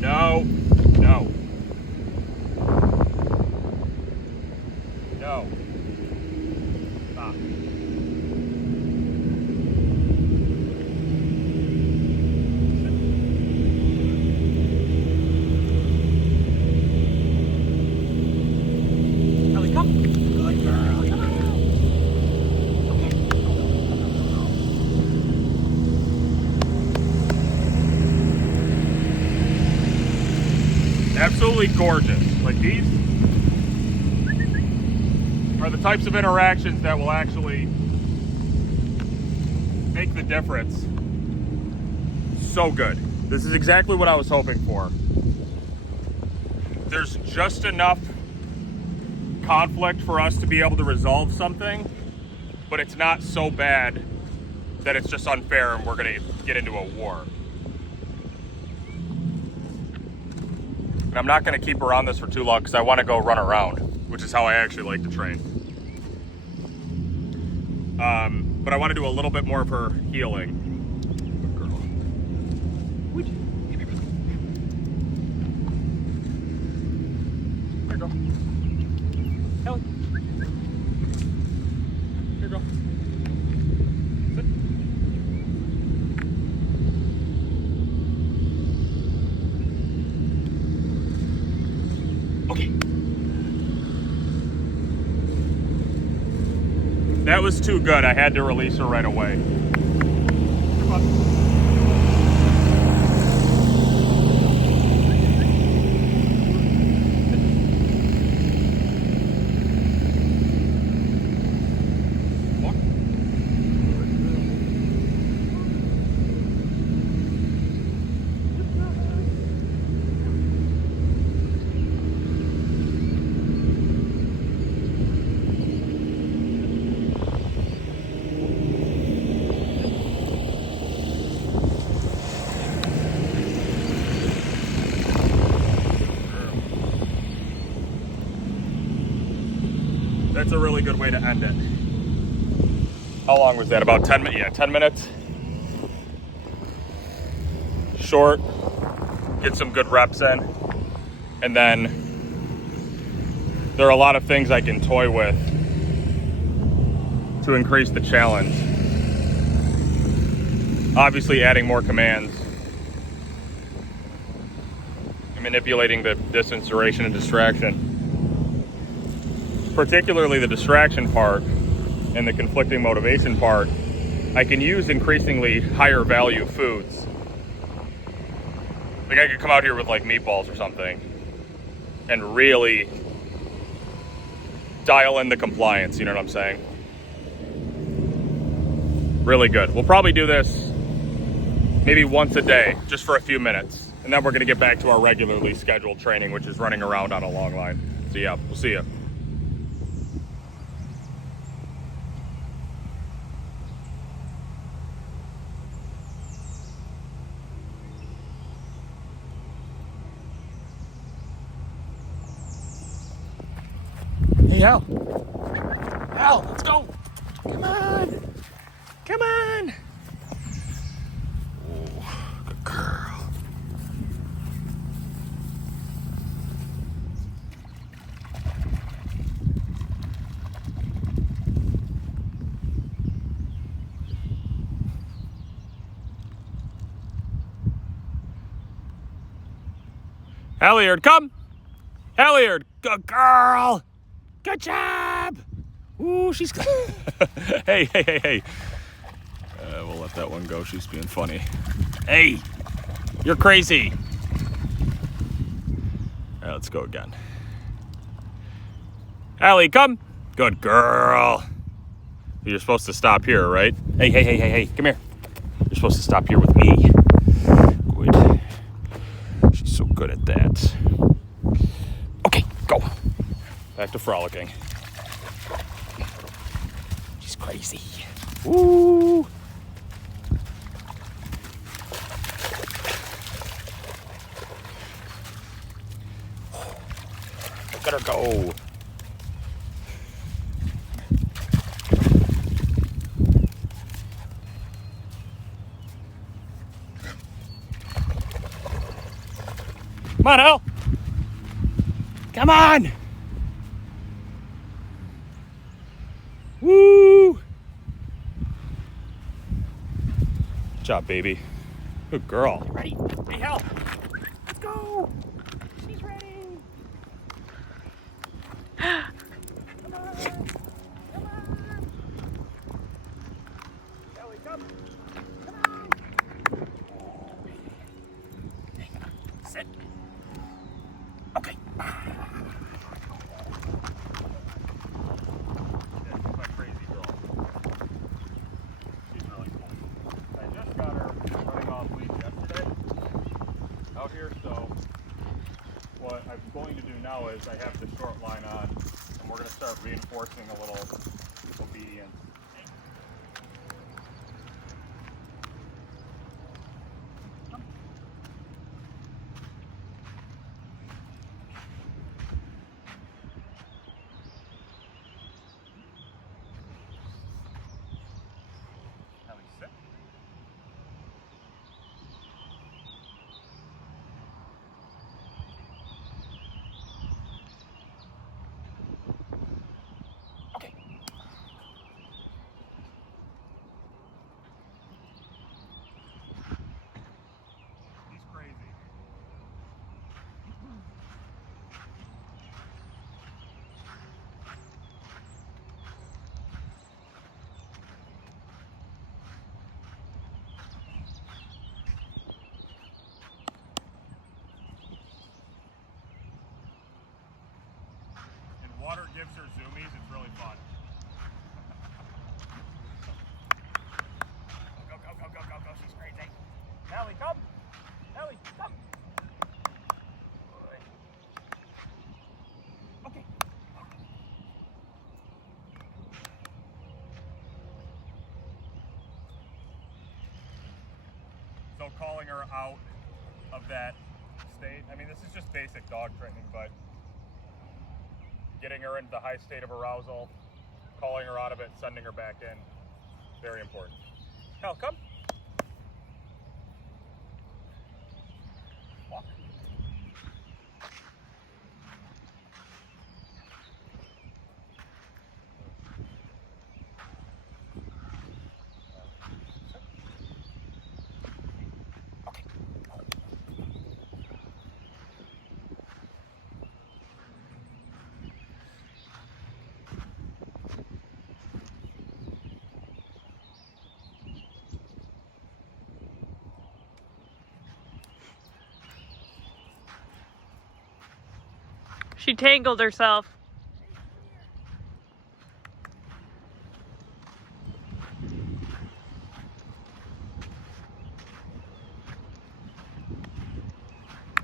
No. No. No. Stop. Hallie, come. Good girl. Come on. Absolutely gorgeous. Like these are the types of interactions that will actually make the difference. So good. This is exactly what I was hoping for. There's just enough conflict for us to be able to resolve something, but it's not so bad that it's just unfair and we're gonna get into a war. And I'm not going to keep her on this for too long because I want to go run around, which is how I actually like to train. But I want to do a little bit more of her healing. Good girl. Here you go. Hallie. Here you go. Sit. Okay. That was too good. I had to release her right away. Come on. That's a really good way to end it. How long was that? About 10 minutes? Yeah, 10 minutes. Short, get some good reps in. And then there are a lot of things I can toy with to increase the challenge. Obviously adding more commands and manipulating the distance, duration, and distraction. particularly the distraction part and the conflicting motivation part, I can use increasingly higher value foods. Like I could come out here with like meatballs or something and really dial in the compliance, you know what I'm saying? Really good. We'll probably do this maybe once a day, just for a few minutes. And then we're gonna get back to our regularly scheduled training, which is running around on a long line. So yeah, we'll see you. Hey, Al. Al, let's go. Come on. Come on. Oh, good girl. Halliard, come! Halliard, good girl! Good job! Ooh, she's good. Hey. We'll let that one go. She's being funny. Hey, you're crazy. All right, let's go again. Hallie, come. Good girl. You're supposed to stop here, right? Hey, come here. You're supposed to stop here with me. Good. She's so good at that. Okay, go. Back to frolicking. She's crazy. Woo! Look at her go. Come on, Elle. Come on. Woo. Good job, baby. Good girl. Ready? Hey, help. Let's go. She's ready. Come on. Come on. Ellie, come. Come on. Sit. Okay. My crazy girl. She's really cool. I just got her running off leash yesterday out here, so what I'm going to do now is I have the short line on, and we're going to start reinforcing a little obedience. Hallie, sit. Okay. He's crazy. And water gives her zoomies. It's really fun. Go. She's crazy. Hallie, come. Hallie, come. Okay. So calling her out of that state, I mean, this is just basic dog training, but getting her into the high state of arousal, calling her out of it, sending her back in, very important. Hal, come. Walk. Okay. She tangled herself.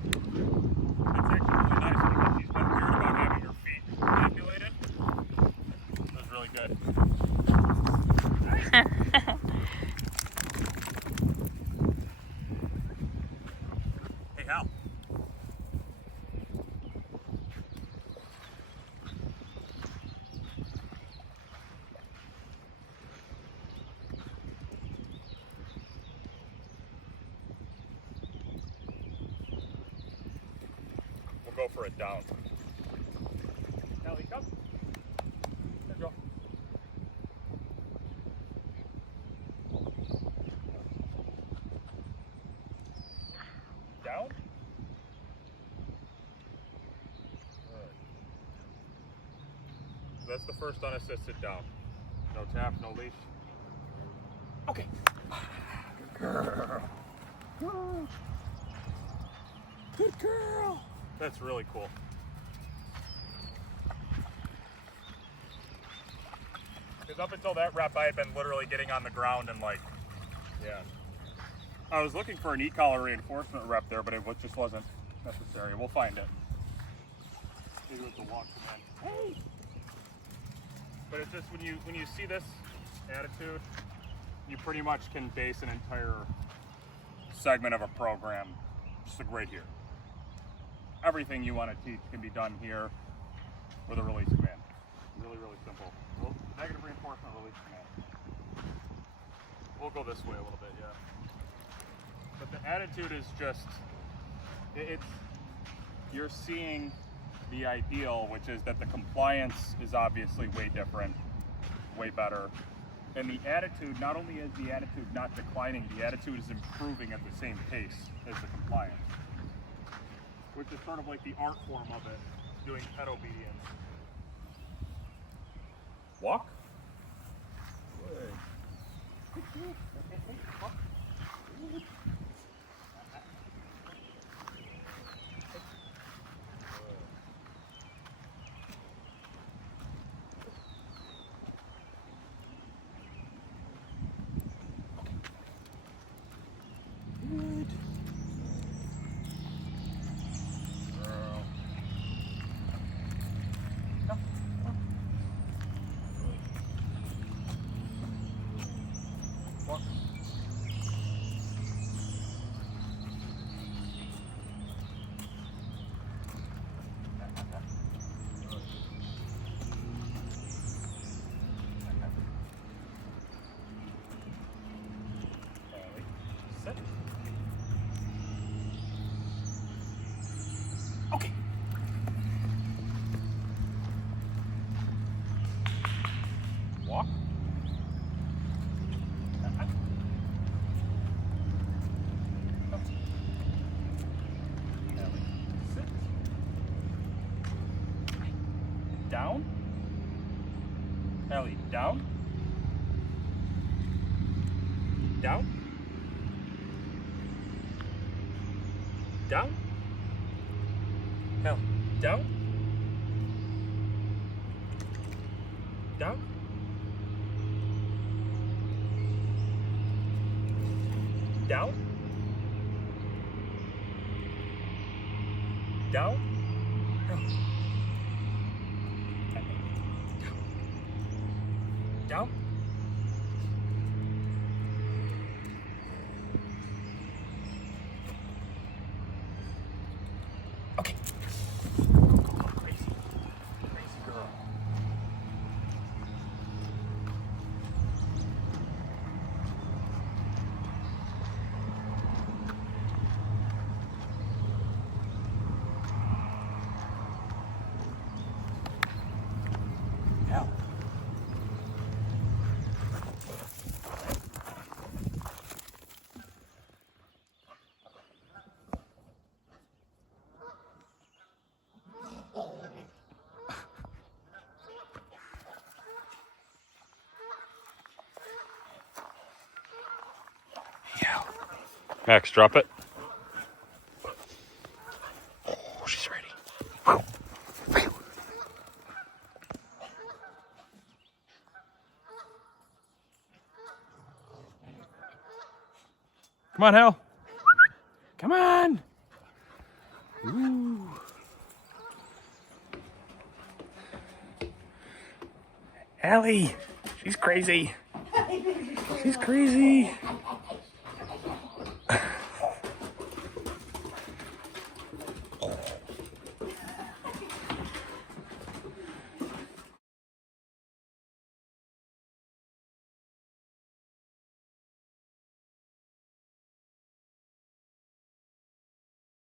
It's actually really nice because she's been weird about having her feet manipulated. It was really good. Hey, Hal. We'll go for it down. Hallie, come. There you go. Down. Good. That's the first unassisted down. No tap, no leash. Okay. Good girl. That's really cool. Because up until that rep, I had been literally getting on the ground and like, yeah. I was looking for an e-collar reinforcement rep there, but it just wasn't necessary. We'll find it. Maybe with the walk command. Hey! But it's just when you see this attitude, you pretty much can base an entire segment of a program just like right here. Everything you want to teach can be done here with a release command. Really, really simple. Well, negative reinforcement release command. We'll go this way a little bit, yeah. But the attitude is just, you're seeing the ideal, which is that the compliance is obviously way different, way better. And the attitude, not only is the attitude not declining, the attitude is improving at the same pace as the compliance. Which is sort of like the art form of it, doing pet obedience. Walk. Good. Okay. Walk. Sit. Down. Hallie, down. Down. Down. Hell, down. Down. Down. Down. Down. Okay. Crazy. Crazy girl. Hell. Yeah. Max, drop it. Oh, she's ready. Come on, Hal. Come on. Ooh. Hallie, she's crazy. She's crazy.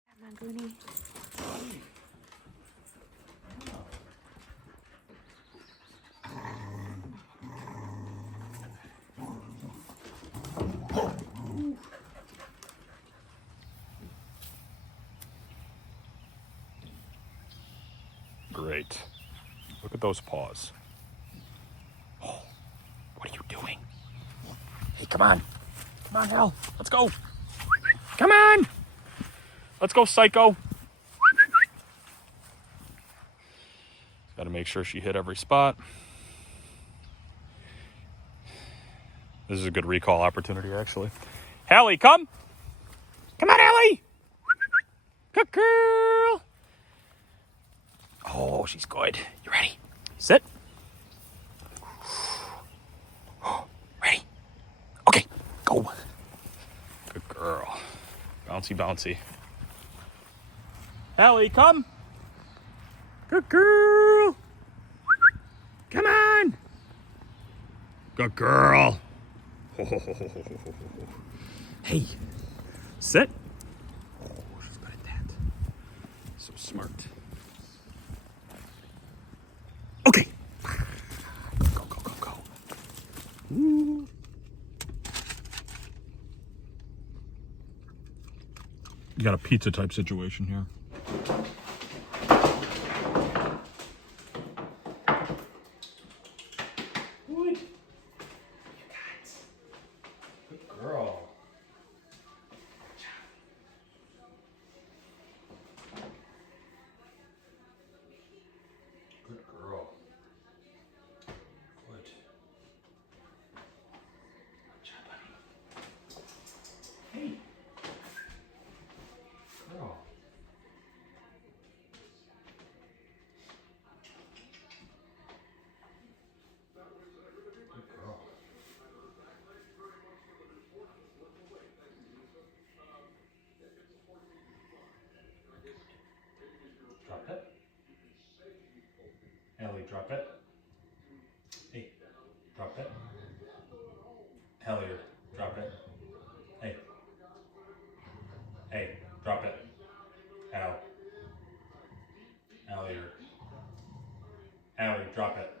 Come on, Goonie. Great. Look at those paws. Oh, what are you doing? Hey, come on. Come on, Hal. Let's go. Come on. Let's go, Psycho. Got to make sure she hit every spot. This is a good recall opportunity, actually. Hallie, come. Come on, Hallie. Good girl. Oh, she's good. You ready? Sit. Ready? Okay, go. Good girl. Bouncy, bouncy. Hallie, come. Good girl. Come on. Good girl. Hey, sit. Oh, she's good at that. So smart. Okay. Go, go, go, go. Ooh. You got a pizza type situation here. Good. You got it. Good girl. Good girl. Good. Good job, buddy. Hey. Girl. Good girl. Drop it. Hallie, drop it. Hey, drop it. Hallie, drop it. Hey. Hey, drop it. Hal. Hallie. Hallie, drop it.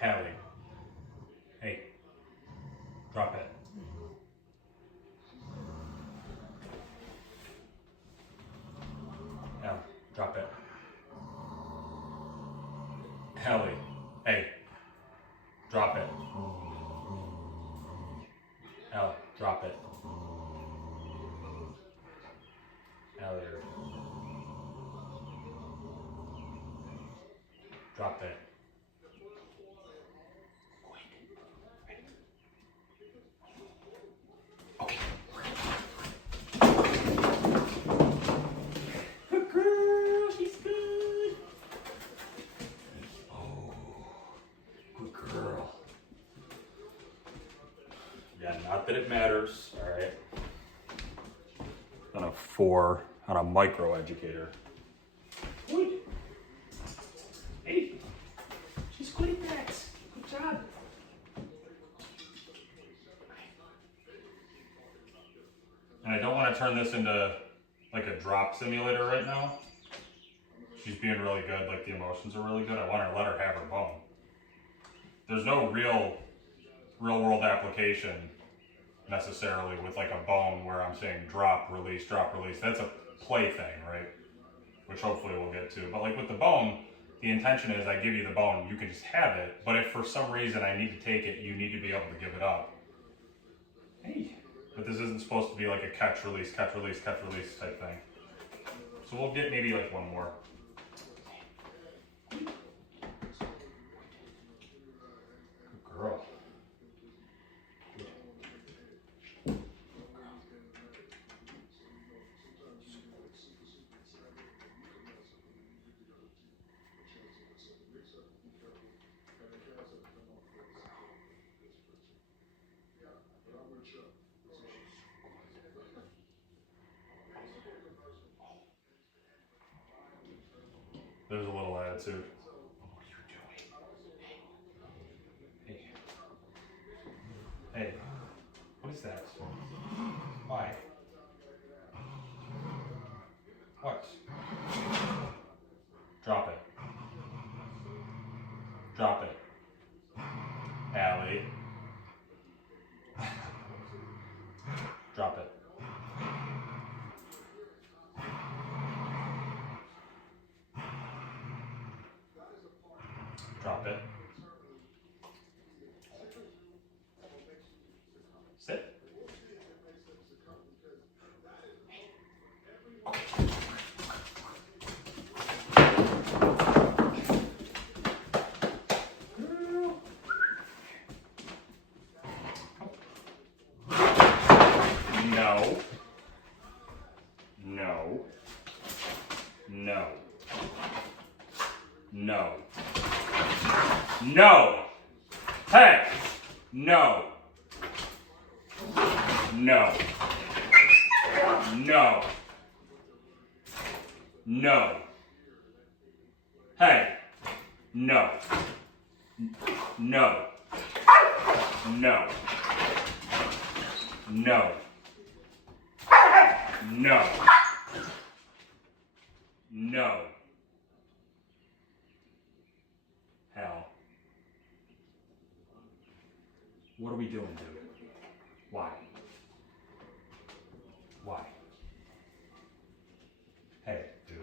Hallie. Hey, drop it. Hal, drop it. Hallie. Hey, drop it. Hal, drop it. Hallie. Drop it. Okay. Good girl, she's good. Oh, good girl. Yeah, not that it matters, all right? On a 4 on a micro educator. Good. Hey, she's good at that. Good job. And I don't want to turn this into like a drop simulator right now. She's being really good, like the emotions are really good. I want to let her have her bone. There's no real world application necessarily with like a bone where I'm saying drop, release, drop, release. That's a play thing, right? Which hopefully we'll get to. But like with the bone, the intention is I give you the bone, you can just have it. But if for some reason I need to take it, you need to be able to give it up. Hey, but this isn't supposed to be like a catch, release, catch, release, catch, release type thing. So we'll get maybe like one more. Good girl. Good. There's a little attitude. Hey, what is that? Why? What? Drop it. Drop it. Hallie. Drop it. Drop it. Sit. No. No. No. No. No. Hey! No. No. No. No. Hey! No. No. No. No. No. No. Hal. What are we doing, dude? Why? Why? Hey, dude.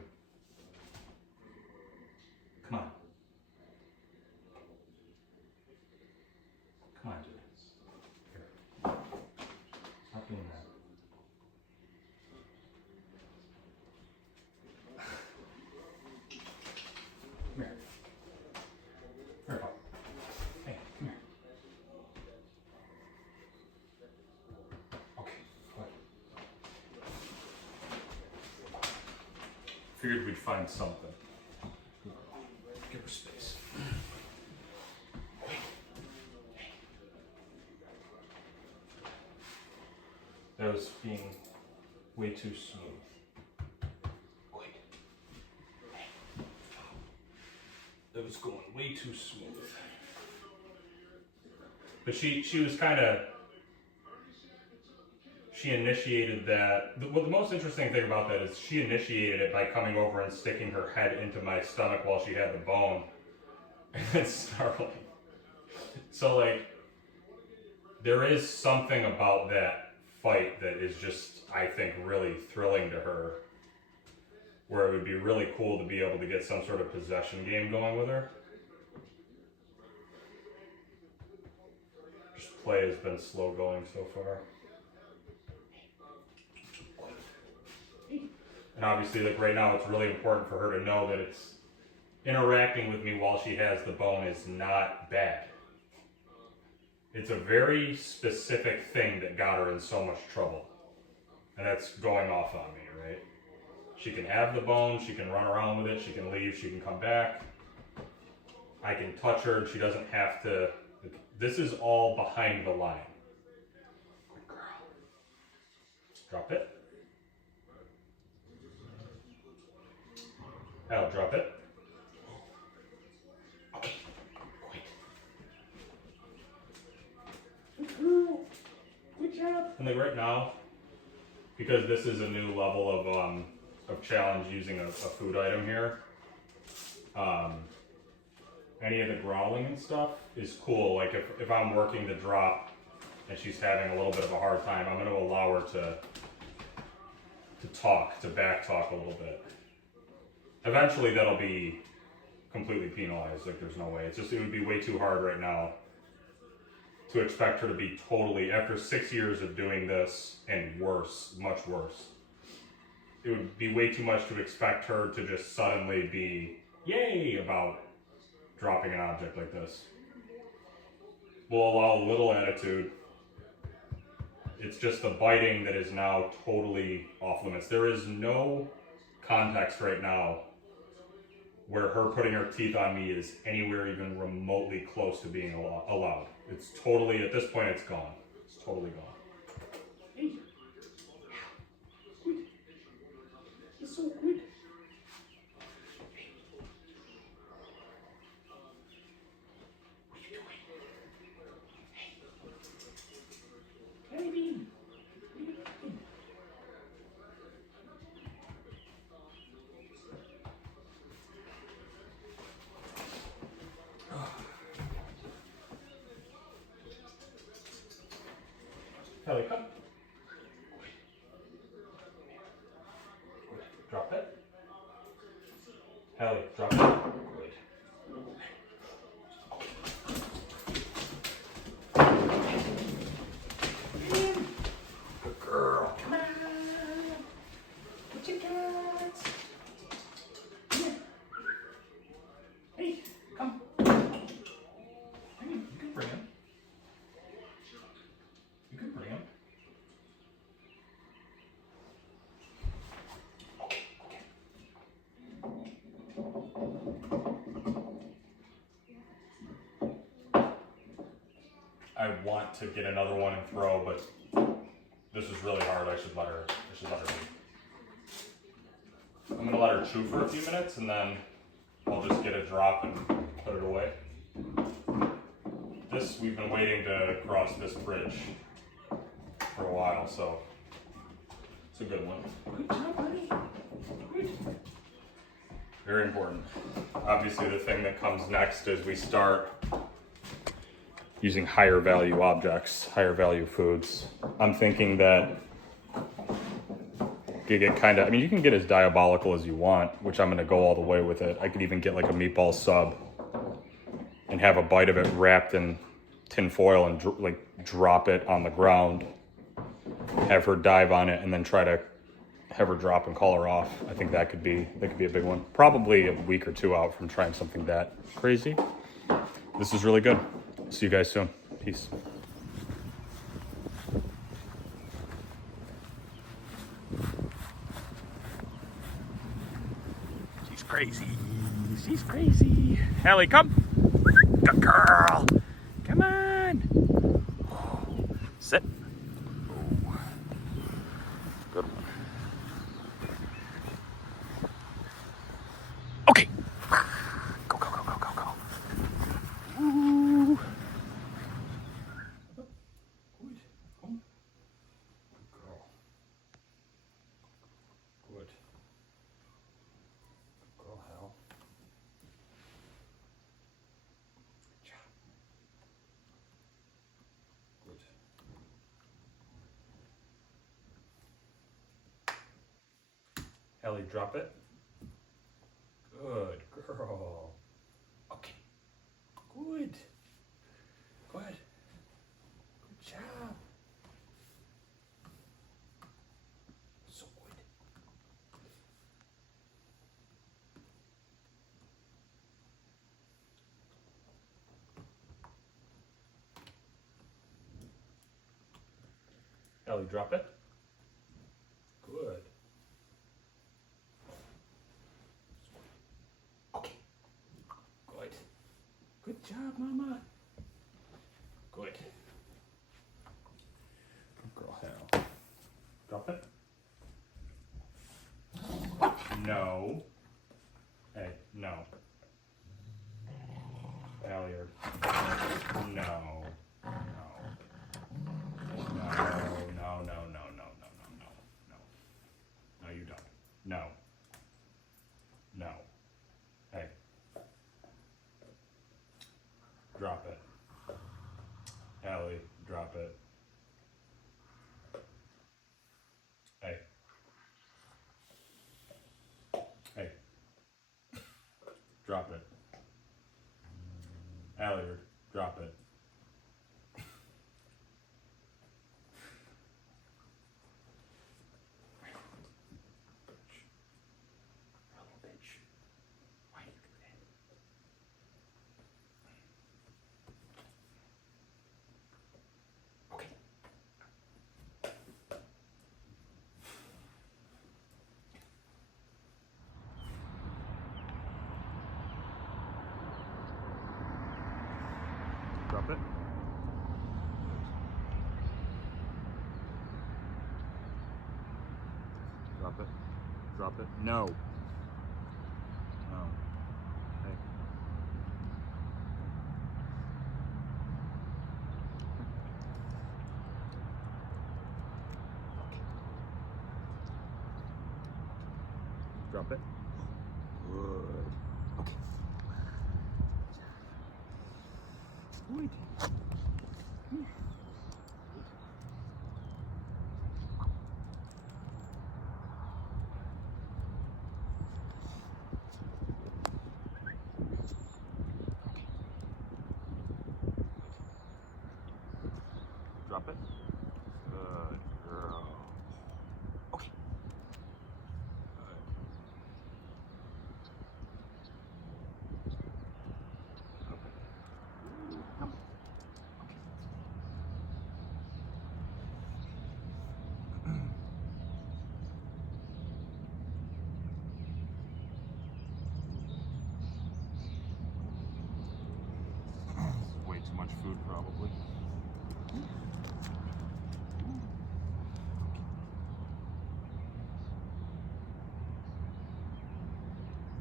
Come on. Come on, dude. Here. Stop doing that. Come here. Here, Pop. Hey, come here. Okay, go ahead. Figured we'd find something. Give her space. That was being way too smooth. Wait. That was going way too smooth. But she was kind of, she initiated that. Well, the most interesting thing about that is she initiated it by coming over and sticking her head into my stomach while she had the bone. And it's startling. So like, there is something about that fight that is just, I think, really thrilling to her, where it would be really cool to be able to get some sort of possession game going with her. Just play has been slow going so far. And obviously, like right now, it's really important for her to know that it's interacting with me while she has the bone is not bad. It's a very specific thing that got her in so much trouble. And that's going off on me, right? She can have the bone, she can run around with it, she can leave, she can come back. I can touch her, she doesn't have to. This is all behind the line. Good girl. Drop it. I'll drop it. Okay, wait. Good girl. Good job. And like right now, because this is a new level of challenge using a food item here, any of the growling and stuff is cool. Like if I'm working the drop and she's having a little bit of a hard time, I'm going to allow her to talk, to back talk a little bit. Eventually that'll be completely penalized, like there's no way. It's just, it would be way too hard right now to expect her to be totally, after 6 years of doing this, and worse, much worse, it would be way too much to expect her to just suddenly be yay about dropping an object like this. We'll allow a little attitude. It's just the biting that is now totally off limits. There is no context right now where her putting her teeth on me is anywhere even remotely close to being allowed. It's totally, at this point, it's gone. It's totally gone. Hey. Good. It's so good. Hallie, drop it. Good. Good girl. Come on. What you got? Come here. Hey, come. Hey, you can bring him. You can bring him. I want to get another one and throw, but this is really hard. I should let her be. I'm gonna let her chew for a few minutes and then I'll just get a drop and put it away. This, we've been waiting to cross this bridge for a while, so it's a good one. Good job, buddy. Good. Very important. Obviously, the thing that comes next is we start using higher value objects, higher value foods. I'm thinking that you get kind of, I mean, you can get as diabolical as you want, which I'm gonna go all the way with it. I could even get like a meatball sub and have a bite of it wrapped in tin foil and drop it on the ground, have her dive on it, and then try to have her drop and call her off. I think that could be a big one. Probably a week or two out from trying something that crazy. This is really good. See you guys soon. Peace. She's crazy. She's crazy. Hallie, come. Good girl. Come on. Sit. Oh. Good one. Okay. Go, go, go, go, go, go. Ooh. Good. Come. Good girl. Good. Good girl, Hal. Good job. Good. Hallie, drop it. Good girl. Okay. Good. Good. Good job. So good. Hallie, drop it. Good. Okay. Good. Good job, Mama. Good. Good girl, Hal. Drop it. No. Hey, no. Hallie, no. No. No, no, no, no, no, no, no, no, no. No, you don't. No. No. Hey. Drop it. Hallie, drop it. Hey. Hey. Drop it. Hallie, drop it. Drop it. Drop it. Drop it. No. No. Hey. Drop it. Good. Okay. Good. much food, probably.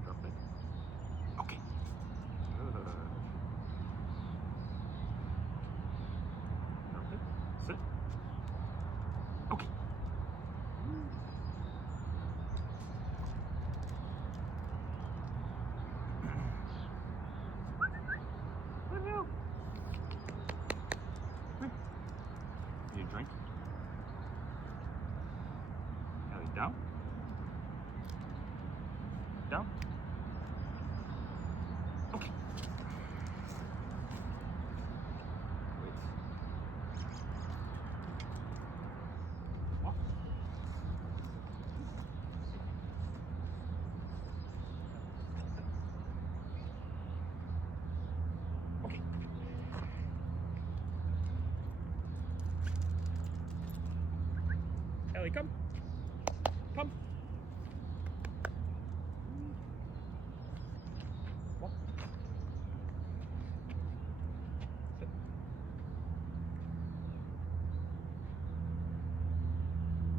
Drop it. Okay. Good. Drop it. Sit. Okay. Need a drink? Hallie, down. Down. Okay. Wait. Walk. Okay. Hallie, come. Come. Walk. Sit.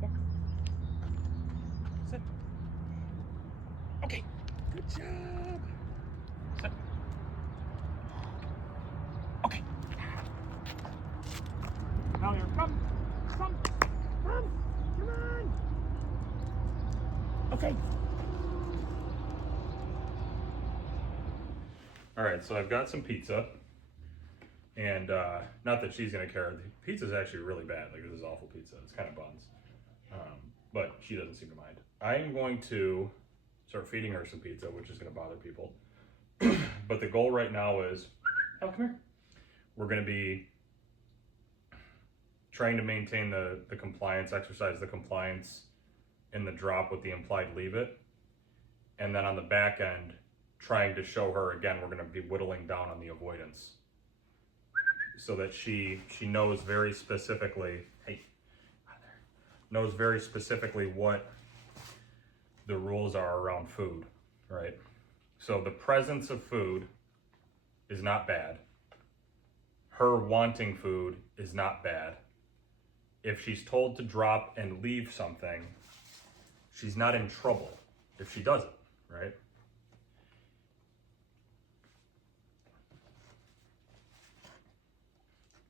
Walk. Sit. Okay. Good job. Sit. Okay. Now here, come. Come. Come. Come on. Okay. All right, so I've got some pizza, and not that she's gonna care. The pizza's actually really bad. Like, this is awful pizza. It's kind of buns, but she doesn't seem to mind. I'm going to start feeding her some pizza, which is gonna bother people. But the goal right now is, oh, come here. We're gonna be trying to maintain the compliance, exercise the compliance in the drop with the implied leave it. And then on the back end, trying to show her, again, we're gonna be whittling down on the avoidance so that she knows very specifically, hey, knows very specifically what the rules are around food, right? So the presence of food is not bad. Her wanting food is not bad. If she's told to drop and leave something, she's not in trouble if she does it, right?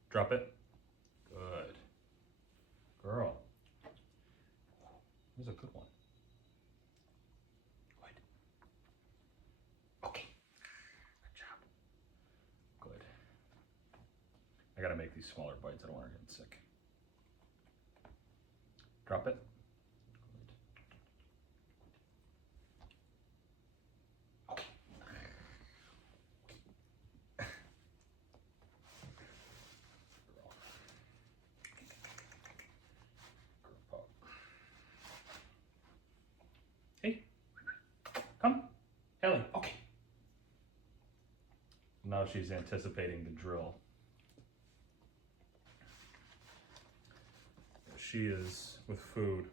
Drop it. Good. Girl. That was a good one. Good. Okay. Good job. Good. I gotta make these smaller bites. I don't want her getting sick. Drop it. Good. Okay. Hey, come, Hallie. Okay. Now she's anticipating the drill. She is, with food,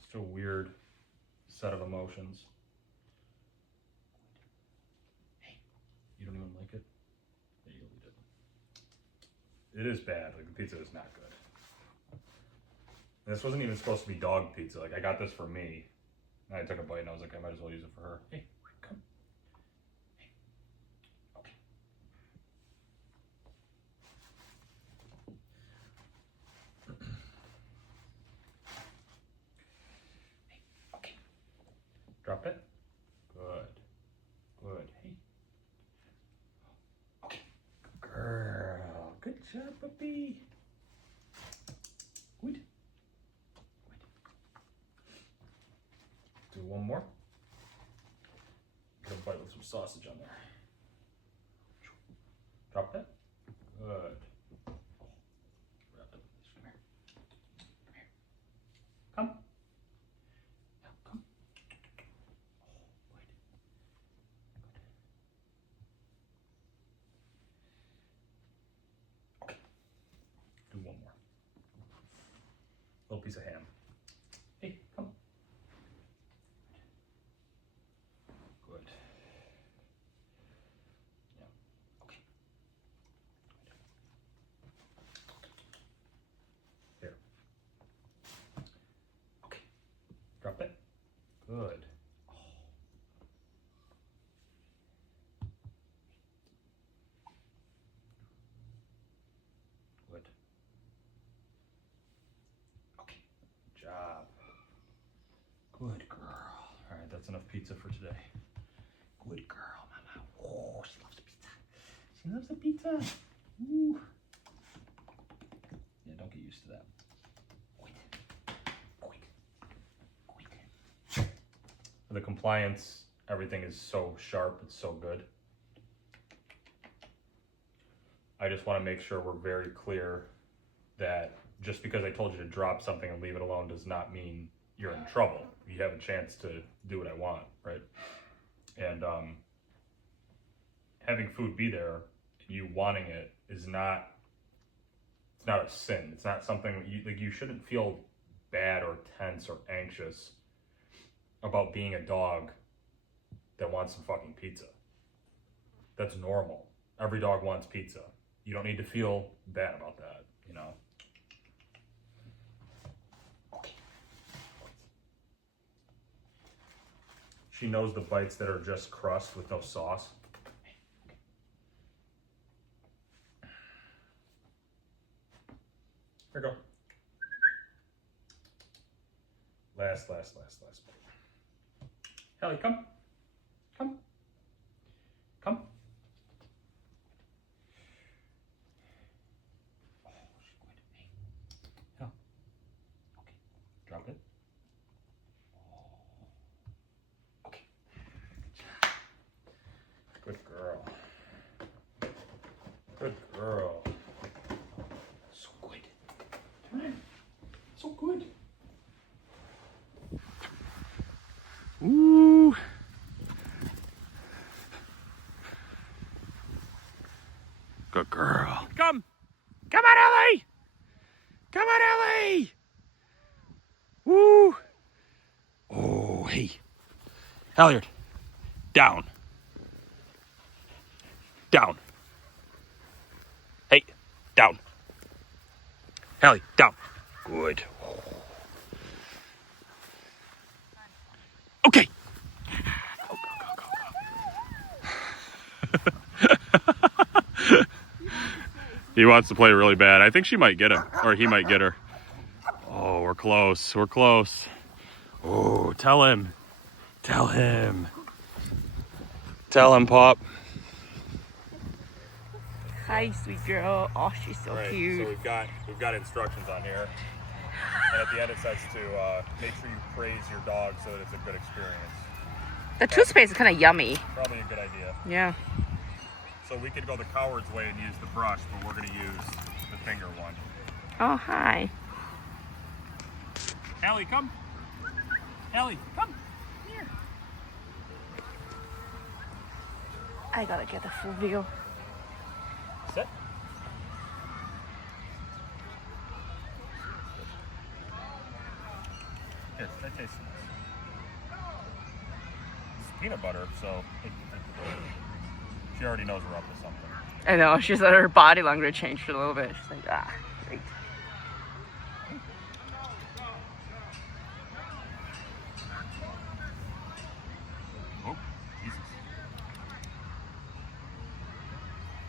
just a weird set of emotions. Hey, you don't even like it? Yeah, you eat it. It is bad. Like, the pizza is not good. And this wasn't even supposed to be dog pizza. Like, I got this for me. And I took a bite and I was like, I might as well use it for her. Hey, come. Hey. Okay. Hey, okay. Drop it. Good. Good. Hey. Okay. Good girl. Good job, puppy. Good. Do one more. Get a bite with some sausage on there. Drop that. Good. Grab it. Come here. Come here. Come. Yeah, come. Oh, good. Good. Okay. Do one more. Little piece of ham. Hey, come. Good. Yeah. Okay. Good girl. All right, that's enough pizza for today. Good girl, Mama. Oh, she loves the pizza. She loves the pizza. Ooh. Yeah, don't get used to that. The compliance, everything is so sharp, it's so good. I just want to make sure we're very clear that just because I told you to drop something and leave it alone does not mean you're in trouble. You have a chance to do what I want, right? And having food be there, you wanting it is not, it's not a sin. It's not something you shouldn't feel bad or tense or anxious about being a dog that wants some fucking pizza. That's normal. Every dog wants pizza. You don't need to feel bad about that, you know? Okay. She knows the bites that are just crust with no sauce. Here we go. Last bite. Hallie, come. Come. Come. Oh, she's going to me. Hell. Okay. Drop it. Oh. Okay. Good girl. Good girl. So good. Come on. So good. Ooh. Good girl. Come. Come on, Hallie. Come on, Hallie. Woo. Oh, hey. Halliard. Down. Down. Hey. Down. Hallie, down. Good. Okay. Go, go, go, go. He wants to play really bad. I think she might get him, or he might get her. Oh, we're close. We're close. Oh, tell him. Tell him. Tell him, Pop. Hi, sweet girl. Oh, she's so cute. So we've got instructions on here, and at the end it says to make sure you praise your dog so that it's a good experience. The toothpaste is kind of yummy. Probably a good idea. Yeah. So we could go the coward's way and use the brush, but we're going to use the finger one. Oh, hi. Hallie, come. Hallie, come. Here. I gotta get the full view. Sit. Here, try tasting this. It's peanut butter, so she already knows we're up to something. I know, she's her body language changed a little bit. She's like, ah, great. Oh, Jesus.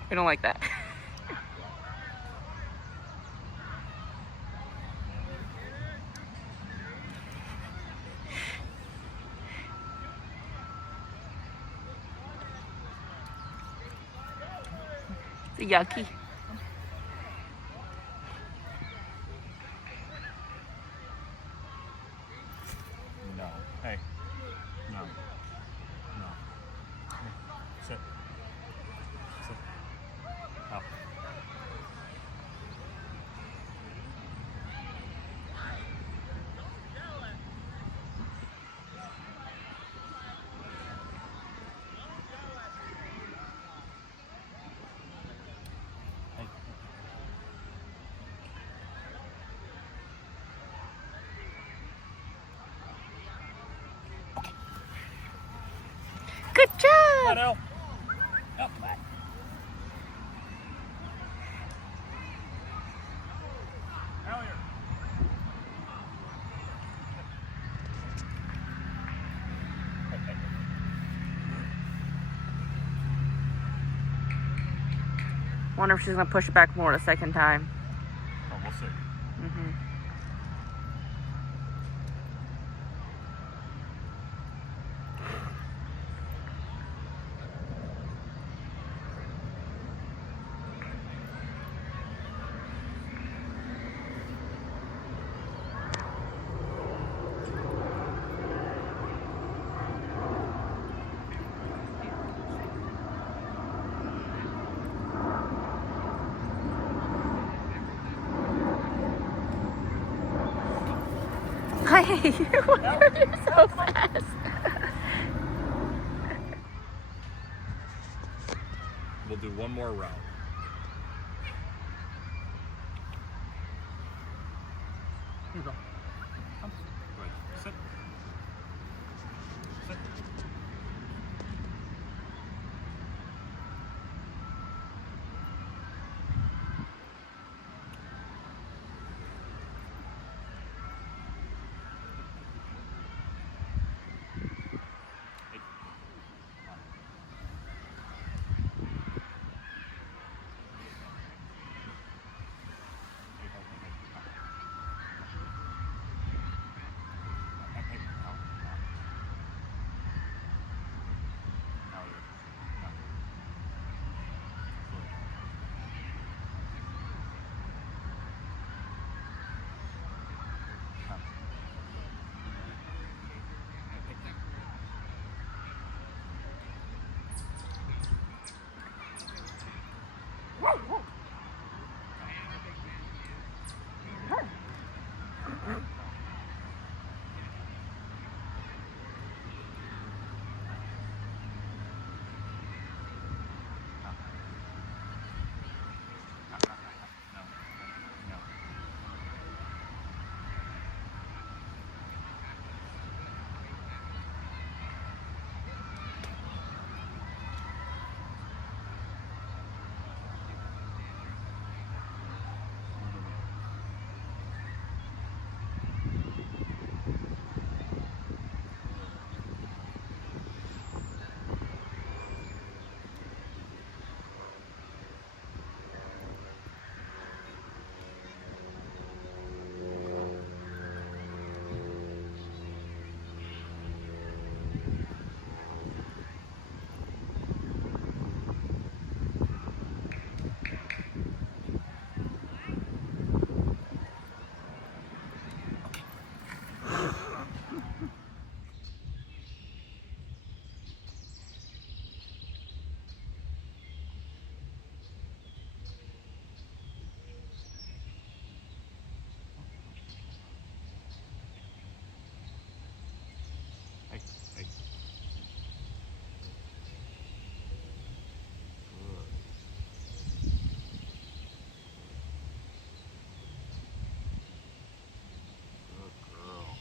We don't like that. It's yucky. No. Hey. No. No. Here. Sit. Sit. Up. Good job! Come on, Elle. Up. Hallier. Wonder if she's gonna push it back more the second time. Oh, we'll see. Mm-hmm. Hey, you're so fast. We'll do one more round. Here you go. Come. Go ahead. Sit. Sit. Hey. Come on. Hey, hey, hey, hey. Come. Hey, hey, no, no. Now you're. No. Good. Come. Hey, hey, hey. No. No. Hey, hey. Good girl.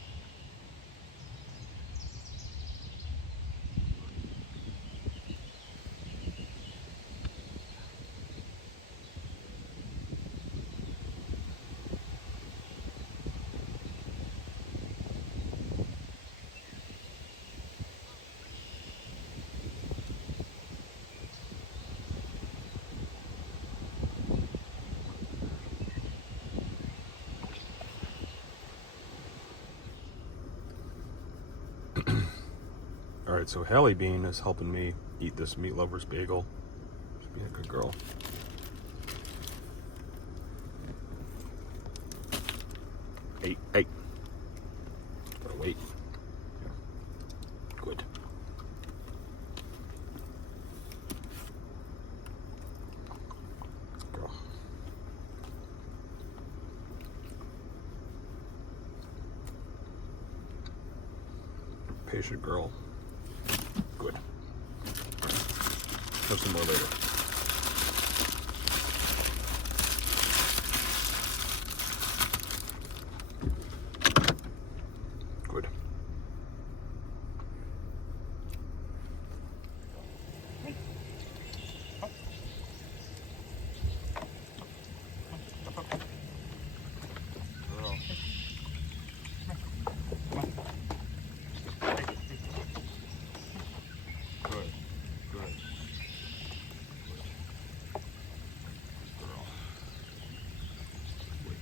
All right, so Hallie Bean is helping me eat this meat lover's bagel. She's being a good girl. Hey, hey. Gotta wait. Yeah. Good. Girl. Patient girl. Good. Have some more later. Good. Good. Good. Girl. Wait.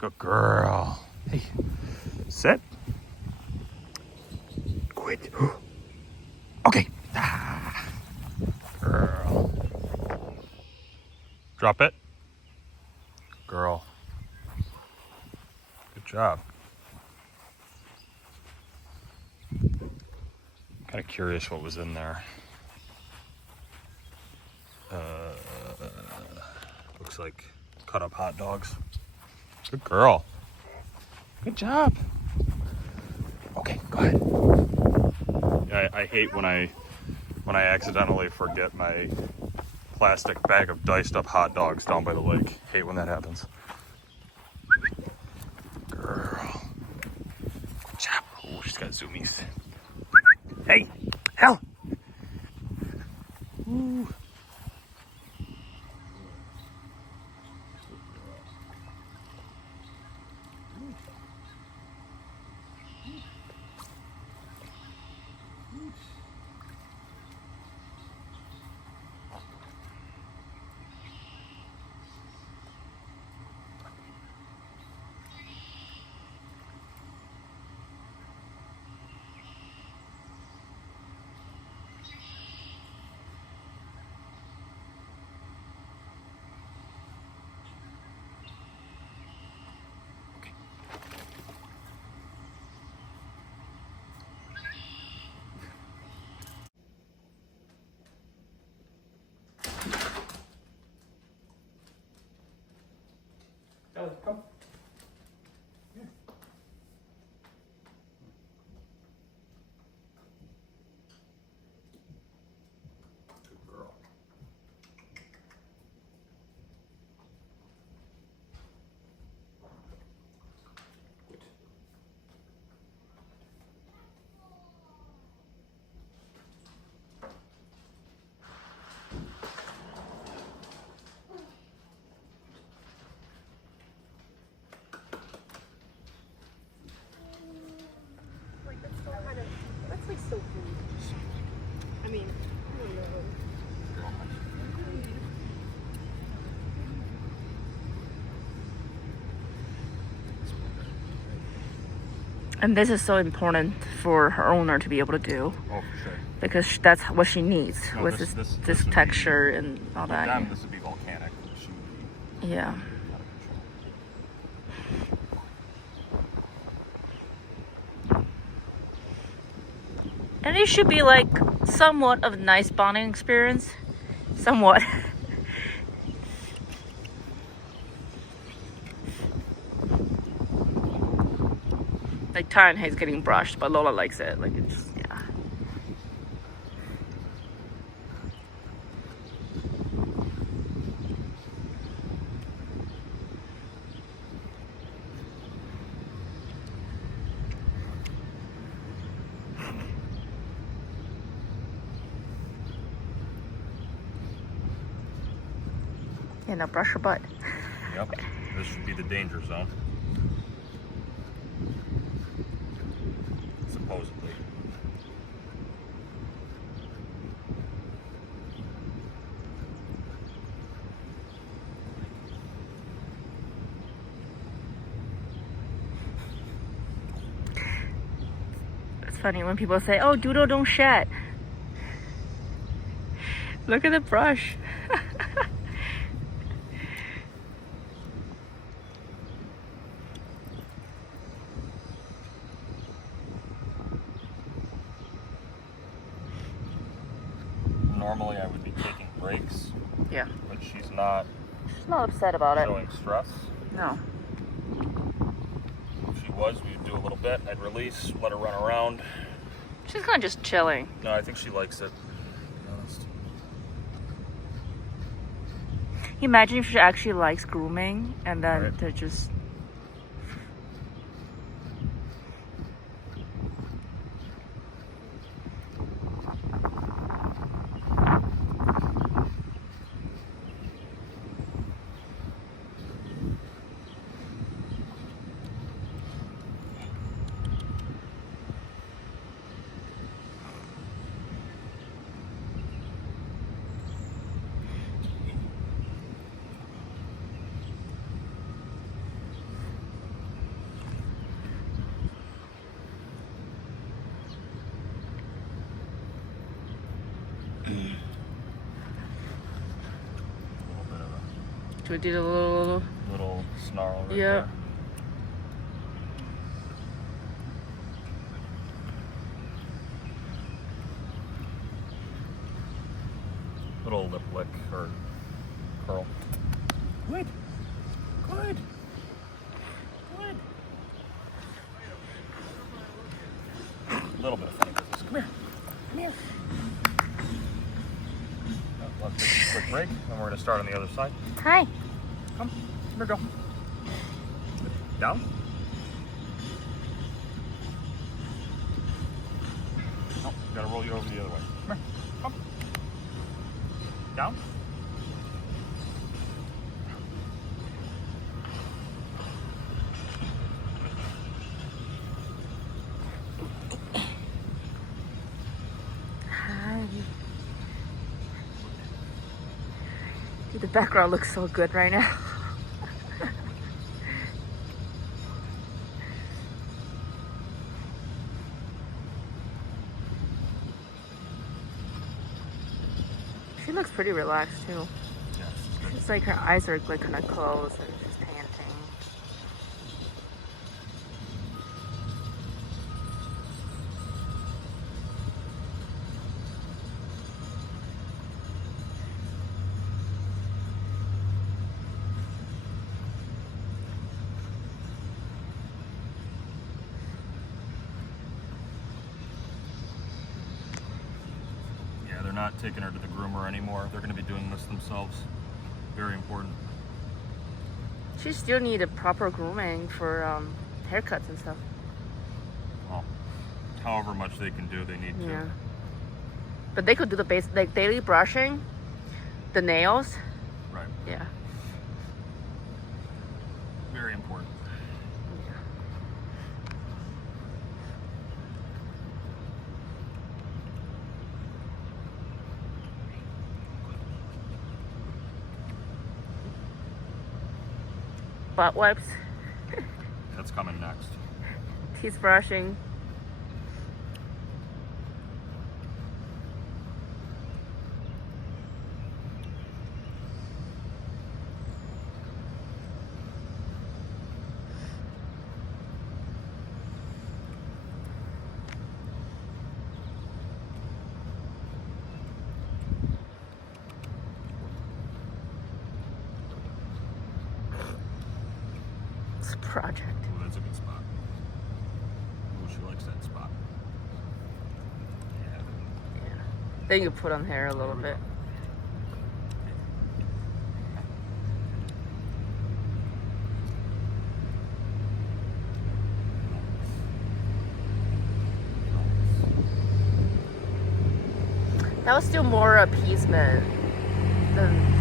Good girl. Hey, sit. Quit. Okay. Ah, girl. Drop it. Girl. Good job. Kind of curious what was in there. Looks like cut up hot dogs. Good girl. Good job. Okay, go ahead. Yeah, I hate when I accidentally forget my plastic bag of diced up hot dogs down by the lake. Hate when that happens. Girl. Good job. Oh, she's got zoomies. Hey, hell. Ooh. Hallie, come. Good girl. Good. That's like so cool. I mean, I don't know. And this is so important for her owner to be able to do, Oh, for sure. because that's what she needs No, with this this would be- texture and all For that. them, this would be volcanic. She would be Yeah. out of control. And it should be like somewhat of a nice bonding experience. Somewhat. Like Tyron hates getting brushed, but Lola likes it. Like it's yeah. Yeah, now brush her butt. Yep. This should be the danger zone. Supposedly. It's funny when people say, "Oh, Doodle, don't shed." Look at the brush. Normally I would be taking breaks, Yeah. but she's not She's not upset about it. showing stress. No. If she was, we'd do a little bit. I'd release, let her run around. She's kind of just chilling. No, I think she likes it, to be honest. Imagine if she actually likes grooming and then Right. to just. We did a little. Little snarl right Yeah. there. Little lip lick or curl. Good. Good. Good. A little bit of funny business. Come here. Come here. Let's take a quick break, and we're going to start on the other side. Hi. Come here, go. Down. No, gotta roll you over the other way. Come here. Come. Down. Hi. Dude, the background looks so good right now. She looks pretty relaxed too. Yes. It's like her eyes are like kind of closed and she's panting. Yeah, they're not taking her to the groomer anymore. They're going to be doing this themselves. Very important. She still need a proper grooming for haircuts and stuff. Well, however much they can do, they need to. Yeah. But they could do the base, like daily brushing, the nails. Right. Yeah. Very important. Butt wipes, That's coming next. teeth brushing. It's a project. Ooh, that's a good spot. Ooh, she likes that spot. Yeah. Yeah. Then you put on hair a little bit. That was still more appeasement than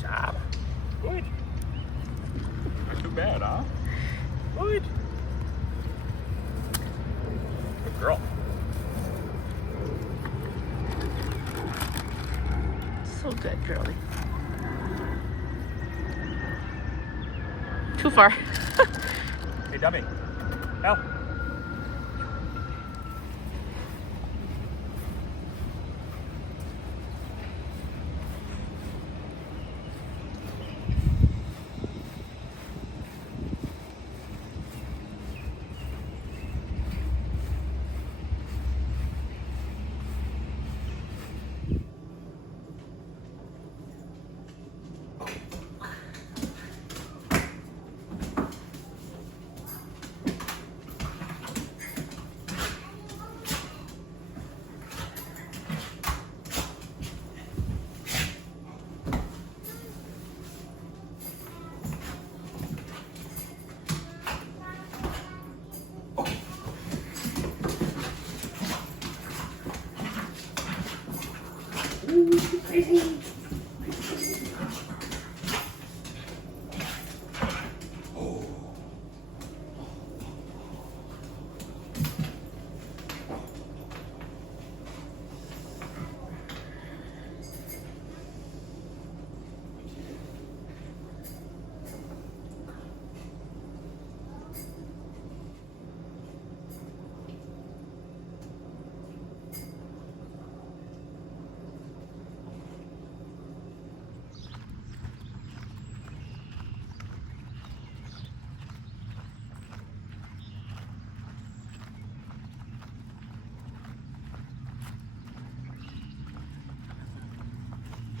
Job. Good. Not too bad, huh? Good. Good girl. so good, girly. Too far. Hey, dummy. Help.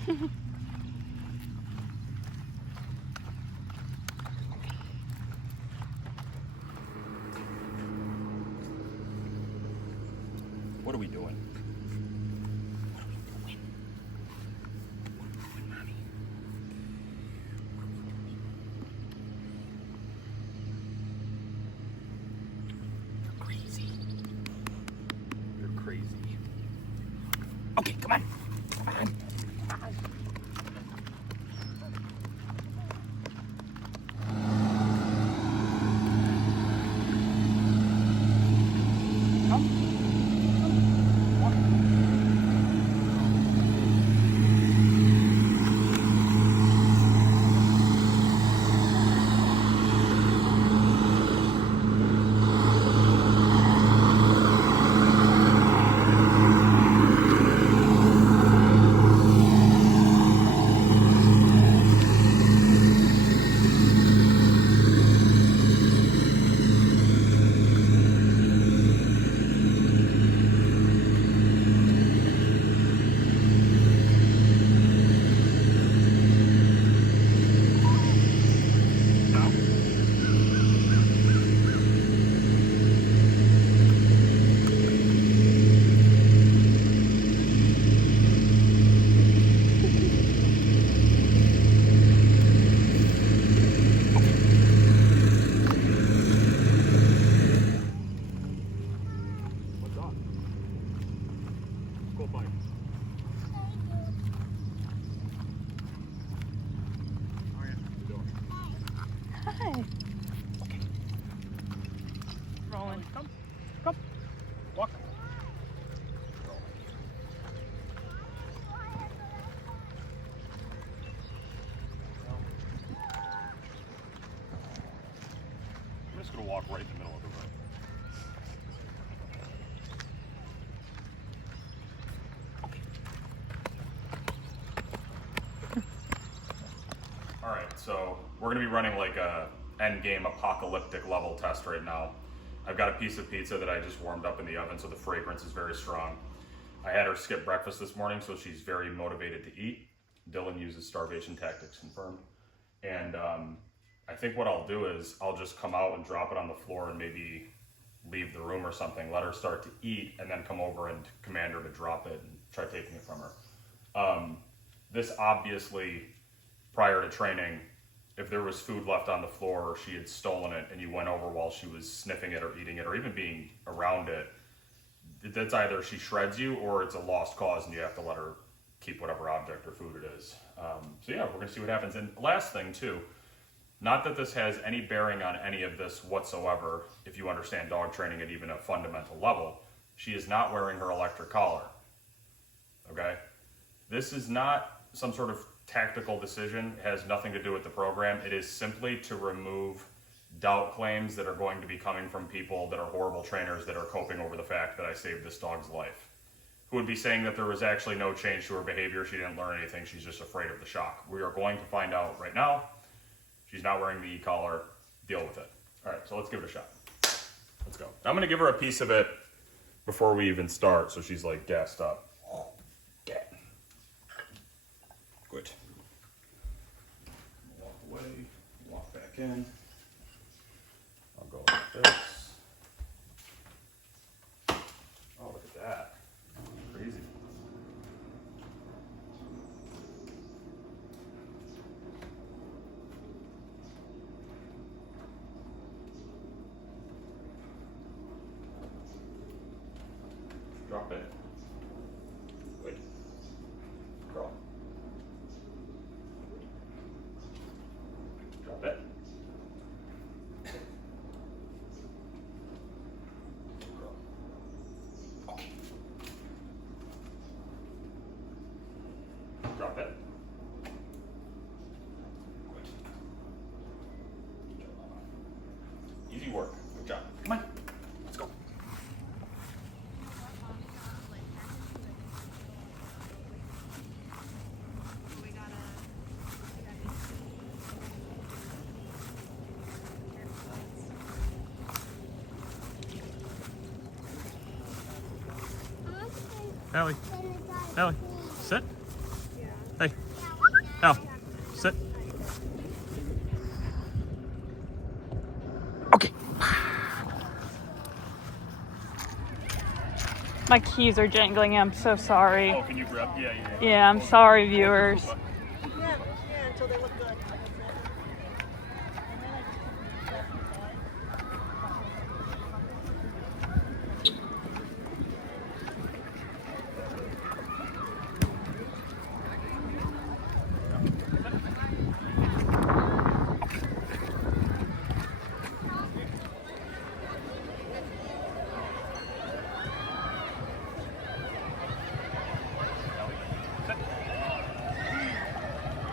What are we doing? You're crazy. Okay, come on. Come on. Hi. Rolling. Come. Walk. I'm just gonna walk right in the middle of the road. All right, so we're gonna be running like a end game apocalyptic level test right now. I've got a piece of pizza that I just warmed up in the oven, so the fragrance is very strong. I had her skip breakfast this morning, so she's very motivated to eat. Dylan uses starvation tactics, confirmed. And I think what I'll do is I'll just come out and drop it on the floor and maybe leave the room or something, let her start to eat, and then come over and command her to drop it and try taking it from her. This obviously, prior to training, if there was food left on the floor or she had stolen it and you went over while she was sniffing it or eating it or even being around it, that's either she shreds you or it's a lost cause and you have to let her keep whatever object or food it is. So yeah, we're gonna see what happens. And last thing too, not that this has any bearing on any of this whatsoever, if you understand dog training at even a fundamental level, she is not wearing her electric collar, okay? This is not some sort of tactical decision. It has nothing to do with the program. It is simply to remove doubt claims that are going to be coming from people that are horrible trainers that are coping over the fact that I saved this dog's life, who would be saying that there was actually no change to her behavior. She didn't learn anything. She's just afraid of the shock. We are going to find out right now. She's not wearing the e-collar. Deal with it. All right, so let's give it a shot. Let's go. I'm going to give her a piece of it before we even start, so she's like gassed up. Good. Walk away, walk back in. I'll go like this. Oh, look at that. Crazy. Drop it. Good. Crawl. Drop it. Crawl. Okay. Drop it. Good. Easy work. Good job. Come on. Let's go. Hallie, Hallie, sit. Hey. Okay. My keys are jangling. I'm so sorry. Oh, can you grab? Yeah. Yeah, I'm sorry, viewers.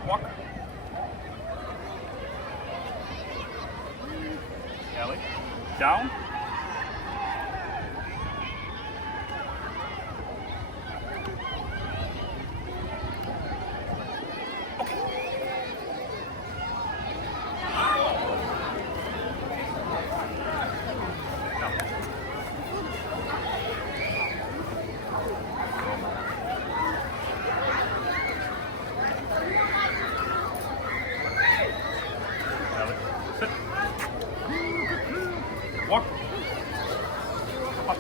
Walk. Hallie. Down. Hallie. Sit. Walk. Up.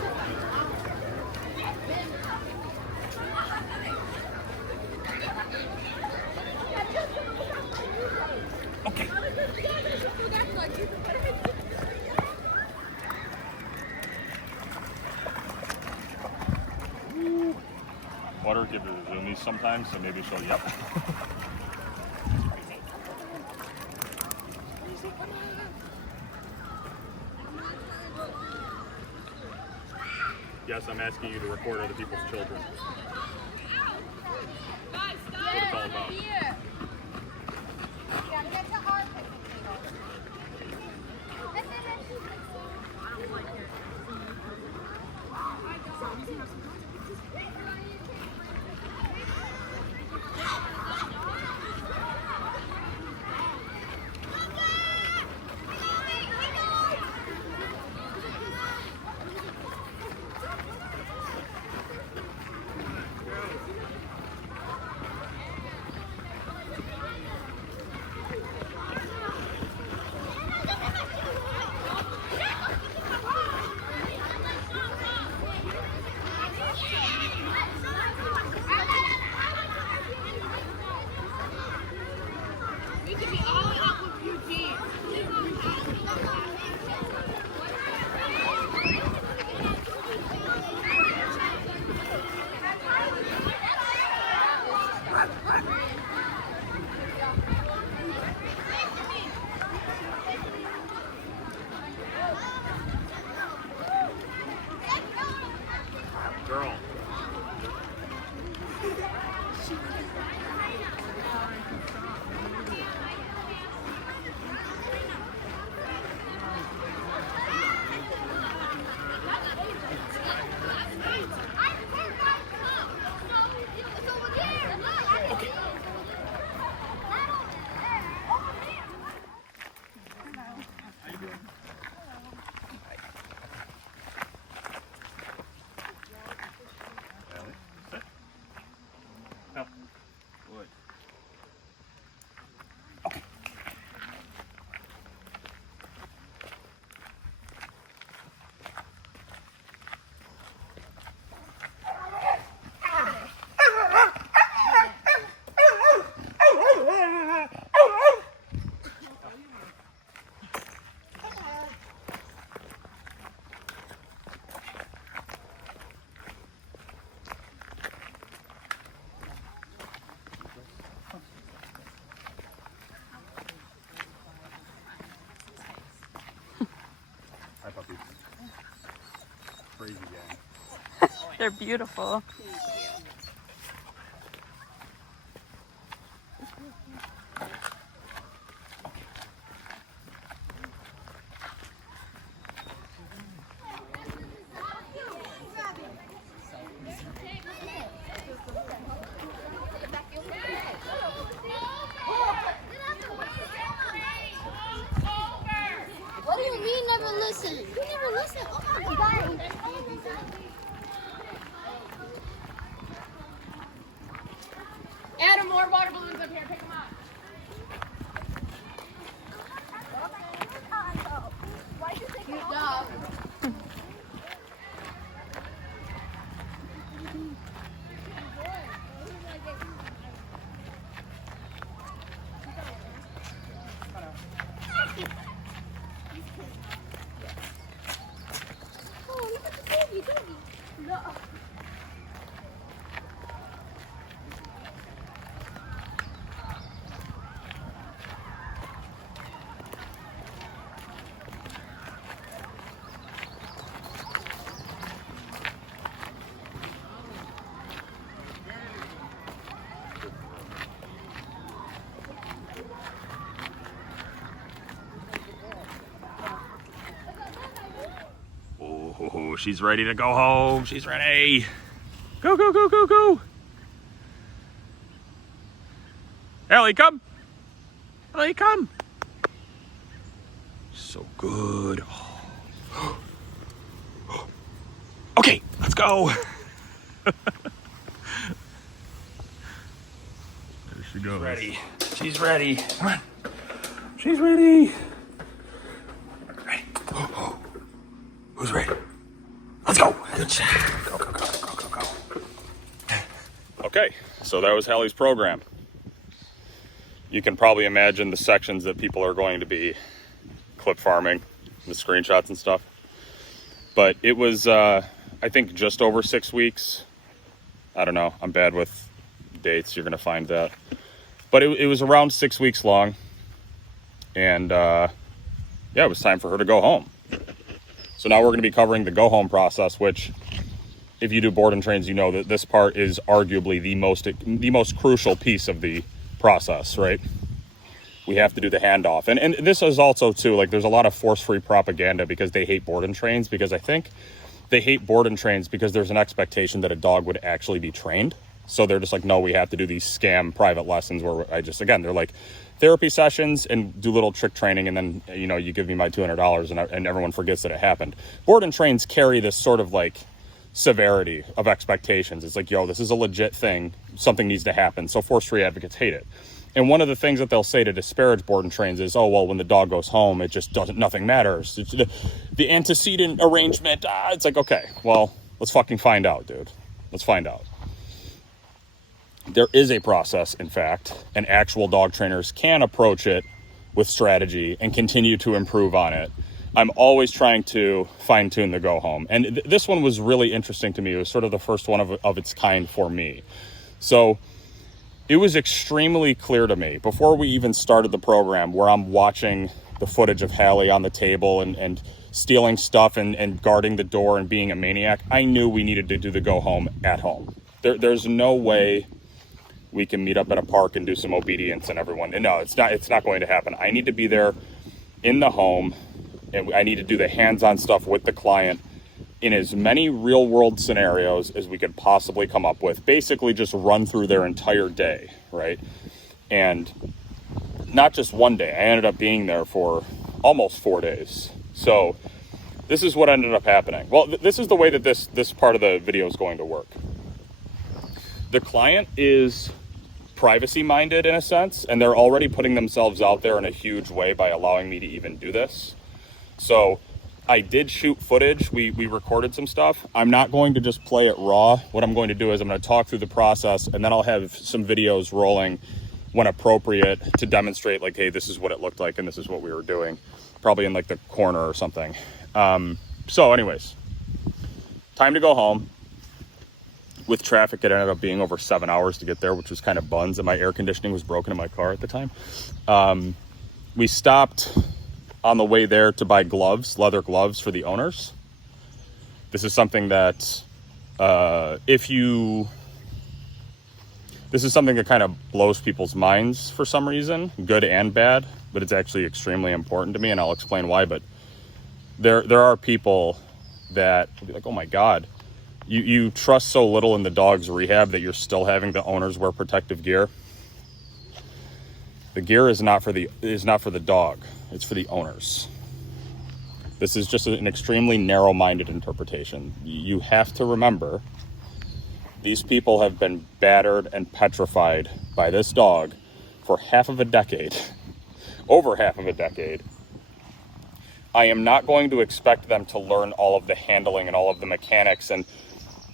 Okay. Water give her the zoomies sometimes, so maybe she'll yep. Yes, I'm asking you to record other people's children. That's what it's all about. Girl. No. Good. Okay. Hi, puppies. Crazy gang. They're beautiful. What do you mean never listen? You never listen. Oh my God. Add more water balloons up here. Pick them up. Oh, she's ready to go home. She's ready. Go, go, go, go, go. Hallie, come. Hallie, come. So good. Oh. Okay, let's go. There she goes. She's ready. She's ready. Come on. She's ready. Ready. Oh, oh. Who's ready? Let's go. Good job. Go, go, go, go, go, go. Okay, so that was Hallie's program. You can probably imagine the sections that people are going to be clip farming, the screenshots and stuff. But it was, I think, just over 6 weeks. I don't know. I'm bad with dates. You're going to find that. But it was around 6 weeks long. And, yeah, it was time for her to go home. So now we're going to be covering the go home process, which, if you do board and trains, you know that this part is arguably the most crucial piece of the process, right? We have to do the handoff. And this is also, too, like, there's a lot of force-free propaganda because they hate board and trains, because I think they hate board and trains because there's an expectation that a dog would actually be trained. So they're just like, no, we have to do these scam private lessons where again, they're like therapy sessions and do little trick training. And then, you know, you give me my $200 and everyone forgets that it happened. Board and trains carry this sort of like severity of expectations. It's like, yo, this is a legit thing. Something needs to happen. So force-free advocates hate it. And one of the things that they'll say to disparage board and trains is, oh, well, when the dog goes home, it just doesn't, nothing matters. It's the antecedent arrangement. It's like, okay, well, let's fucking find out, dude. Let's find out. There is a process, in fact, and actual dog trainers can approach it with strategy and continue to improve on it. I'm always trying to fine-tune the go home. And this one was really interesting to me. It was sort of the first one of its kind for me. So it was extremely clear to me before we even started the program, where I'm watching the footage of Hallie on the table and stealing stuff and guarding the door and being a maniac. I knew we needed to do the go home at home. There's no way we can meet up at a park and do some obedience and everyone. And no, it's not going to happen. I need to be there in the home, and I need to do the hands-on stuff with the client in as many real-world scenarios as we could possibly come up with. Basically just run through their entire day, right? And not just one day. I ended up being there for almost 4 days. So this is what ended up happening. Well, this is the way that this part of the video is going to work. The client is privacy-minded in a sense, and they're already putting themselves out there in a huge way by allowing me to even do this. So I did shoot footage. We recorded some stuff. I'm not going to just play it raw. What I'm going to do is I'm going to talk through the process, and then I'll have some videos rolling when appropriate to demonstrate, like, hey, this is what it looked like and this is what we were doing, probably in like the corner or something. So anyways, time to go home. With traffic, it ended up being over 7 hours to get there, which was kind of buns, and my air conditioning was broken in my car at the time. We stopped on the way there to buy gloves, leather gloves for the owners. This is something that this is something that kind of blows people's minds for some reason, good and bad, but it's actually extremely important to me, and I'll explain why. But there are people that will be like, oh my God, you trust so little in the dog's rehab that you're still having the owners wear protective gear. The gear is not for the dog. It's for the owners. This is just an extremely narrow-minded interpretation. You have to remember, these people have been battered and petrified by this dog for half of a decade, over half of a decade. I am not going to expect them to learn all of the handling and all of the mechanics and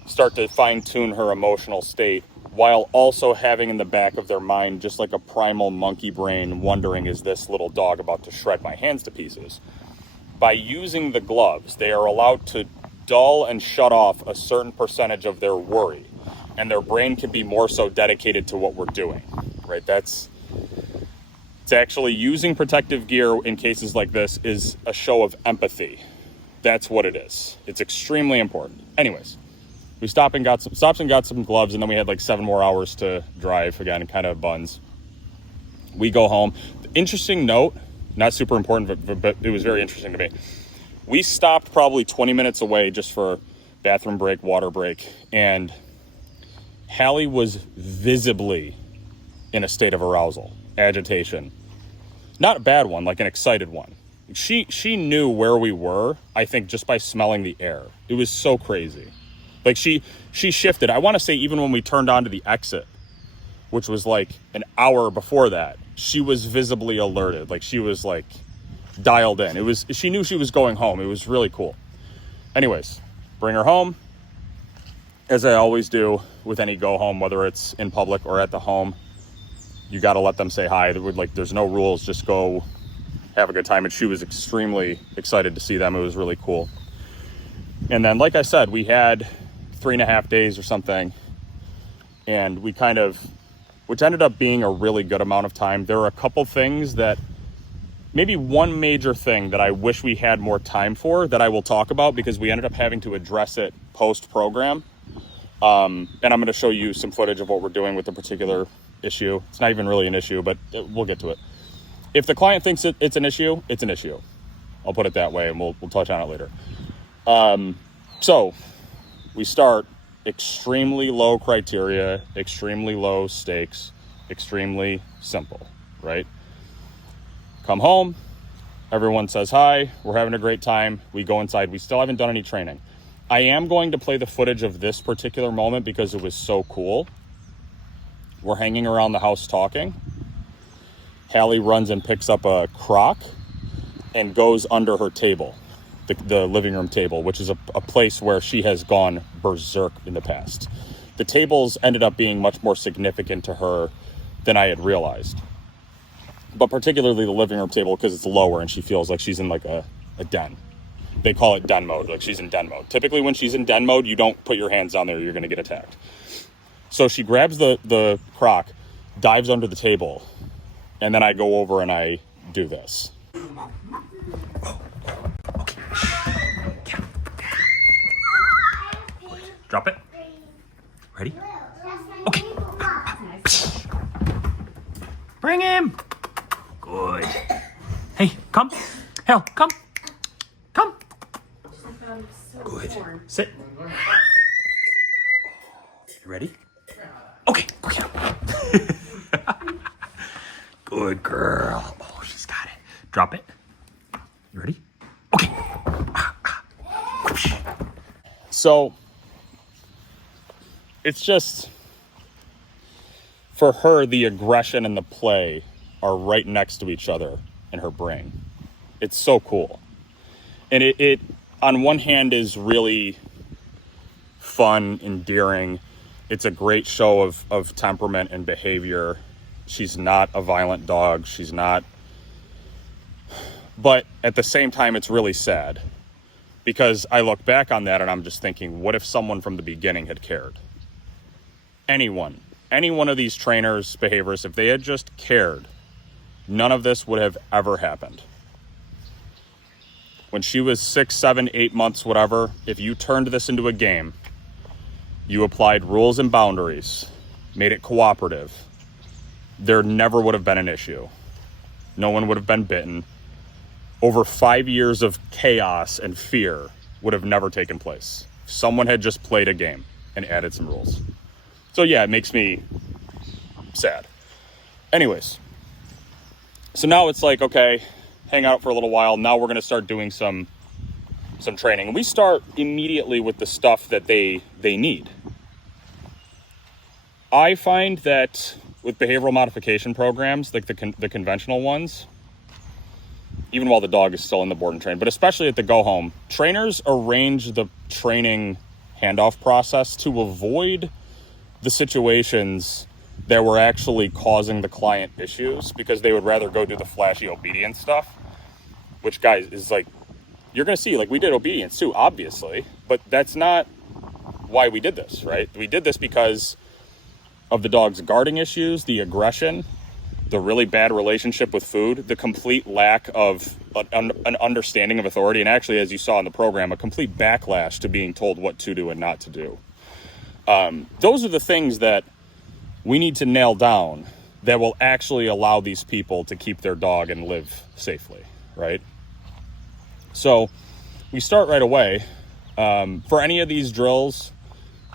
start to fine-tune her emotional state, while also having in the back of their mind just like a primal monkey brain wondering, is this little dog about to shred my hands to pieces? By using the gloves, they are allowed to dull and shut off a certain percentage of their worry, and their brain can be more so dedicated to what we're doing, right? It's actually using protective gear in cases like this is a show of empathy. That's what it is. It's extremely important. Anyways, we stopped and got some gloves, and then we had like 7 more hours to drive, again, kind of buns. We go home. Interesting note, not super important, but it was very interesting to me. We stopped probably 20 minutes away just for bathroom break, water break, and Hallie was visibly in a state of arousal, agitation. Not a bad one, like an excited one. She knew where we were, I think, just by smelling the air. It was so crazy. Like she shifted. I want to say even when we turned onto the exit, which was like an hour before that, she was visibly alerted. Like she was like dialed in. She knew she was going home. It was really cool. Anyways, bring her home. As I always do with any go home, whether it's in public or at the home, you got to let them say hi. There's no rules. Just go have a good time. And she was extremely excited to see them. It was really cool. And then, like I said, we had 3.5 days or something, and which ended up being a really good amount of time. There were a couple things that, maybe one major thing that I wish we had more time for that I will talk about, because we ended up having to address it post-program. And I'm going to show you some footage of what we're doing with the particular issue. It's not even really an issue, but we'll get to it. If the client thinks it's an issue, it's an issue. I'll put it that way, and we'll touch on it later. So we start extremely low criteria, extremely low stakes, extremely simple, right? Come home, everyone says hi, we're having a great time, we go inside. We still haven't done any training. I am going to play the footage of this particular moment because it was so cool. We're hanging around the house talking. Hallie runs and picks up a crock and goes under her table, the living room table, which is a place where she has gone berserk in the past. The tables ended up being much more significant to her than I had realized. But particularly the living room table, because it's lower and she feels like she's in like a den. They call it den mode, like she's in den mode. Typically when she's in den mode, you don't put your hands down there, you're going to get attacked. So she grabs the crock, dives under the table, and then I go over and I do this. Drop it. Ready? Okay. Bring him. Good. Hey, come. Hell, come. Come. Good. Sit. You ready? Okay. Good girl. Oh, she's got it. Drop it. You ready? Okay. So it's just, for her, the aggression and the play are right next to each other in her brain. It's so cool. And it on one hand is really fun, endearing. It's a great show of temperament and behavior. She's not a violent dog. She's not. But at the same time, it's really sad, because I look back on that and I'm just thinking, what if someone from the beginning had cared? Any one of these trainers, behaviorists, if they had just cared, none of this would have ever happened. When she was 6, 7, 8 months, whatever, if you turned this into a game, you applied rules and boundaries, made it cooperative, there never would have been an issue. No one would have been bitten. Over 5 years of chaos and fear would have never taken place. Someone had just played a game and added some rules. So yeah, it makes me sad. Anyways, so now it's like, okay, hang out for a little while. Now we're going to start doing some training. And we start immediately with the stuff that they need. I find that with behavioral modification programs, like the conventional ones, even while the dog is still in the board and train, but especially at the go home, trainers arrange the training handoff process to avoid the situations that were actually causing the client issues, because they would rather go do the flashy obedience stuff, which, guys, is like, you're going to see, like, we did obedience too, obviously, but that's not why we did this, right? We did this because of the dog's guarding issues, the aggression, the really bad relationship with food, the complete lack of an understanding of authority, and actually, as you saw in the program, a complete backlash to being told what to do and not to do. Those are the things that we need to nail down that will actually allow these people to keep their dog and live safely, right? So we start right away. For any of these drills,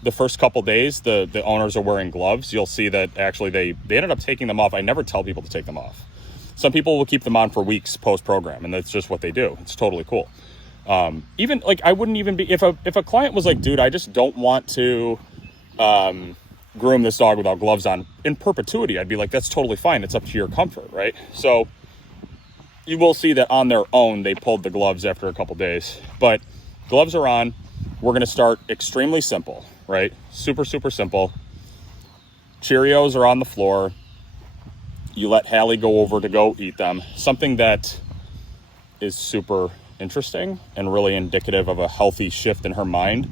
the first couple days, the owners are wearing gloves. You'll see that actually they ended up taking them off. I never tell people to take them off. Some people will keep them on for weeks post-program, and that's just what they do. It's totally cool. Even like, I wouldn't even be, if a client was like, dude, I just don't want to groom this dog without gloves on in perpetuity, I'd be like, that's totally fine. It's up to your comfort, right? So you will see that on their own, they pulled the gloves after a couple days, but gloves are on. We're going to start extremely simple, right? Super, super simple. Cheerios are on the floor. You let Hallie go over to go eat them. Something that is super interesting and really indicative of a healthy shift in her mind.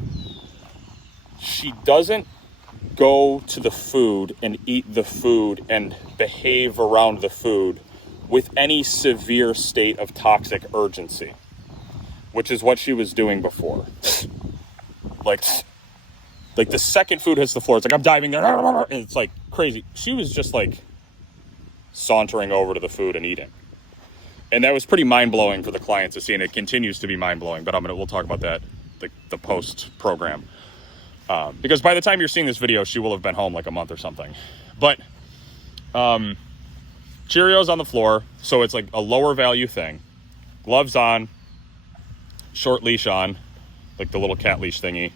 She doesn't go to the food and eat the food and behave around the food with any severe state of toxic urgency, which is what she was doing before. Like the second food hits the floor, it's like, I'm diving there, and it's like crazy. She was just like sauntering over to the food and eating. And that was pretty mind-blowing for the clients to see, and it continues to be mind-blowing, but we'll talk about that, the post-program. Because by the time you're seeing this video, she will have been home like a month or something. But Cheerios on the floor, so it's like a lower value thing. Gloves on, short leash on, like the little cat leash thingy.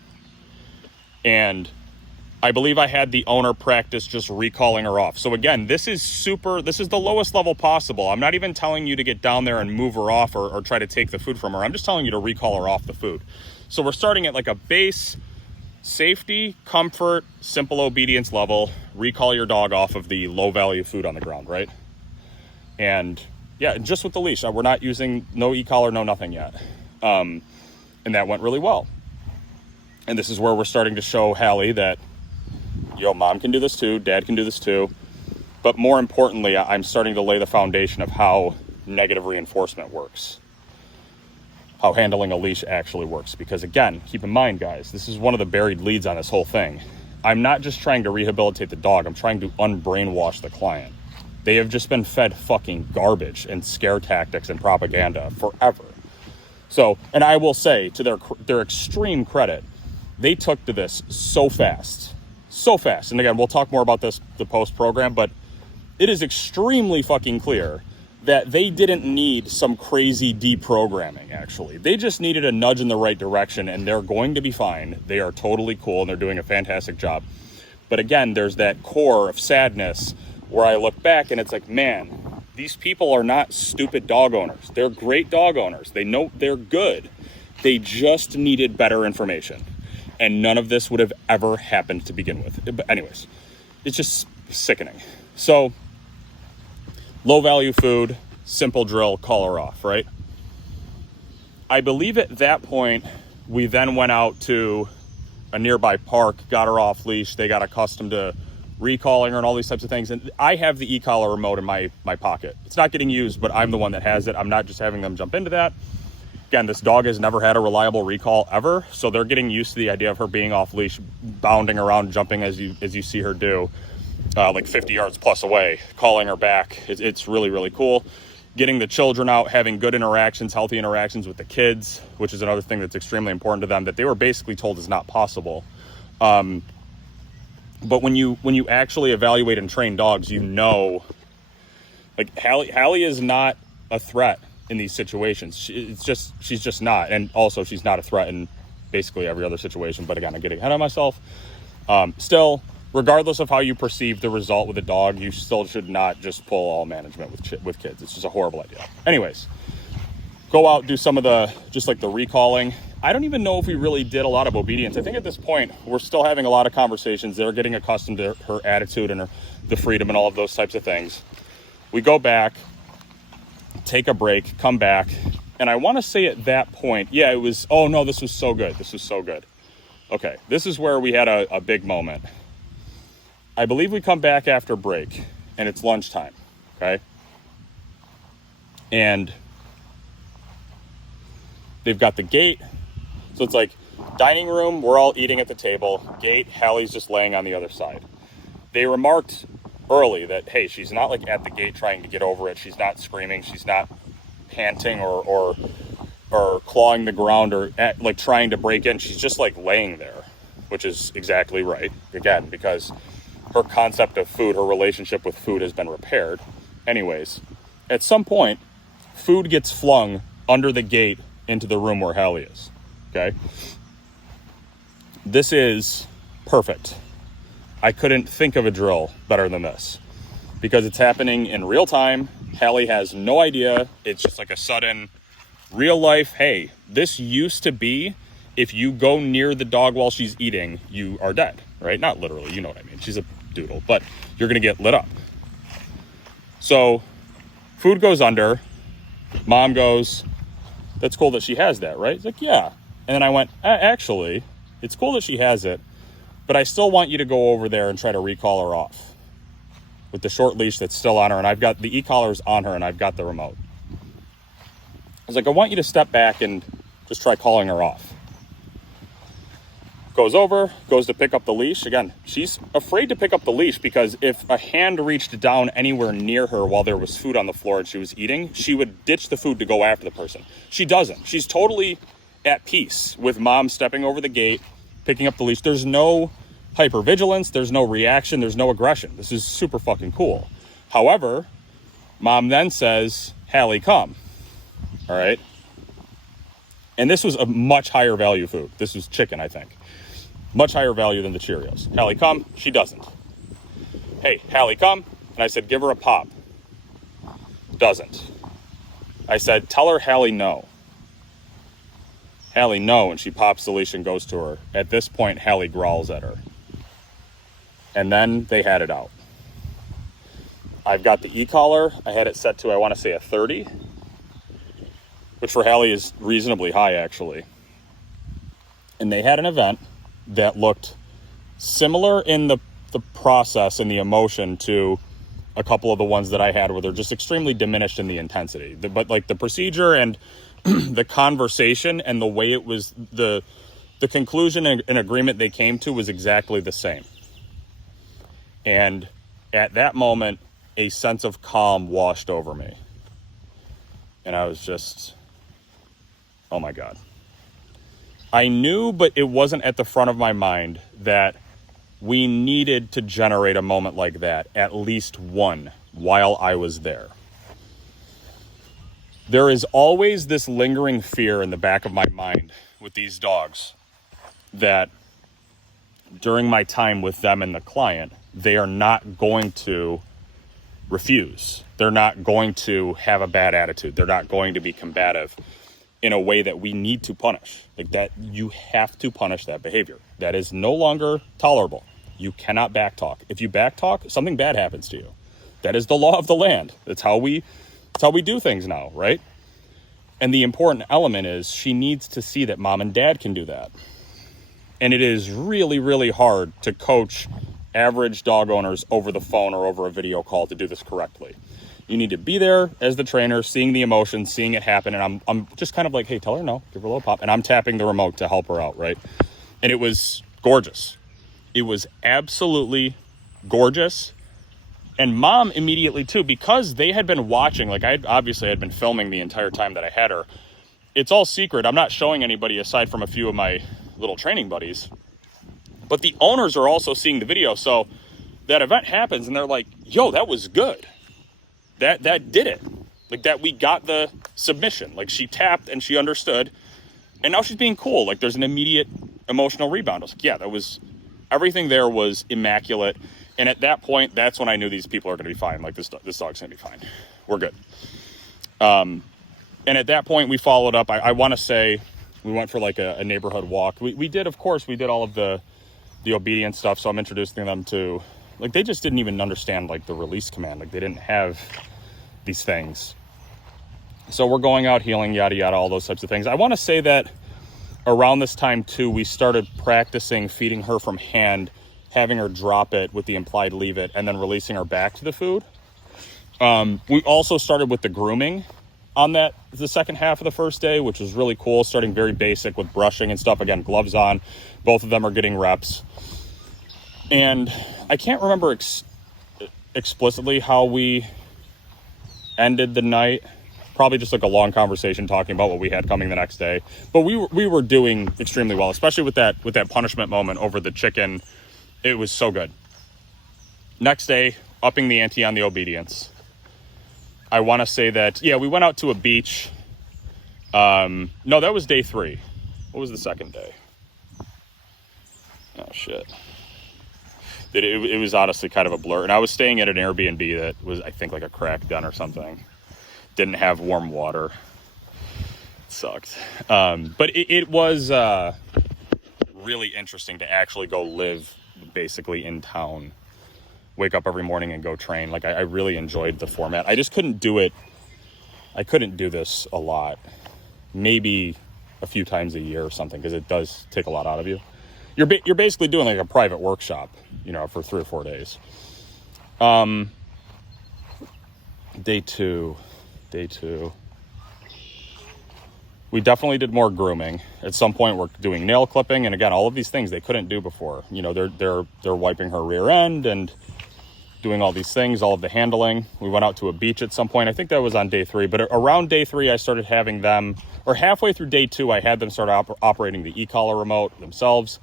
And I believe I had the owner practice just recalling her off. So again, this is the lowest level possible. I'm not even telling you to get down there and move her off or try to take the food from her. I'm just telling you to recall her off the food. So we're starting at like a base safety, comfort, simple obedience level. Recall your dog off of the low value food on the ground, right? And yeah, just with the leash. We're not using no e-collar, no nothing yet. And that went really well. And this is where we're starting to show Hallie that, yo, mom can do this too, dad can do this too. But more importantly, I'm starting to lay the foundation of how negative reinforcement works. How handling a leash actually works. Because again, keep in mind, guys, this is one of the buried leads on this whole thing. I'm not just trying to rehabilitate the dog, I'm trying to unbrainwash the client. They have just been fed fucking garbage and scare tactics and propaganda forever. So, and I will say, to their extreme credit, they took to this so fast. And again, we'll talk more about this, the post-program, but it is extremely fucking clear that they didn't need some crazy deprogramming, actually. They just needed a nudge in the right direction, and they're going to be fine. They are totally cool, and they're doing a fantastic job. But again, there's that core of sadness where I look back, and it's like, man, these people are not stupid dog owners. They're great dog owners. They know they're good. They just needed better information. And none of this would have ever happened to begin with. But anyways, it's just sickening. So, low value food, simple drill, call her off, right? I believe at that point, we then went out to a nearby park, got her off leash. They got accustomed to recalling her and all these types of things. And I have the e-collar remote in my pocket. It's not getting used, but I'm the one that has it. I'm not just having them jump into that. Again, this dog has never had a reliable recall ever, so they're getting used to the idea of her being off leash, bounding around, jumping as you see her do, like 50 yards plus away, calling her back. It's really, really cool. Getting the children out, having good interactions, healthy interactions with the kids, which is another thing that's extremely important to them that they were basically told is not possible. But when you actually evaluate and train dogs, you know, like Hallie is not a threat in these situations. She's just not. And also she's not a threat in basically every other situation. But again, I'm getting ahead of myself. Still, regardless of how you perceive the result with a dog, you still should not just pull all management with kids. It's just a horrible idea. Anyways, go out, do some of just like the recalling. I don't even know if we really did a lot of obedience. I think at this point, we're still having a lot of conversations. They're getting accustomed to her attitude and the freedom and all of those types of things. We go back, take a break, come back. And I want to say at that point, yeah, it was, oh no, this was so good. This was so good. Okay, this is where we had a big moment. I believe we come back after break and it's lunchtime, okay? And they've got the gate. So it's like dining room, we're all eating at the table. Gate, Hallie's just laying on the other side. They remarked early that, hey, she's not like at the gate trying to get over it. She's not screaming. She's not panting or or clawing the ground or like trying to break in. She's just like laying there, which is exactly right. Again, because her concept of food, her relationship with food has been repaired. Anyways, at some point, food gets flung under the gate into the room where Hallie is. Okay? This is perfect. I couldn't think of a drill better than this because it's happening in real time. Hallie has no idea. It's just like a sudden real life, hey, this used to be if you go near the dog while she's eating, you are dead, right? Not literally, you know what I mean. She's a doodle, but you're going to get lit up. So food goes under. Mom goes, that's cool that she has that, right? It's like, yeah. And then I went, actually, it's cool that she has it, but I still want you to go over there and try to recall her off with the short leash that's still on her. And I've got the e-collars on her and I've got the remote. I was like, I want you to step back and just try calling her off. Goes over, goes to pick up the leash. Again, she's afraid to pick up the leash because if a hand reached down anywhere near her while there was food on the floor and she was eating, she would ditch the food to go after the person. She doesn't. She's totally at peace with mom stepping over the gate, picking up the leash. There's no hypervigilance. There's no reaction. There's no aggression. This is super fucking cool. However, mom then says, Hallie, come. All right. And this was a much higher value food. This was chicken, I think. Much higher value than the Cheerios. Hallie, come. She doesn't. Hey, Hallie, come. And I said, give her a pop. Doesn't. I said, tell her Hallie no. Hallie no. And she pops the leash and goes to her. At this point, Hallie growls at her. And then they had it out. I've got the e-collar. I had it set to, I want to say, a 30. Which for Hallie is reasonably high, actually. And they had an event that looked similar in the process and the emotion to a couple of the ones that I had where they're just extremely diminished in the intensity. But like the procedure and the conversation and the way it was, the conclusion and agreement they came to was exactly the same. And at that moment, a sense of calm washed over me. And I was just, oh my God. I knew, but it wasn't at the front of my mind that we needed to generate a moment like that, at least one, while I was there. There is always this lingering fear in the back of my mind with these dogs that during my time with them and the client, they are not going to refuse. They're not going to have a bad attitude. They're not going to be combative in a way that we need to punish. Like that, you have to punish that behavior. That is no longer tolerable. You cannot backtalk. If you backtalk, something bad happens to you. That is the law of the land. That's how we do things now, right? And the important element is she needs to see that mom and dad can do that. And it is really, really hard to coach average dog owners over the phone or over a video call to do this correctly. You need to be there as the trainer, seeing the emotion, seeing it happen. And I'm just kind of like, hey, tell her no, give her a little pop. And I'm tapping the remote to help her out, right? And it was gorgeous. It was absolutely gorgeous. And mom immediately too, because they had been watching, like I obviously had been filming the entire time that I had her. It's all secret. I'm not showing anybody aside from a few of my little training buddies. But the owners are also seeing the video. So that event happens and they're like, yo, that was good. That did it. Like that we got the submission. Like she tapped and she understood. And now she's being cool. Like there's an immediate emotional rebound. I was like, yeah, that was, everything there was immaculate. And at that point, that's when I knew these people are going to be fine. Like this dog's going to be fine. We're good. And at that point we followed up. I want to say we went for like a neighborhood walk. We did, of course, we did all of the obedience stuff. So I'm introducing them to, like, they just didn't even understand like the release command. Like they didn't have these things. So we're going out healing, yada, yada, all those types of things. I want to say that around this time too, we started practicing feeding her from hand, having her drop it with the implied leave it, and then releasing her back to the food. We also started with the grooming on the second half of the first day, which was really cool, starting very basic with brushing and stuff. Again, gloves on, both of them are getting reps. And I can't remember explicitly how we ended the night, probably just like a long conversation talking about what we had coming the next day. But we were doing extremely well, especially with that punishment moment over the chicken. It was so good. Next day, upping the ante on the obedience. I want to say that, yeah, we went out to a beach. No, that was day 3. What was the second day? Oh, shit. It was honestly kind of a blur. And I was staying at an Airbnb that was, I think, like a crack den or something. Didn't have warm water. It sucked. But it was really interesting to actually go live basically in town. Wake up every morning and go train. Like, I really enjoyed the format. I just couldn't do it. I couldn't do this a lot. Maybe a few times a year or something, because it does take a lot out of you. You're basically doing like a private workshop, you know, for 3 or 4 days. Day two. We definitely did more grooming. At some point, we're doing nail clipping, and again, all of these things they couldn't do before. You know, they're wiping her rear end and doing all these things, all of the handling. We went out to a beach at some point. I think that was on day 3, but around day 3, I started having them, or halfway through day 2, I had them start operating the e-collar remote themselves.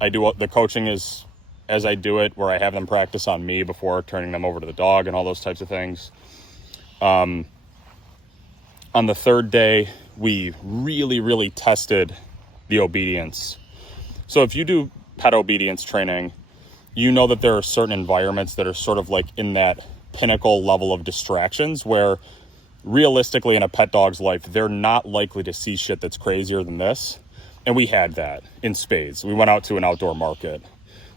I do the coaching as I do it, where I have them practice on me before turning them over to the dog and all those types of things. On the 3rd day, we really tested the obedience. So if you do pet obedience training, you know that there are certain environments that are sort of like in that pinnacle level of distractions where realistically in a pet dog's life, they're not likely to see shit that's crazier than this. And we had that in spades. We went out to an outdoor market,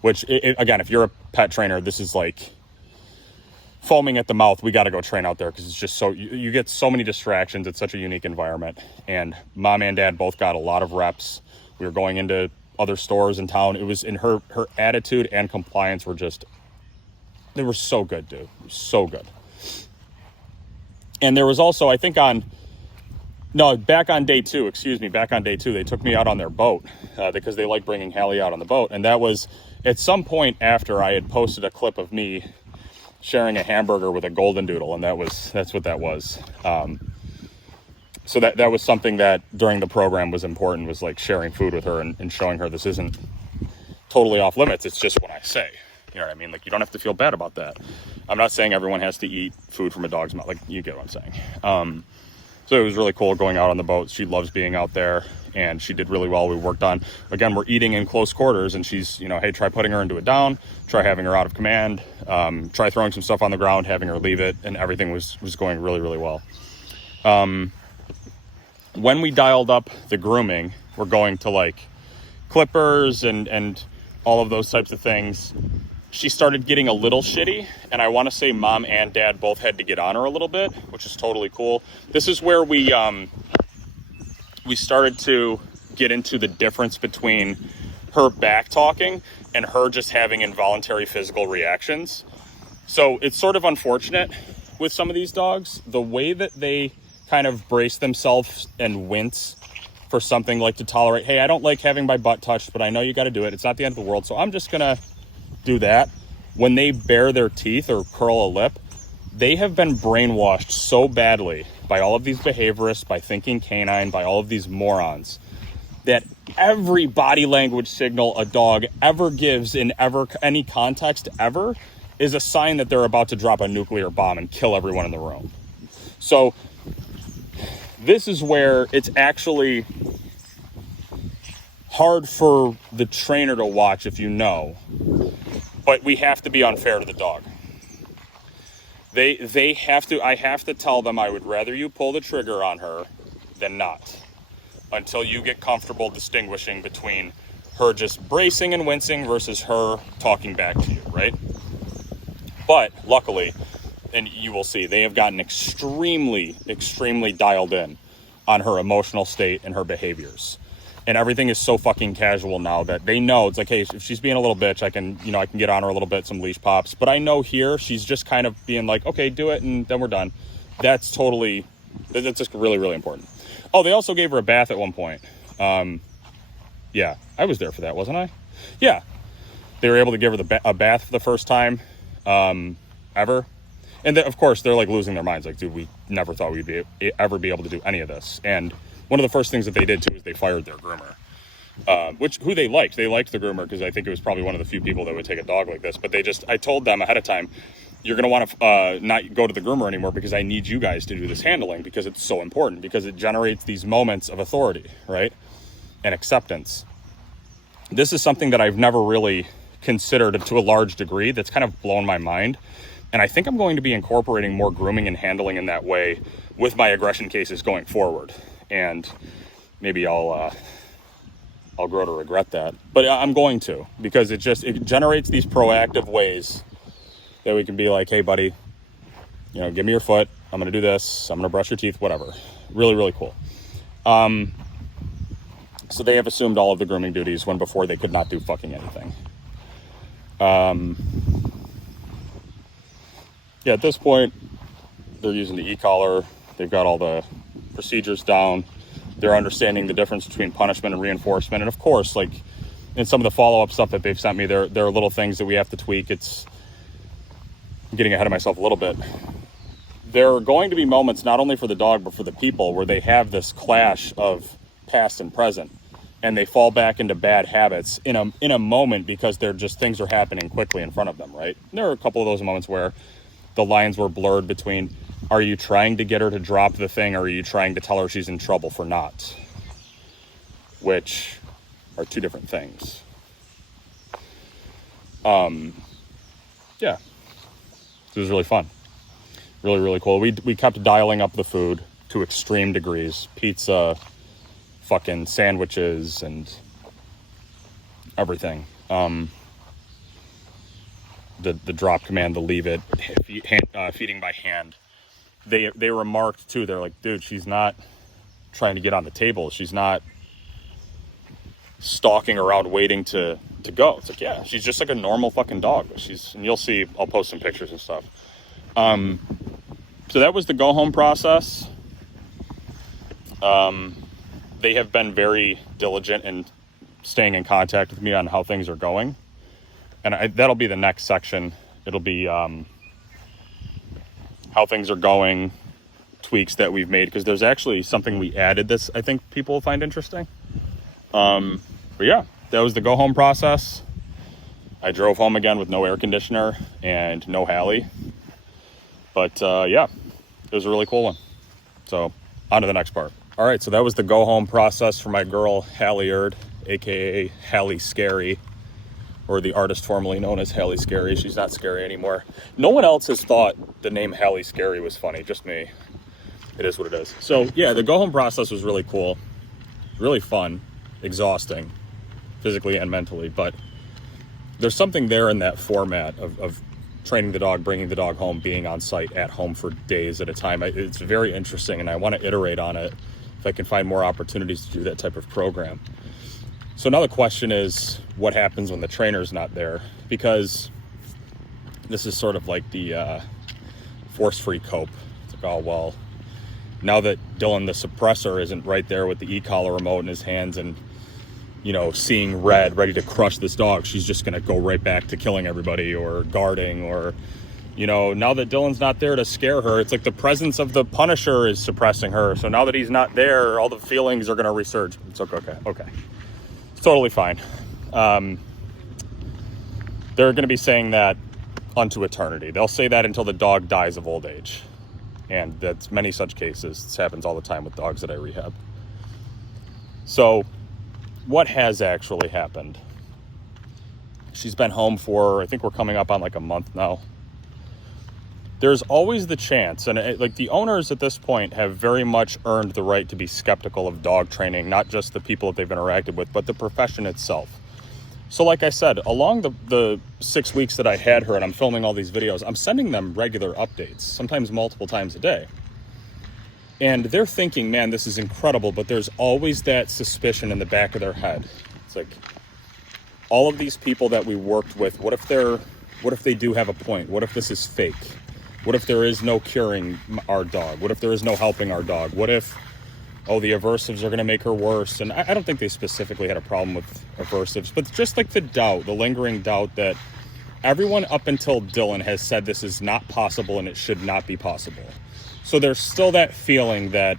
which again, if you're a pet trainer, this is like foaming at the mouth. We got to go train out there because it's just so, you get so many distractions. It's such a unique environment. And mom and dad both got a lot of reps. We were going into other stores in town. It was in her attitude and compliance were just, they were so good, dude. So good. And there was also, I think back on day 2, they took me out on their boat because they like bringing Hallie out on the boat. And that was at some point after I had posted a clip of me sharing a hamburger with a Goldendoodle. And that's what that was. So that was something that during the program was important, was like sharing food with her and showing her this isn't totally off limits. It's just what I say. You know what I mean? Like, you don't have to feel bad about that. I'm not saying everyone has to eat food from a dog's mouth. Like, you get what I'm saying. So it was really cool going out on the boat. She loves being out there, and she did really well. We worked on, again, we're eating in close quarters, and she's, you know, hey, try putting her into a down, try having her out of command, try throwing some stuff on the ground, having her leave it, and everything was going really, really well. When we dialed up the grooming, we're going to like clippers and all of those types of things. She started getting a little shitty, and I want to say mom and dad both had to get on her a little bit, which is totally cool. This is where we started to get into the difference between her back talking and her just having involuntary physical reactions. So it's sort of unfortunate with some of these dogs, the way that they kind of brace themselves and wince for something like to tolerate, hey, I don't like having my butt touched, but I know you got to do it. It's not the end of the world, so I'm just going to do that. When they bare their teeth or curl a lip, they have been brainwashed so badly by all of these behaviorists, by thinking canine, by all of these morons, that every body language signal a dog ever gives in any context ever is a sign that they're about to drop a nuclear bomb and kill everyone in the room. So this is where it's actually hard for the trainer to watch if you know, but we have to be unfair to the dog. They have to, I have to tell them I would rather you pull the trigger on her than not, until you get comfortable distinguishing between her just bracing and wincing versus her talking back to you, right? But luckily, and you will see, they have gotten extremely, extremely dialed in on her emotional state and her behaviors. And everything is so fucking casual now that they know it's like, hey, if she's being a little bitch, I can get on her a little bit, some leash pops. But I know here she's just kind of being like, okay, do it, and then we're done. That's just really, really important. Oh, they also gave her a bath at one point. Yeah, I was there for that, wasn't I? Yeah. They were able to give her a bath for the first time ever. And of course, they're like losing their minds. Like, dude, we never thought we'd ever be able to do any of this. And one of the first things that they did too is they fired their groomer, who they liked. They liked the groomer because I think it was probably one of the few people that would take a dog like this. But I told them ahead of time, you're going to want to not go to the groomer anymore because I need you guys to do this handling because it's so important, because it generates these moments of authority, right? And acceptance. This is something that I've never really considered to a large degree. That's kind of blown my mind. And I think I'm going to be incorporating more grooming and handling in that way with my aggression cases going forward. And maybe I'll grow to regret that. But I'm going to, because it generates these proactive ways that we can be like, hey, buddy, give me your foot. I'm going to do this. I'm going to brush your teeth, whatever. Really, really cool. So they have assumed all of the grooming duties when before they could not do fucking anything. Yeah, at this point, they're using the e-collar. They've got all the procedures down. They're understanding the difference between punishment and reinforcement. And of course, like in some of the follow-up stuff that they've sent me, there are little things that we have to tweak. I'm getting ahead of myself a little bit. There are going to be moments, not only for the dog, but for the people, where they have this clash of past and present, and they fall back into bad habits in a moment because things are happening quickly in front of them, right? And there are a couple of those moments where the lines were blurred between, are you trying to get her to drop the thing, or are you trying to tell her she's in trouble for not? Which are two different things. Yeah. It was really fun. Really, really cool. We kept dialing up the food to extreme degrees. Pizza, fucking sandwiches, and everything. The drop command, the leave it, feeding by hand. They remarked too, they're like, dude, she's not trying to get on the table. She's not stalking around waiting to go. It's like, yeah, she's just like a normal fucking dog. And you'll see, I'll post some pictures and stuff. So that was the go home process. They have been very diligent in staying in contact with me on how things are going. And that'll be the next section. It'll be how things are going, tweaks that we've made, because there's actually something we added this I think people will find interesting. But yeah, that was the go home process. I drove home again with no air conditioner and no Hallie. But yeah, it was a really cool one. So on to the next part. All right, so that was the go home process for my girl Halliard, aka Hallie Scary, or the artist formerly known as Hallie Scary. She's not scary anymore. No one else has thought the name Hallie Scary was funny, just me. It is what it is. So yeah, the go home process was really cool, really fun, exhausting, physically and mentally, but there's something there in that format of training the dog, bringing the dog home, being on site at home for days at a time. It's very interesting, and I want to iterate on it if I can find more opportunities to do that type of program. So now the question is, what happens when the trainer's not there? Because this is sort of like the force-free cope. It's like, oh, well, now that Dylan, the suppressor, isn't right there with the e-collar remote in his hands and, seeing red, ready to crush this dog, she's just going to go right back to killing everybody or guarding, or, now that Dylan's not there to scare her, it's like the presence of the Punisher is suppressing her. So now that he's not there, all the feelings are going to resurge. It's okay. It's totally fine. They're going to be saying that unto eternity. They'll say that until the dog dies of old age. And that's many such cases. This happens all the time with dogs that I rehab. So what has actually happened? She's been home for, I think we're coming up on like a month now. There's always the chance, and the owners at this point have very much earned the right to be skeptical of dog training, not just the people that they've interacted with, but the profession itself. So like I said, along the 6 weeks that I had her and I'm filming all these videos, I'm sending them regular updates, sometimes multiple times a day. And they're thinking, man, this is incredible, but there's always that suspicion in the back of their head. It's like, all of these people that we worked with, what if they do have a point? What if this is fake? What if there is no curing our dog? What if there is no helping our dog? What if, the aversives are going to make her worse? And I don't think they specifically had a problem with aversives, but just like the doubt, the lingering doubt that everyone up until Dylan has said this is not possible and it should not be possible. So there's still that feeling that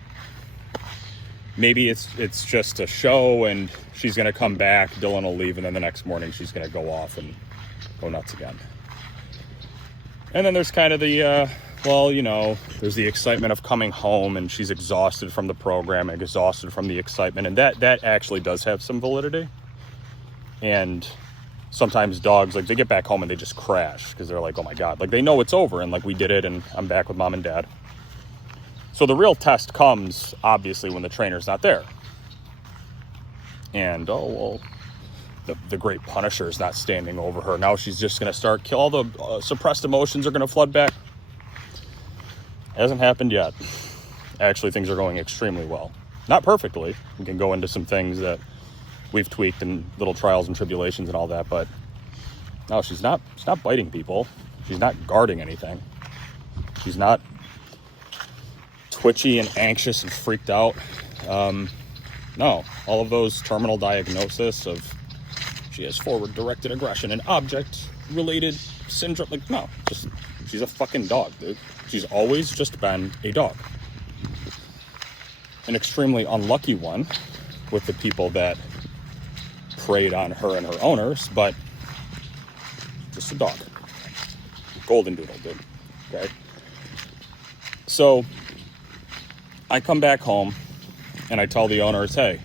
maybe it's just a show and she's going to come back, Dylan will leave, and then the next morning she's going to go off and go nuts again. And then there's kind of the, well, you know, there's the excitement of coming home and she's exhausted from the program, exhausted from the excitement. And that actually does have some validity. And sometimes dogs, like, they get back home and they just crash because they're like, oh my God, like, they know it's over and like, we did it and I'm back with mom and dad. So the real test comes, obviously, when the trainer's not there. And, oh, well, the great Punisher is not standing over her. Now she's just going to start kill. All the suppressed emotions are going to flood back. Hasn't happened yet. Actually, things are going extremely well. Not perfectly. We can go into some things that we've tweaked and little trials and tribulations and all that, but no, she's not biting people. She's not guarding anything. She's not twitchy and anxious and freaked out. No, all of those terminal diagnosis of she has forward directed aggression and object related syndrome, like, no, just she's a fucking dog, dude. She's always just been a dog. An extremely unlucky one with the people that preyed on her and her owners, but just a dog. Goldendoodle, dude. Okay. So I come back home and I tell the owners, hey,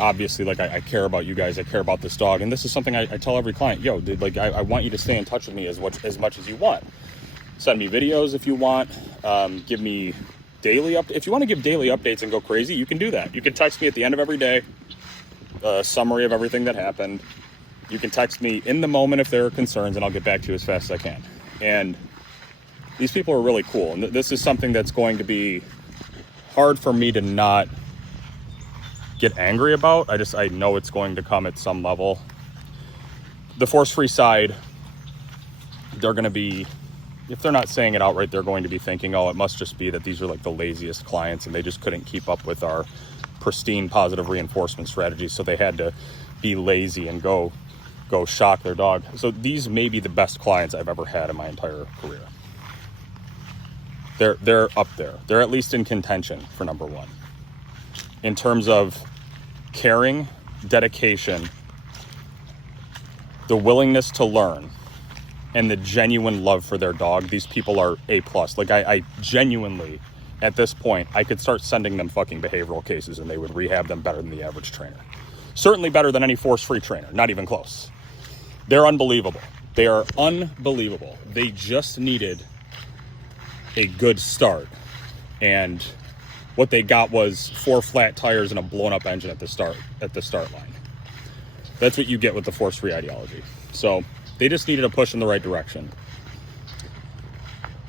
obviously, like, I care about you guys. I care about this dog. And this is something I tell every client. Yo, dude, like, I want you to stay in touch with me as much as you want. Send me videos if you want. Give me daily if you want to give daily updates and go crazy, you can do that. You can text me at the end of every day, a summary of everything that happened. You can text me in the moment if there are concerns, and I'll get back to you as fast as I can. And these people are really cool. And this is something that's going to be hard for me to not get angry about. I know it's going to come at some level. The force-free side, they're going to be, if they're not saying it outright, they're going to be thinking, oh, it must just be that these are like the laziest clients and they just couldn't keep up with our pristine positive reinforcement strategy, so they had to be lazy and go shock their dog. So these may be the best clients I've ever had in my entire career. They're up there. They're at least in contention for number one. In terms of caring, dedication, the willingness to learn, and the genuine love for their dog, these people are A+. Like, I genuinely, at this point, I could start sending them fucking behavioral cases and they would rehab them better than the average trainer. Certainly better than any force-free trainer, not even close. They're unbelievable. They are unbelievable. They just needed a good start. And what they got was 4 flat tires and a blown up engine at the start line. That's what you get with the force-free ideology. So they just needed a push in the right direction.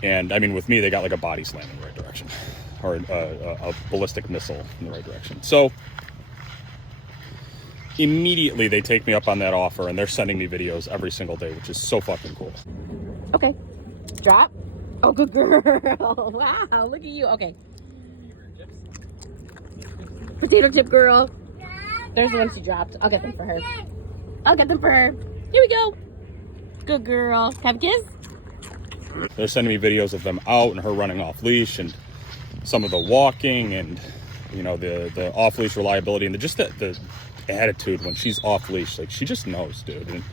And I mean, with me, they got like a body slam in the right direction, or a ballistic missile in the right direction. So immediately they take me up on that offer and they're sending me videos every single day, which is so fucking cool. Okay. Drop. Oh, good girl. Wow, look at you. Okay. Potato chip girl. There's the one she dropped. I'll get them for her. I'll get them for her. Here we go. Good girl. Have a kiss? They're sending me videos of them out and her running off leash and some of the walking and, you know, the off leash reliability and the attitude when she's off leash. Like, she just knows, dude. And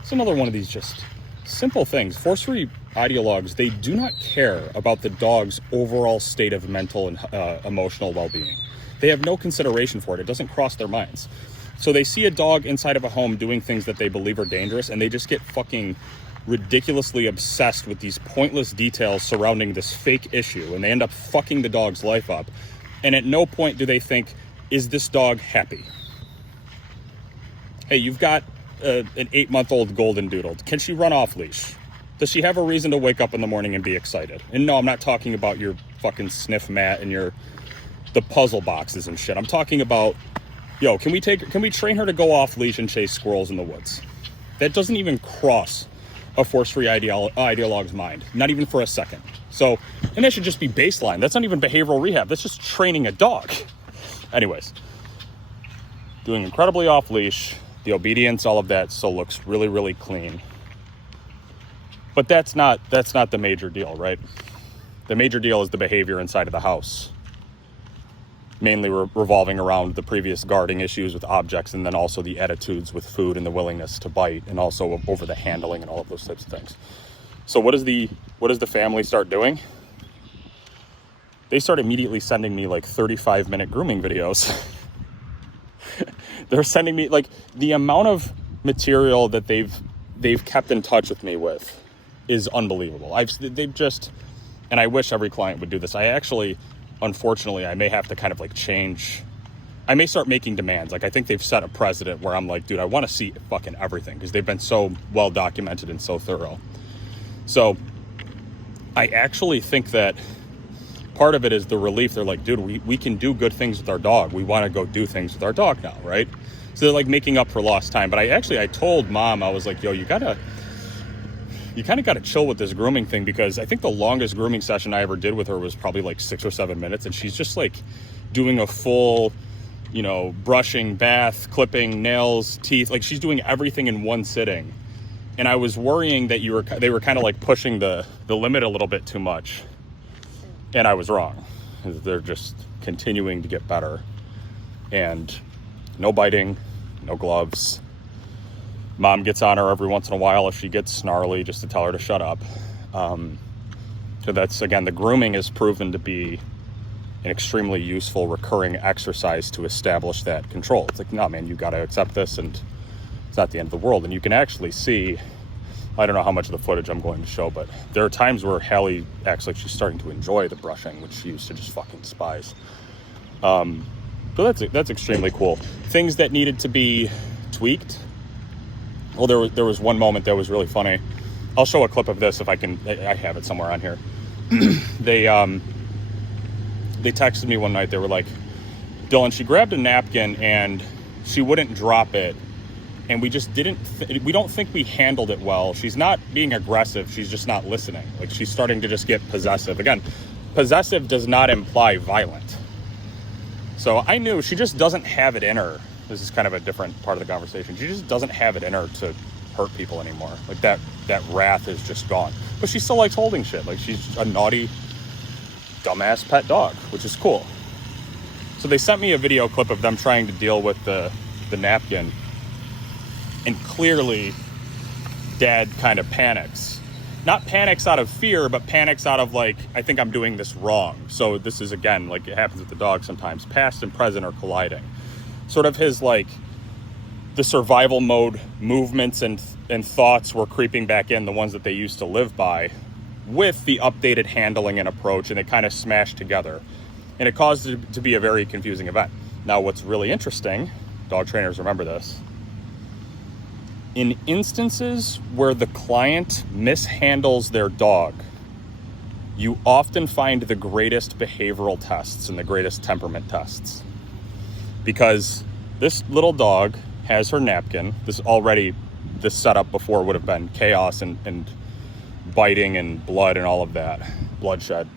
it's another one of these just simple things. Force-free ideologues, they do not care about the dog's overall state of mental and emotional well-being. They have no consideration for it. It doesn't cross their minds. So they see a dog inside of a home doing things that they believe are dangerous, and they just get fucking ridiculously obsessed with these pointless details surrounding this fake issue, and they end up fucking the dog's life up. And at no point do they think, is this dog happy? Hey, you've got an 8-month-old Goldendoodle. Can she run off leash? Does she have a reason to wake up in the morning and be excited? And no, I'm not talking about your fucking sniff mat and the puzzle boxes and shit. I'm talking about, yo, can we train her to go off leash and chase squirrels in the woods? That doesn't even cross a force-free ideologue's mind, not even for a second. So, and that should just be baseline. That's not even behavioral rehab. That's just training a dog. Anyways, doing incredibly off leash, the obedience, all of that still looks really, really clean. But that's not the major deal, right? The major deal is the behavior inside of the house, mainly revolving around the previous guarding issues with objects, and then also the attitudes with food and the willingness to bite, and also over the handling and all of those types of things. So what does the family start doing? They start immediately sending me like 35-minute grooming videos. They're sending me like the amount of material that they've kept in touch with me with is unbelievable. They've just, and I wish every client would do this. I actually, unfortunately, I may have to kind of like change. I may start making demands. Like I think they've set a precedent where I'm like, dude, I want to see fucking everything because they've been so well documented and so thorough. So I actually think that part of it is the relief. They're like, dude, we can do good things with our dog. We want to go do things with our dog now, right? So they're like making up for lost time. But I told mom, I was like, yo, you kind of got to chill with this grooming thing, because I think the longest grooming session I ever did with her was probably like 6 or 7 minutes. And she's just like doing a full, brushing, bath, clipping, nails, teeth. Like she's doing everything in one sitting. And I was worrying that they were kind of like pushing the limit a little bit too much. And I was wrong. They're just continuing to get better. And no biting, no gloves. Mom gets on her every once in a while if she gets snarly, just to tell her to shut up. So that's, again, the grooming is proven to be an extremely useful recurring exercise to establish that control. It's like, no, man, you got to accept this, and it's not the end of the world. And you can actually see, I don't know how much of the footage I'm going to show, but there are times where Hallie acts like she's starting to enjoy the brushing, which she used to just fucking despise. So that's extremely cool. Things that needed to be tweaked. Well, there was one moment that was really funny. I'll show a clip of this if I can. I have it somewhere on here. They texted me one night. They were like, Dylan, she grabbed a napkin and she wouldn't drop it. And we just we don't think we handled it well. She's not being aggressive. She's just not listening. Like she's starting to just get possessive. Again, possessive does not imply violent. So I knew she just doesn't have it in her. This is kind of a different part of the conversation. She just doesn't have it in her to hurt people anymore. Like that wrath is just gone. But she still likes holding shit. Like she's a naughty, dumbass pet dog, which is cool. So they sent me a video clip of them trying to deal with the napkin. And clearly, Dad kind of panics. Not panics out of fear, but panics out of like, I think I'm doing this wrong. So this is, again, like it happens with the dog sometimes. Past and present are colliding. Sort of his, like, the survival mode movements and thoughts were creeping back in, the ones that they used to live by, with the updated handling and approach, and it kind of smashed together. And it caused it to be a very confusing event. Now, what's really interesting, dog trainers remember this, in instances where the client mishandles their dog, you often find the greatest behavioral tests and the greatest temperament tests. Because this little dog has her napkin. This setup before would have been chaos and biting and blood and all of that, bloodshed.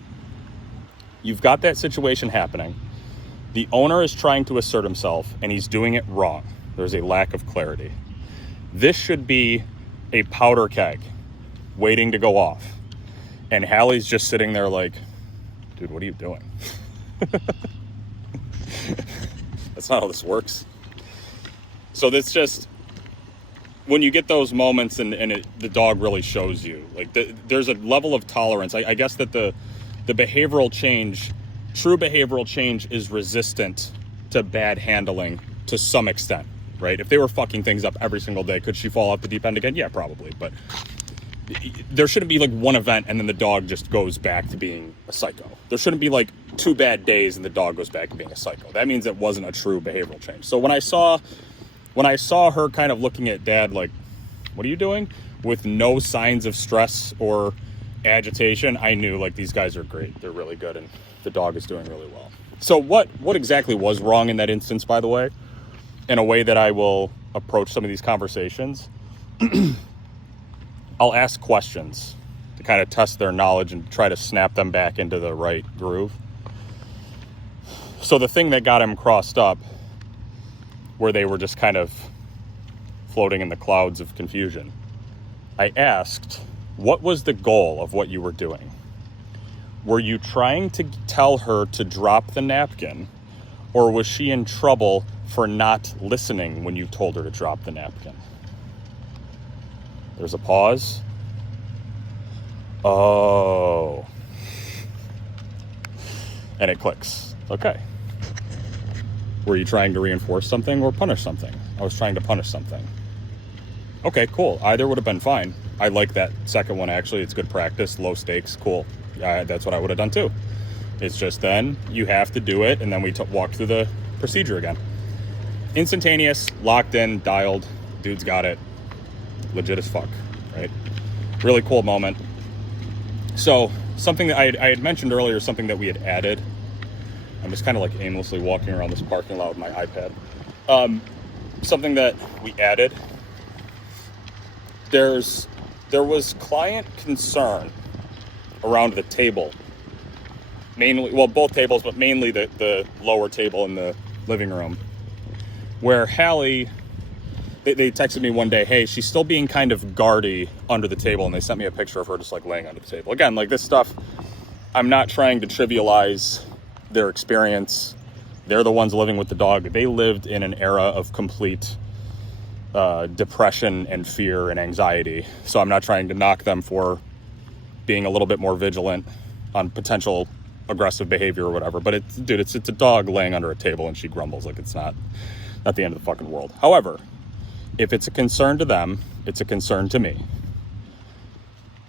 You've got that situation happening. The owner is trying to assert himself and he's doing it wrong. There's a lack of clarity. This should be a powder keg waiting to go off. And Hallie's just sitting there like, dude, what are you doing? That's not how this works. So that's just, when you get those moments and the dog really shows you, like there's a level of tolerance. I guess that the behavioral change, true behavioral change, is resistant to bad handling to some extent. Right? If they were fucking things up every single day, could she fall off the deep end again? Yeah, probably. But there shouldn't be like one event and then the dog just goes back to being a psycho. There shouldn't be like 2 bad days and the dog goes back to being a psycho. That means it wasn't a true behavioral change. So when I saw her kind of looking at Dad like, what are you doing? With no signs of stress or agitation, I knew like these guys are great. They're really good and the dog is doing really well. So what exactly was wrong in that instance, by the way? In a way that I will approach some of these conversations, I'll ask questions to kind of test their knowledge and try to snap them back into the right groove. So the thing that got him crossed up, where they were just kind of floating in the clouds of confusion, I asked, What was the goal of what you were doing? Were you trying to tell her to drop the napkin, or was she in trouble for not listening when you told her to drop the napkin? There's a pause. Oh. And it clicks. Okay. Were you trying to reinforce something or punish something? I was trying to punish something. Okay, cool. Either would have been fine. I like that second one, actually. It's good practice, low stakes, cool. That's what I would have done too. It's just then you have to do it, and then we walk through the procedure again. Instantaneous, locked in, dialed, dude's got it. Legit as fuck, right? Really cool moment. So something that I had mentioned earlier, something that we had added. I'm just kind of like aimlessly walking around this parking lot with my iPad. Something that we added. There was client concern around the table. Mainly, well, both tables, but mainly the lower table in the living room, where Hallie, they texted me one day, hey, she's still being kind of guardy under the table, and they sent me a picture of her just like laying under the table. Again, like this stuff, I'm not trying to trivialize their experience. They're the ones living with the dog. They lived in an era of complete depression and fear and anxiety. So I'm not trying to knock them for being a little bit more vigilant on potential aggressive behavior or whatever. But it's a dog laying under a table and she grumbles. Like, it's not the end of the fucking world. However, if it's a concern to them, it's a concern to me.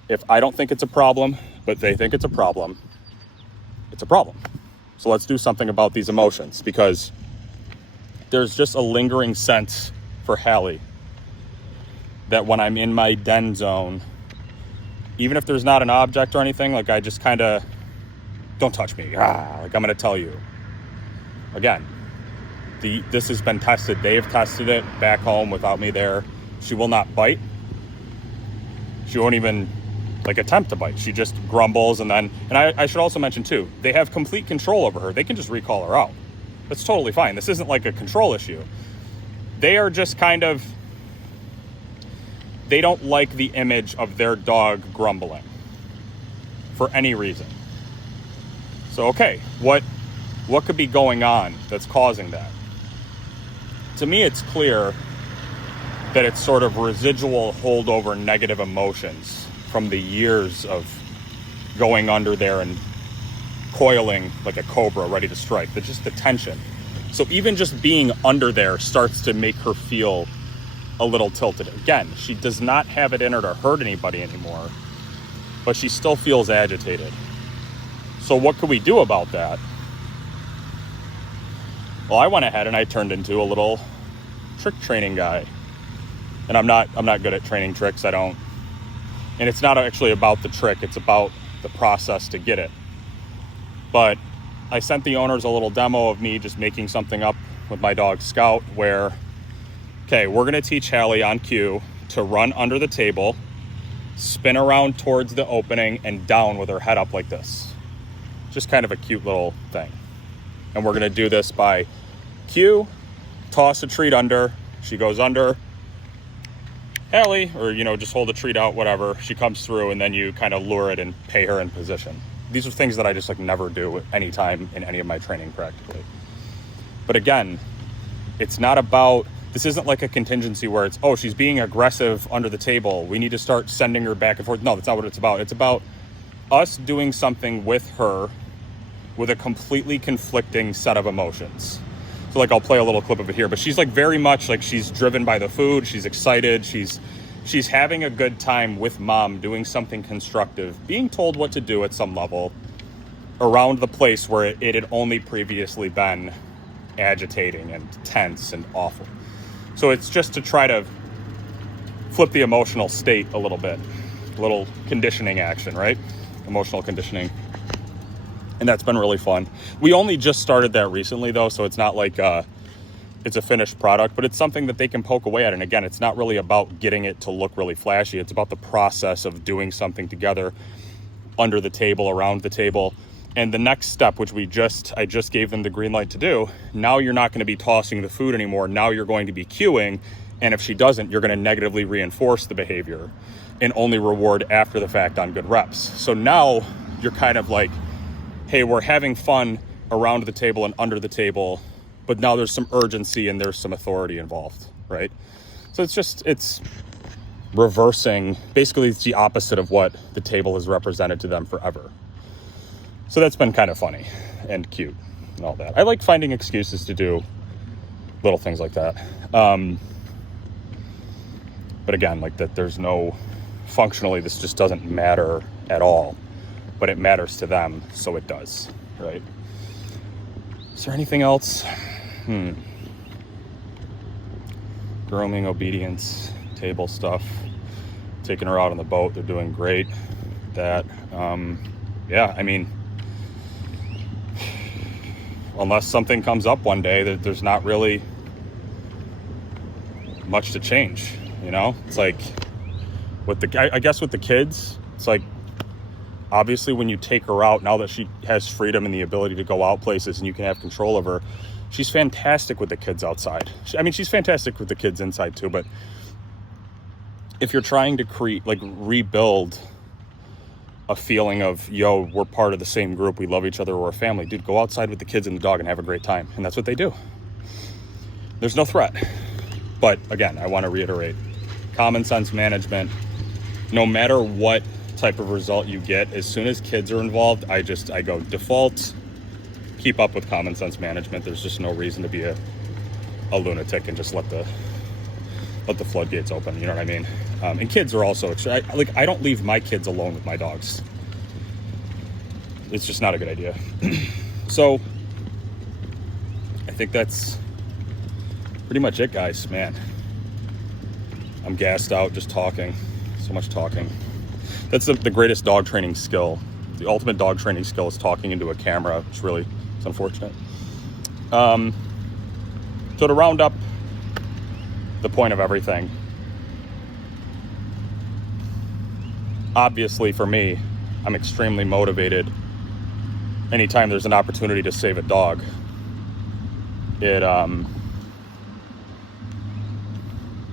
If I don't think it's a problem, but they think it's a problem, it's a problem. So let's do something about these emotions, because there's just a lingering sense for Hallie that when I'm in my den zone, even if there's not an object or anything, like I just kind of, don't touch me. Like I'm going to tell you. Again, this has been tested. They have tested it back home without me there. She will not bite. She won't even attempt to bite. She just grumbles, and I should also mention too, they have complete control over her. They can just recall her out. That's totally fine. This isn't like a control issue. They are just kind of, they don't like the image of their dog grumbling for any reason. So, okay, what could be going on that's causing that? To me, it's clear that it's sort of residual holdover negative emotions from the years of going under there and coiling like a cobra ready to strike. There's just the tension. So even just being under there starts to make her feel a little tilted. Again, she does not have it in her to hurt anybody anymore, but she still feels agitated. So what could we do about that? Well, I went ahead and I turned into a little trick training guy. And I'm not good at training tricks. And it's not actually about the trick, it's about the process to get it. But I sent the owners a little demo of me just making something up with my dog Scout where, okay, we're gonna teach Hallie on cue to run under the table, spin around towards the opening and down with her head up like this. Just kind of a cute little thing. And we're gonna do this by cue, toss a treat under, she goes under, Hallie, or just hold the treat out, whatever, she comes through, and then you kind of lure it and pay her in position. These are things that I just never do any time in any of my training practically. But again, it's not about, this isn't like a contingency where it's, oh, she's being aggressive under the table, we need to start sending her back and forth. No, that's not what it's about. It's about us doing something with her with a completely conflicting set of emotions. So I'll play a little clip of it here, but she's very much she's driven by the food, she's excited, she's having a good time with mom, doing something constructive, being told what to do at some level around the place where it had only previously been agitating and tense and awful. So it's just to try to flip the emotional state a little bit, a little conditioning action, right? Emotional conditioning. And that's been really fun. We only just started that recently though, so it's not like it's a finished product, but it's something that they can poke away at. And again, it's not really about getting it to look really flashy. It's about the process of doing something together under the table, around the table. And the next step, which I just gave them the green light to do, now you're not going to be tossing the food anymore. Now you're going to be cueing, And if she doesn't, you're going to negatively reinforce the behavior and only reward after the fact on good reps. So now you're kind of like, hey, we're having fun around the table and under the table, but now there's some urgency and there's some authority involved, right? So it's reversing, basically it's the opposite of what the table has represented to them forever. So that's been kind of funny and cute and all that. I like finding excuses to do little things like that. But again, like that, there's no, functionally, this just doesn't matter at all, but it matters to them, so it does, right? Is there anything else? Grooming, obedience, table stuff, taking her out on the boat, they're doing great. That, yeah, I mean, unless something comes up one day, there's not really much to change, you know? It's like, with the, I guess with the kids, it's like, obviously when you take her out, now that she has freedom and the ability to go out places and you can have control of her, she's fantastic with the kids outside. I mean, she's fantastic with the kids inside too, but if you're trying to create, like, rebuild a feeling of, yo, we're part of the same group, we love each other, we're a family, dude, go outside with the kids and the dog and have a great time. And that's what they do. There's no threat. But again, I want to reiterate, common sense management, no matter what type of result you get, as soon as kids are involved, I go default, keep up with common sense management. There's just no reason to be a lunatic and just let the floodgates open, you know what I mean? And kids are also, I don't leave my kids alone with my dogs. It's just not a good idea. So I think that's pretty much it, guys. Man, I'm gassed out just talking. So much talking. That's the greatest dog training skill. The ultimate dog training skill is talking into a camera. It's unfortunate. So to round up the point of everything, obviously for me, I'm extremely motivated anytime there's an opportunity to save a dog.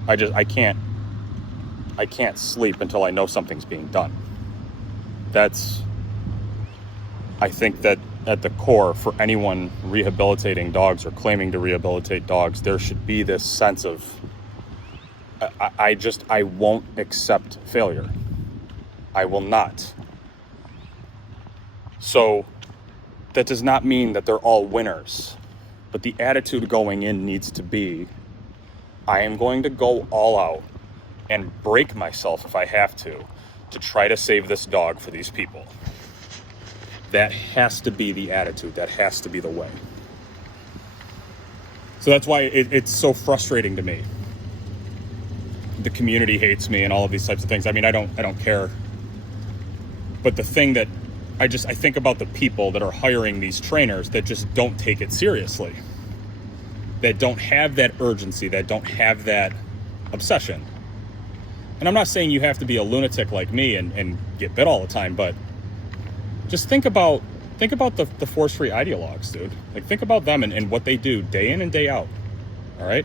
I can't sleep until I know something's being done. I think that at the core, for anyone rehabilitating dogs or claiming to rehabilitate dogs, there should be this sense of, I won't accept failure. I will not. So that does not mean that they're all winners, but the attitude going in needs to be, I am going to go all out and break myself if I have to try to save this dog for these people. That has to be the attitude. That has to be the way. So that's why it's so frustrating to me. The community hates me and all of these types of things. I mean, I don't care. But the thing that I think about the people that are hiring these trainers that just don't take it seriously. That don't have that urgency, that don't have that obsession. And I'm not saying you have to be a lunatic like me and get bit all the time, but just think about the force-free ideologues, dude. Like, think about them and what they do day in and day out, all right?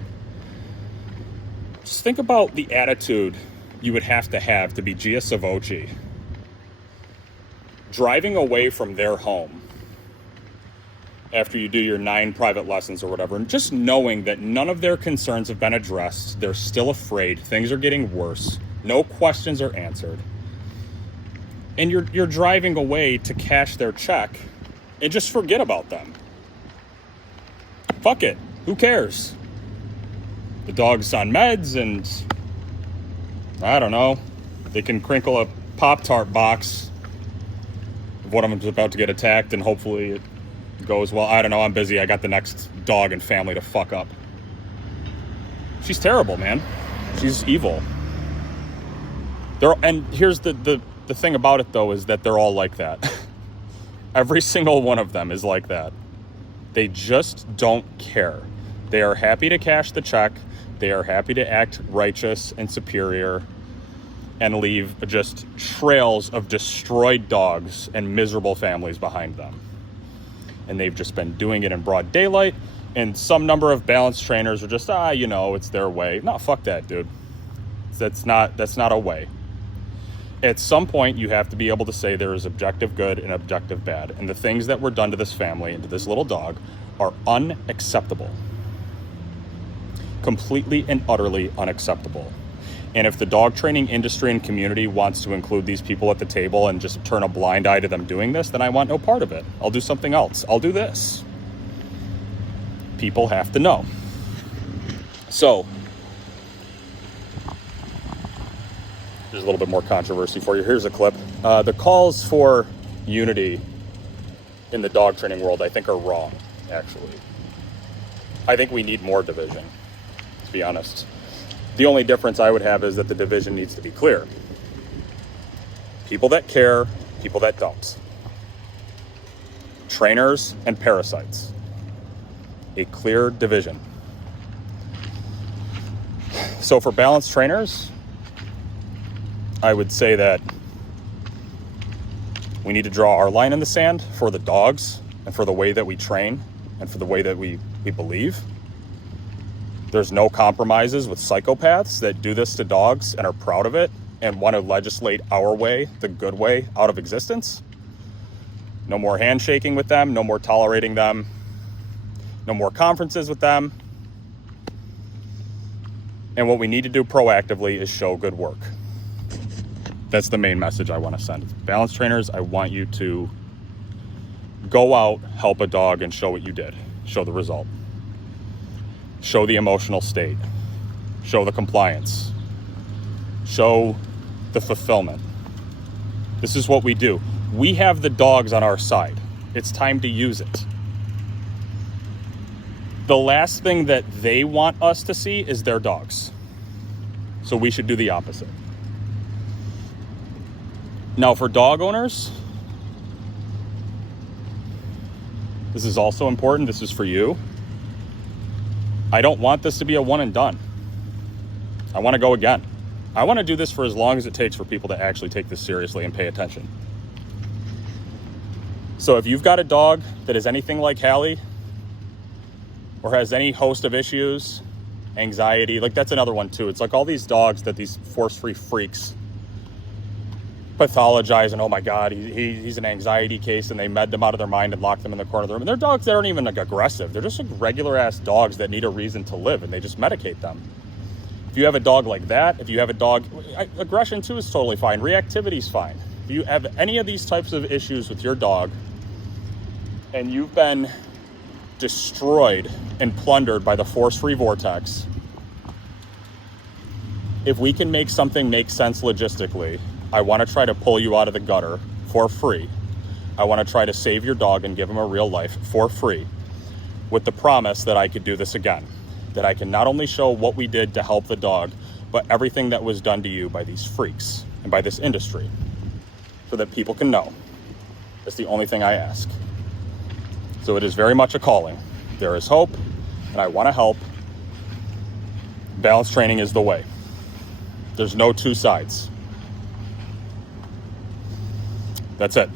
Just think about the attitude you would have to be Gia Savocchi, driving away from their home after you do your 9 private lessons or whatever, and just knowing that none of their concerns have been addressed, they're still afraid, things are getting worse, no questions are answered, and you're driving away to cash their check and just forget about them. Fuck it, who cares? The dog's on meds and, I don't know, they can crinkle a Pop-Tart box of what I'm about to get attacked and hopefully it goes well. I don't know, I'm busy, I got the next dog and family to fuck up. She's terrible, man. She's evil. And here's the thing about it, though, is that they're all like that. Every single one of them is like that. They just don't care. They are happy to cash the check. They are happy to act righteous and superior and leave just trails of destroyed dogs and miserable families behind them. And they've just been doing it in broad daylight And some number of balance trainers are just, you know, it's their way. No, fuck that, dude. That's not a way. At some point, you have to be able to say there is objective good and objective bad. And the things that were done to this family and to this little dog are unacceptable. Completely and utterly unacceptable. And if the dog training industry and community wants to include these people at the table and just turn a blind eye to them doing this, then I want no part of it. I'll do something else. I'll do this. People have to know. So, there's a little bit more controversy for you. Here's a clip. The calls for unity in the dog training world, I think, are wrong, actually. I think we need more division, to be honest. The only difference I would have is that the division needs to be clear. People that care, people that don't. Trainers and parasites. A clear division. So for balanced trainers, I would say that we need to draw our line in the sand for the dogs and for the way that we train and for the way that we believe. There's no compromises with psychopaths that do this to dogs and are proud of it and want to legislate our way, the good way, out of existence. No more handshaking with them, no more tolerating them, no more conferences with them. And what we need to do proactively is show good work. That's the main message I want to send. Balance trainers, I want you to go out, help a dog, and show what you did. Show the result. Show the emotional state. Show the compliance. Show the fulfillment. This is what we do. We have the dogs on our side. It's time to use it. The last thing that they want us to see is their dogs. So we should do the opposite. Now for dog owners, this is also important. This is for you. I don't want this to be a one and done. I want to go again. I want to do this for as long as it takes for people to actually take this seriously and pay attention. So if you've got a dog that is anything like Hallie or has any host of issues, anxiety, like that's another one too. It's like all these dogs that these force-free freaks pathologize and, oh my God, he's an anxiety case, and they med them out of their mind and lock them in the corner of the room. And they're dogs that aren't even like aggressive. They're just like regular ass dogs that need a reason to live, and they just medicate them. If you have a dog like that, if you have a dog, aggression too is totally fine. Reactivity is fine. If you have any of these types of issues with your dog and you've been destroyed and plundered by the force-free vortex, if we can make something make sense logistically, I want to try to pull you out of the gutter for free. I want to try to save your dog and give him a real life for free, with the promise that I could do this again, that I can not only show what we did to help the dog, but everything that was done to you by these freaks and by this industry, so that people can know. That's the only thing I ask. So it is very much a calling. There is hope, and I want to help. Balance training is the way. There's no two sides. That's it.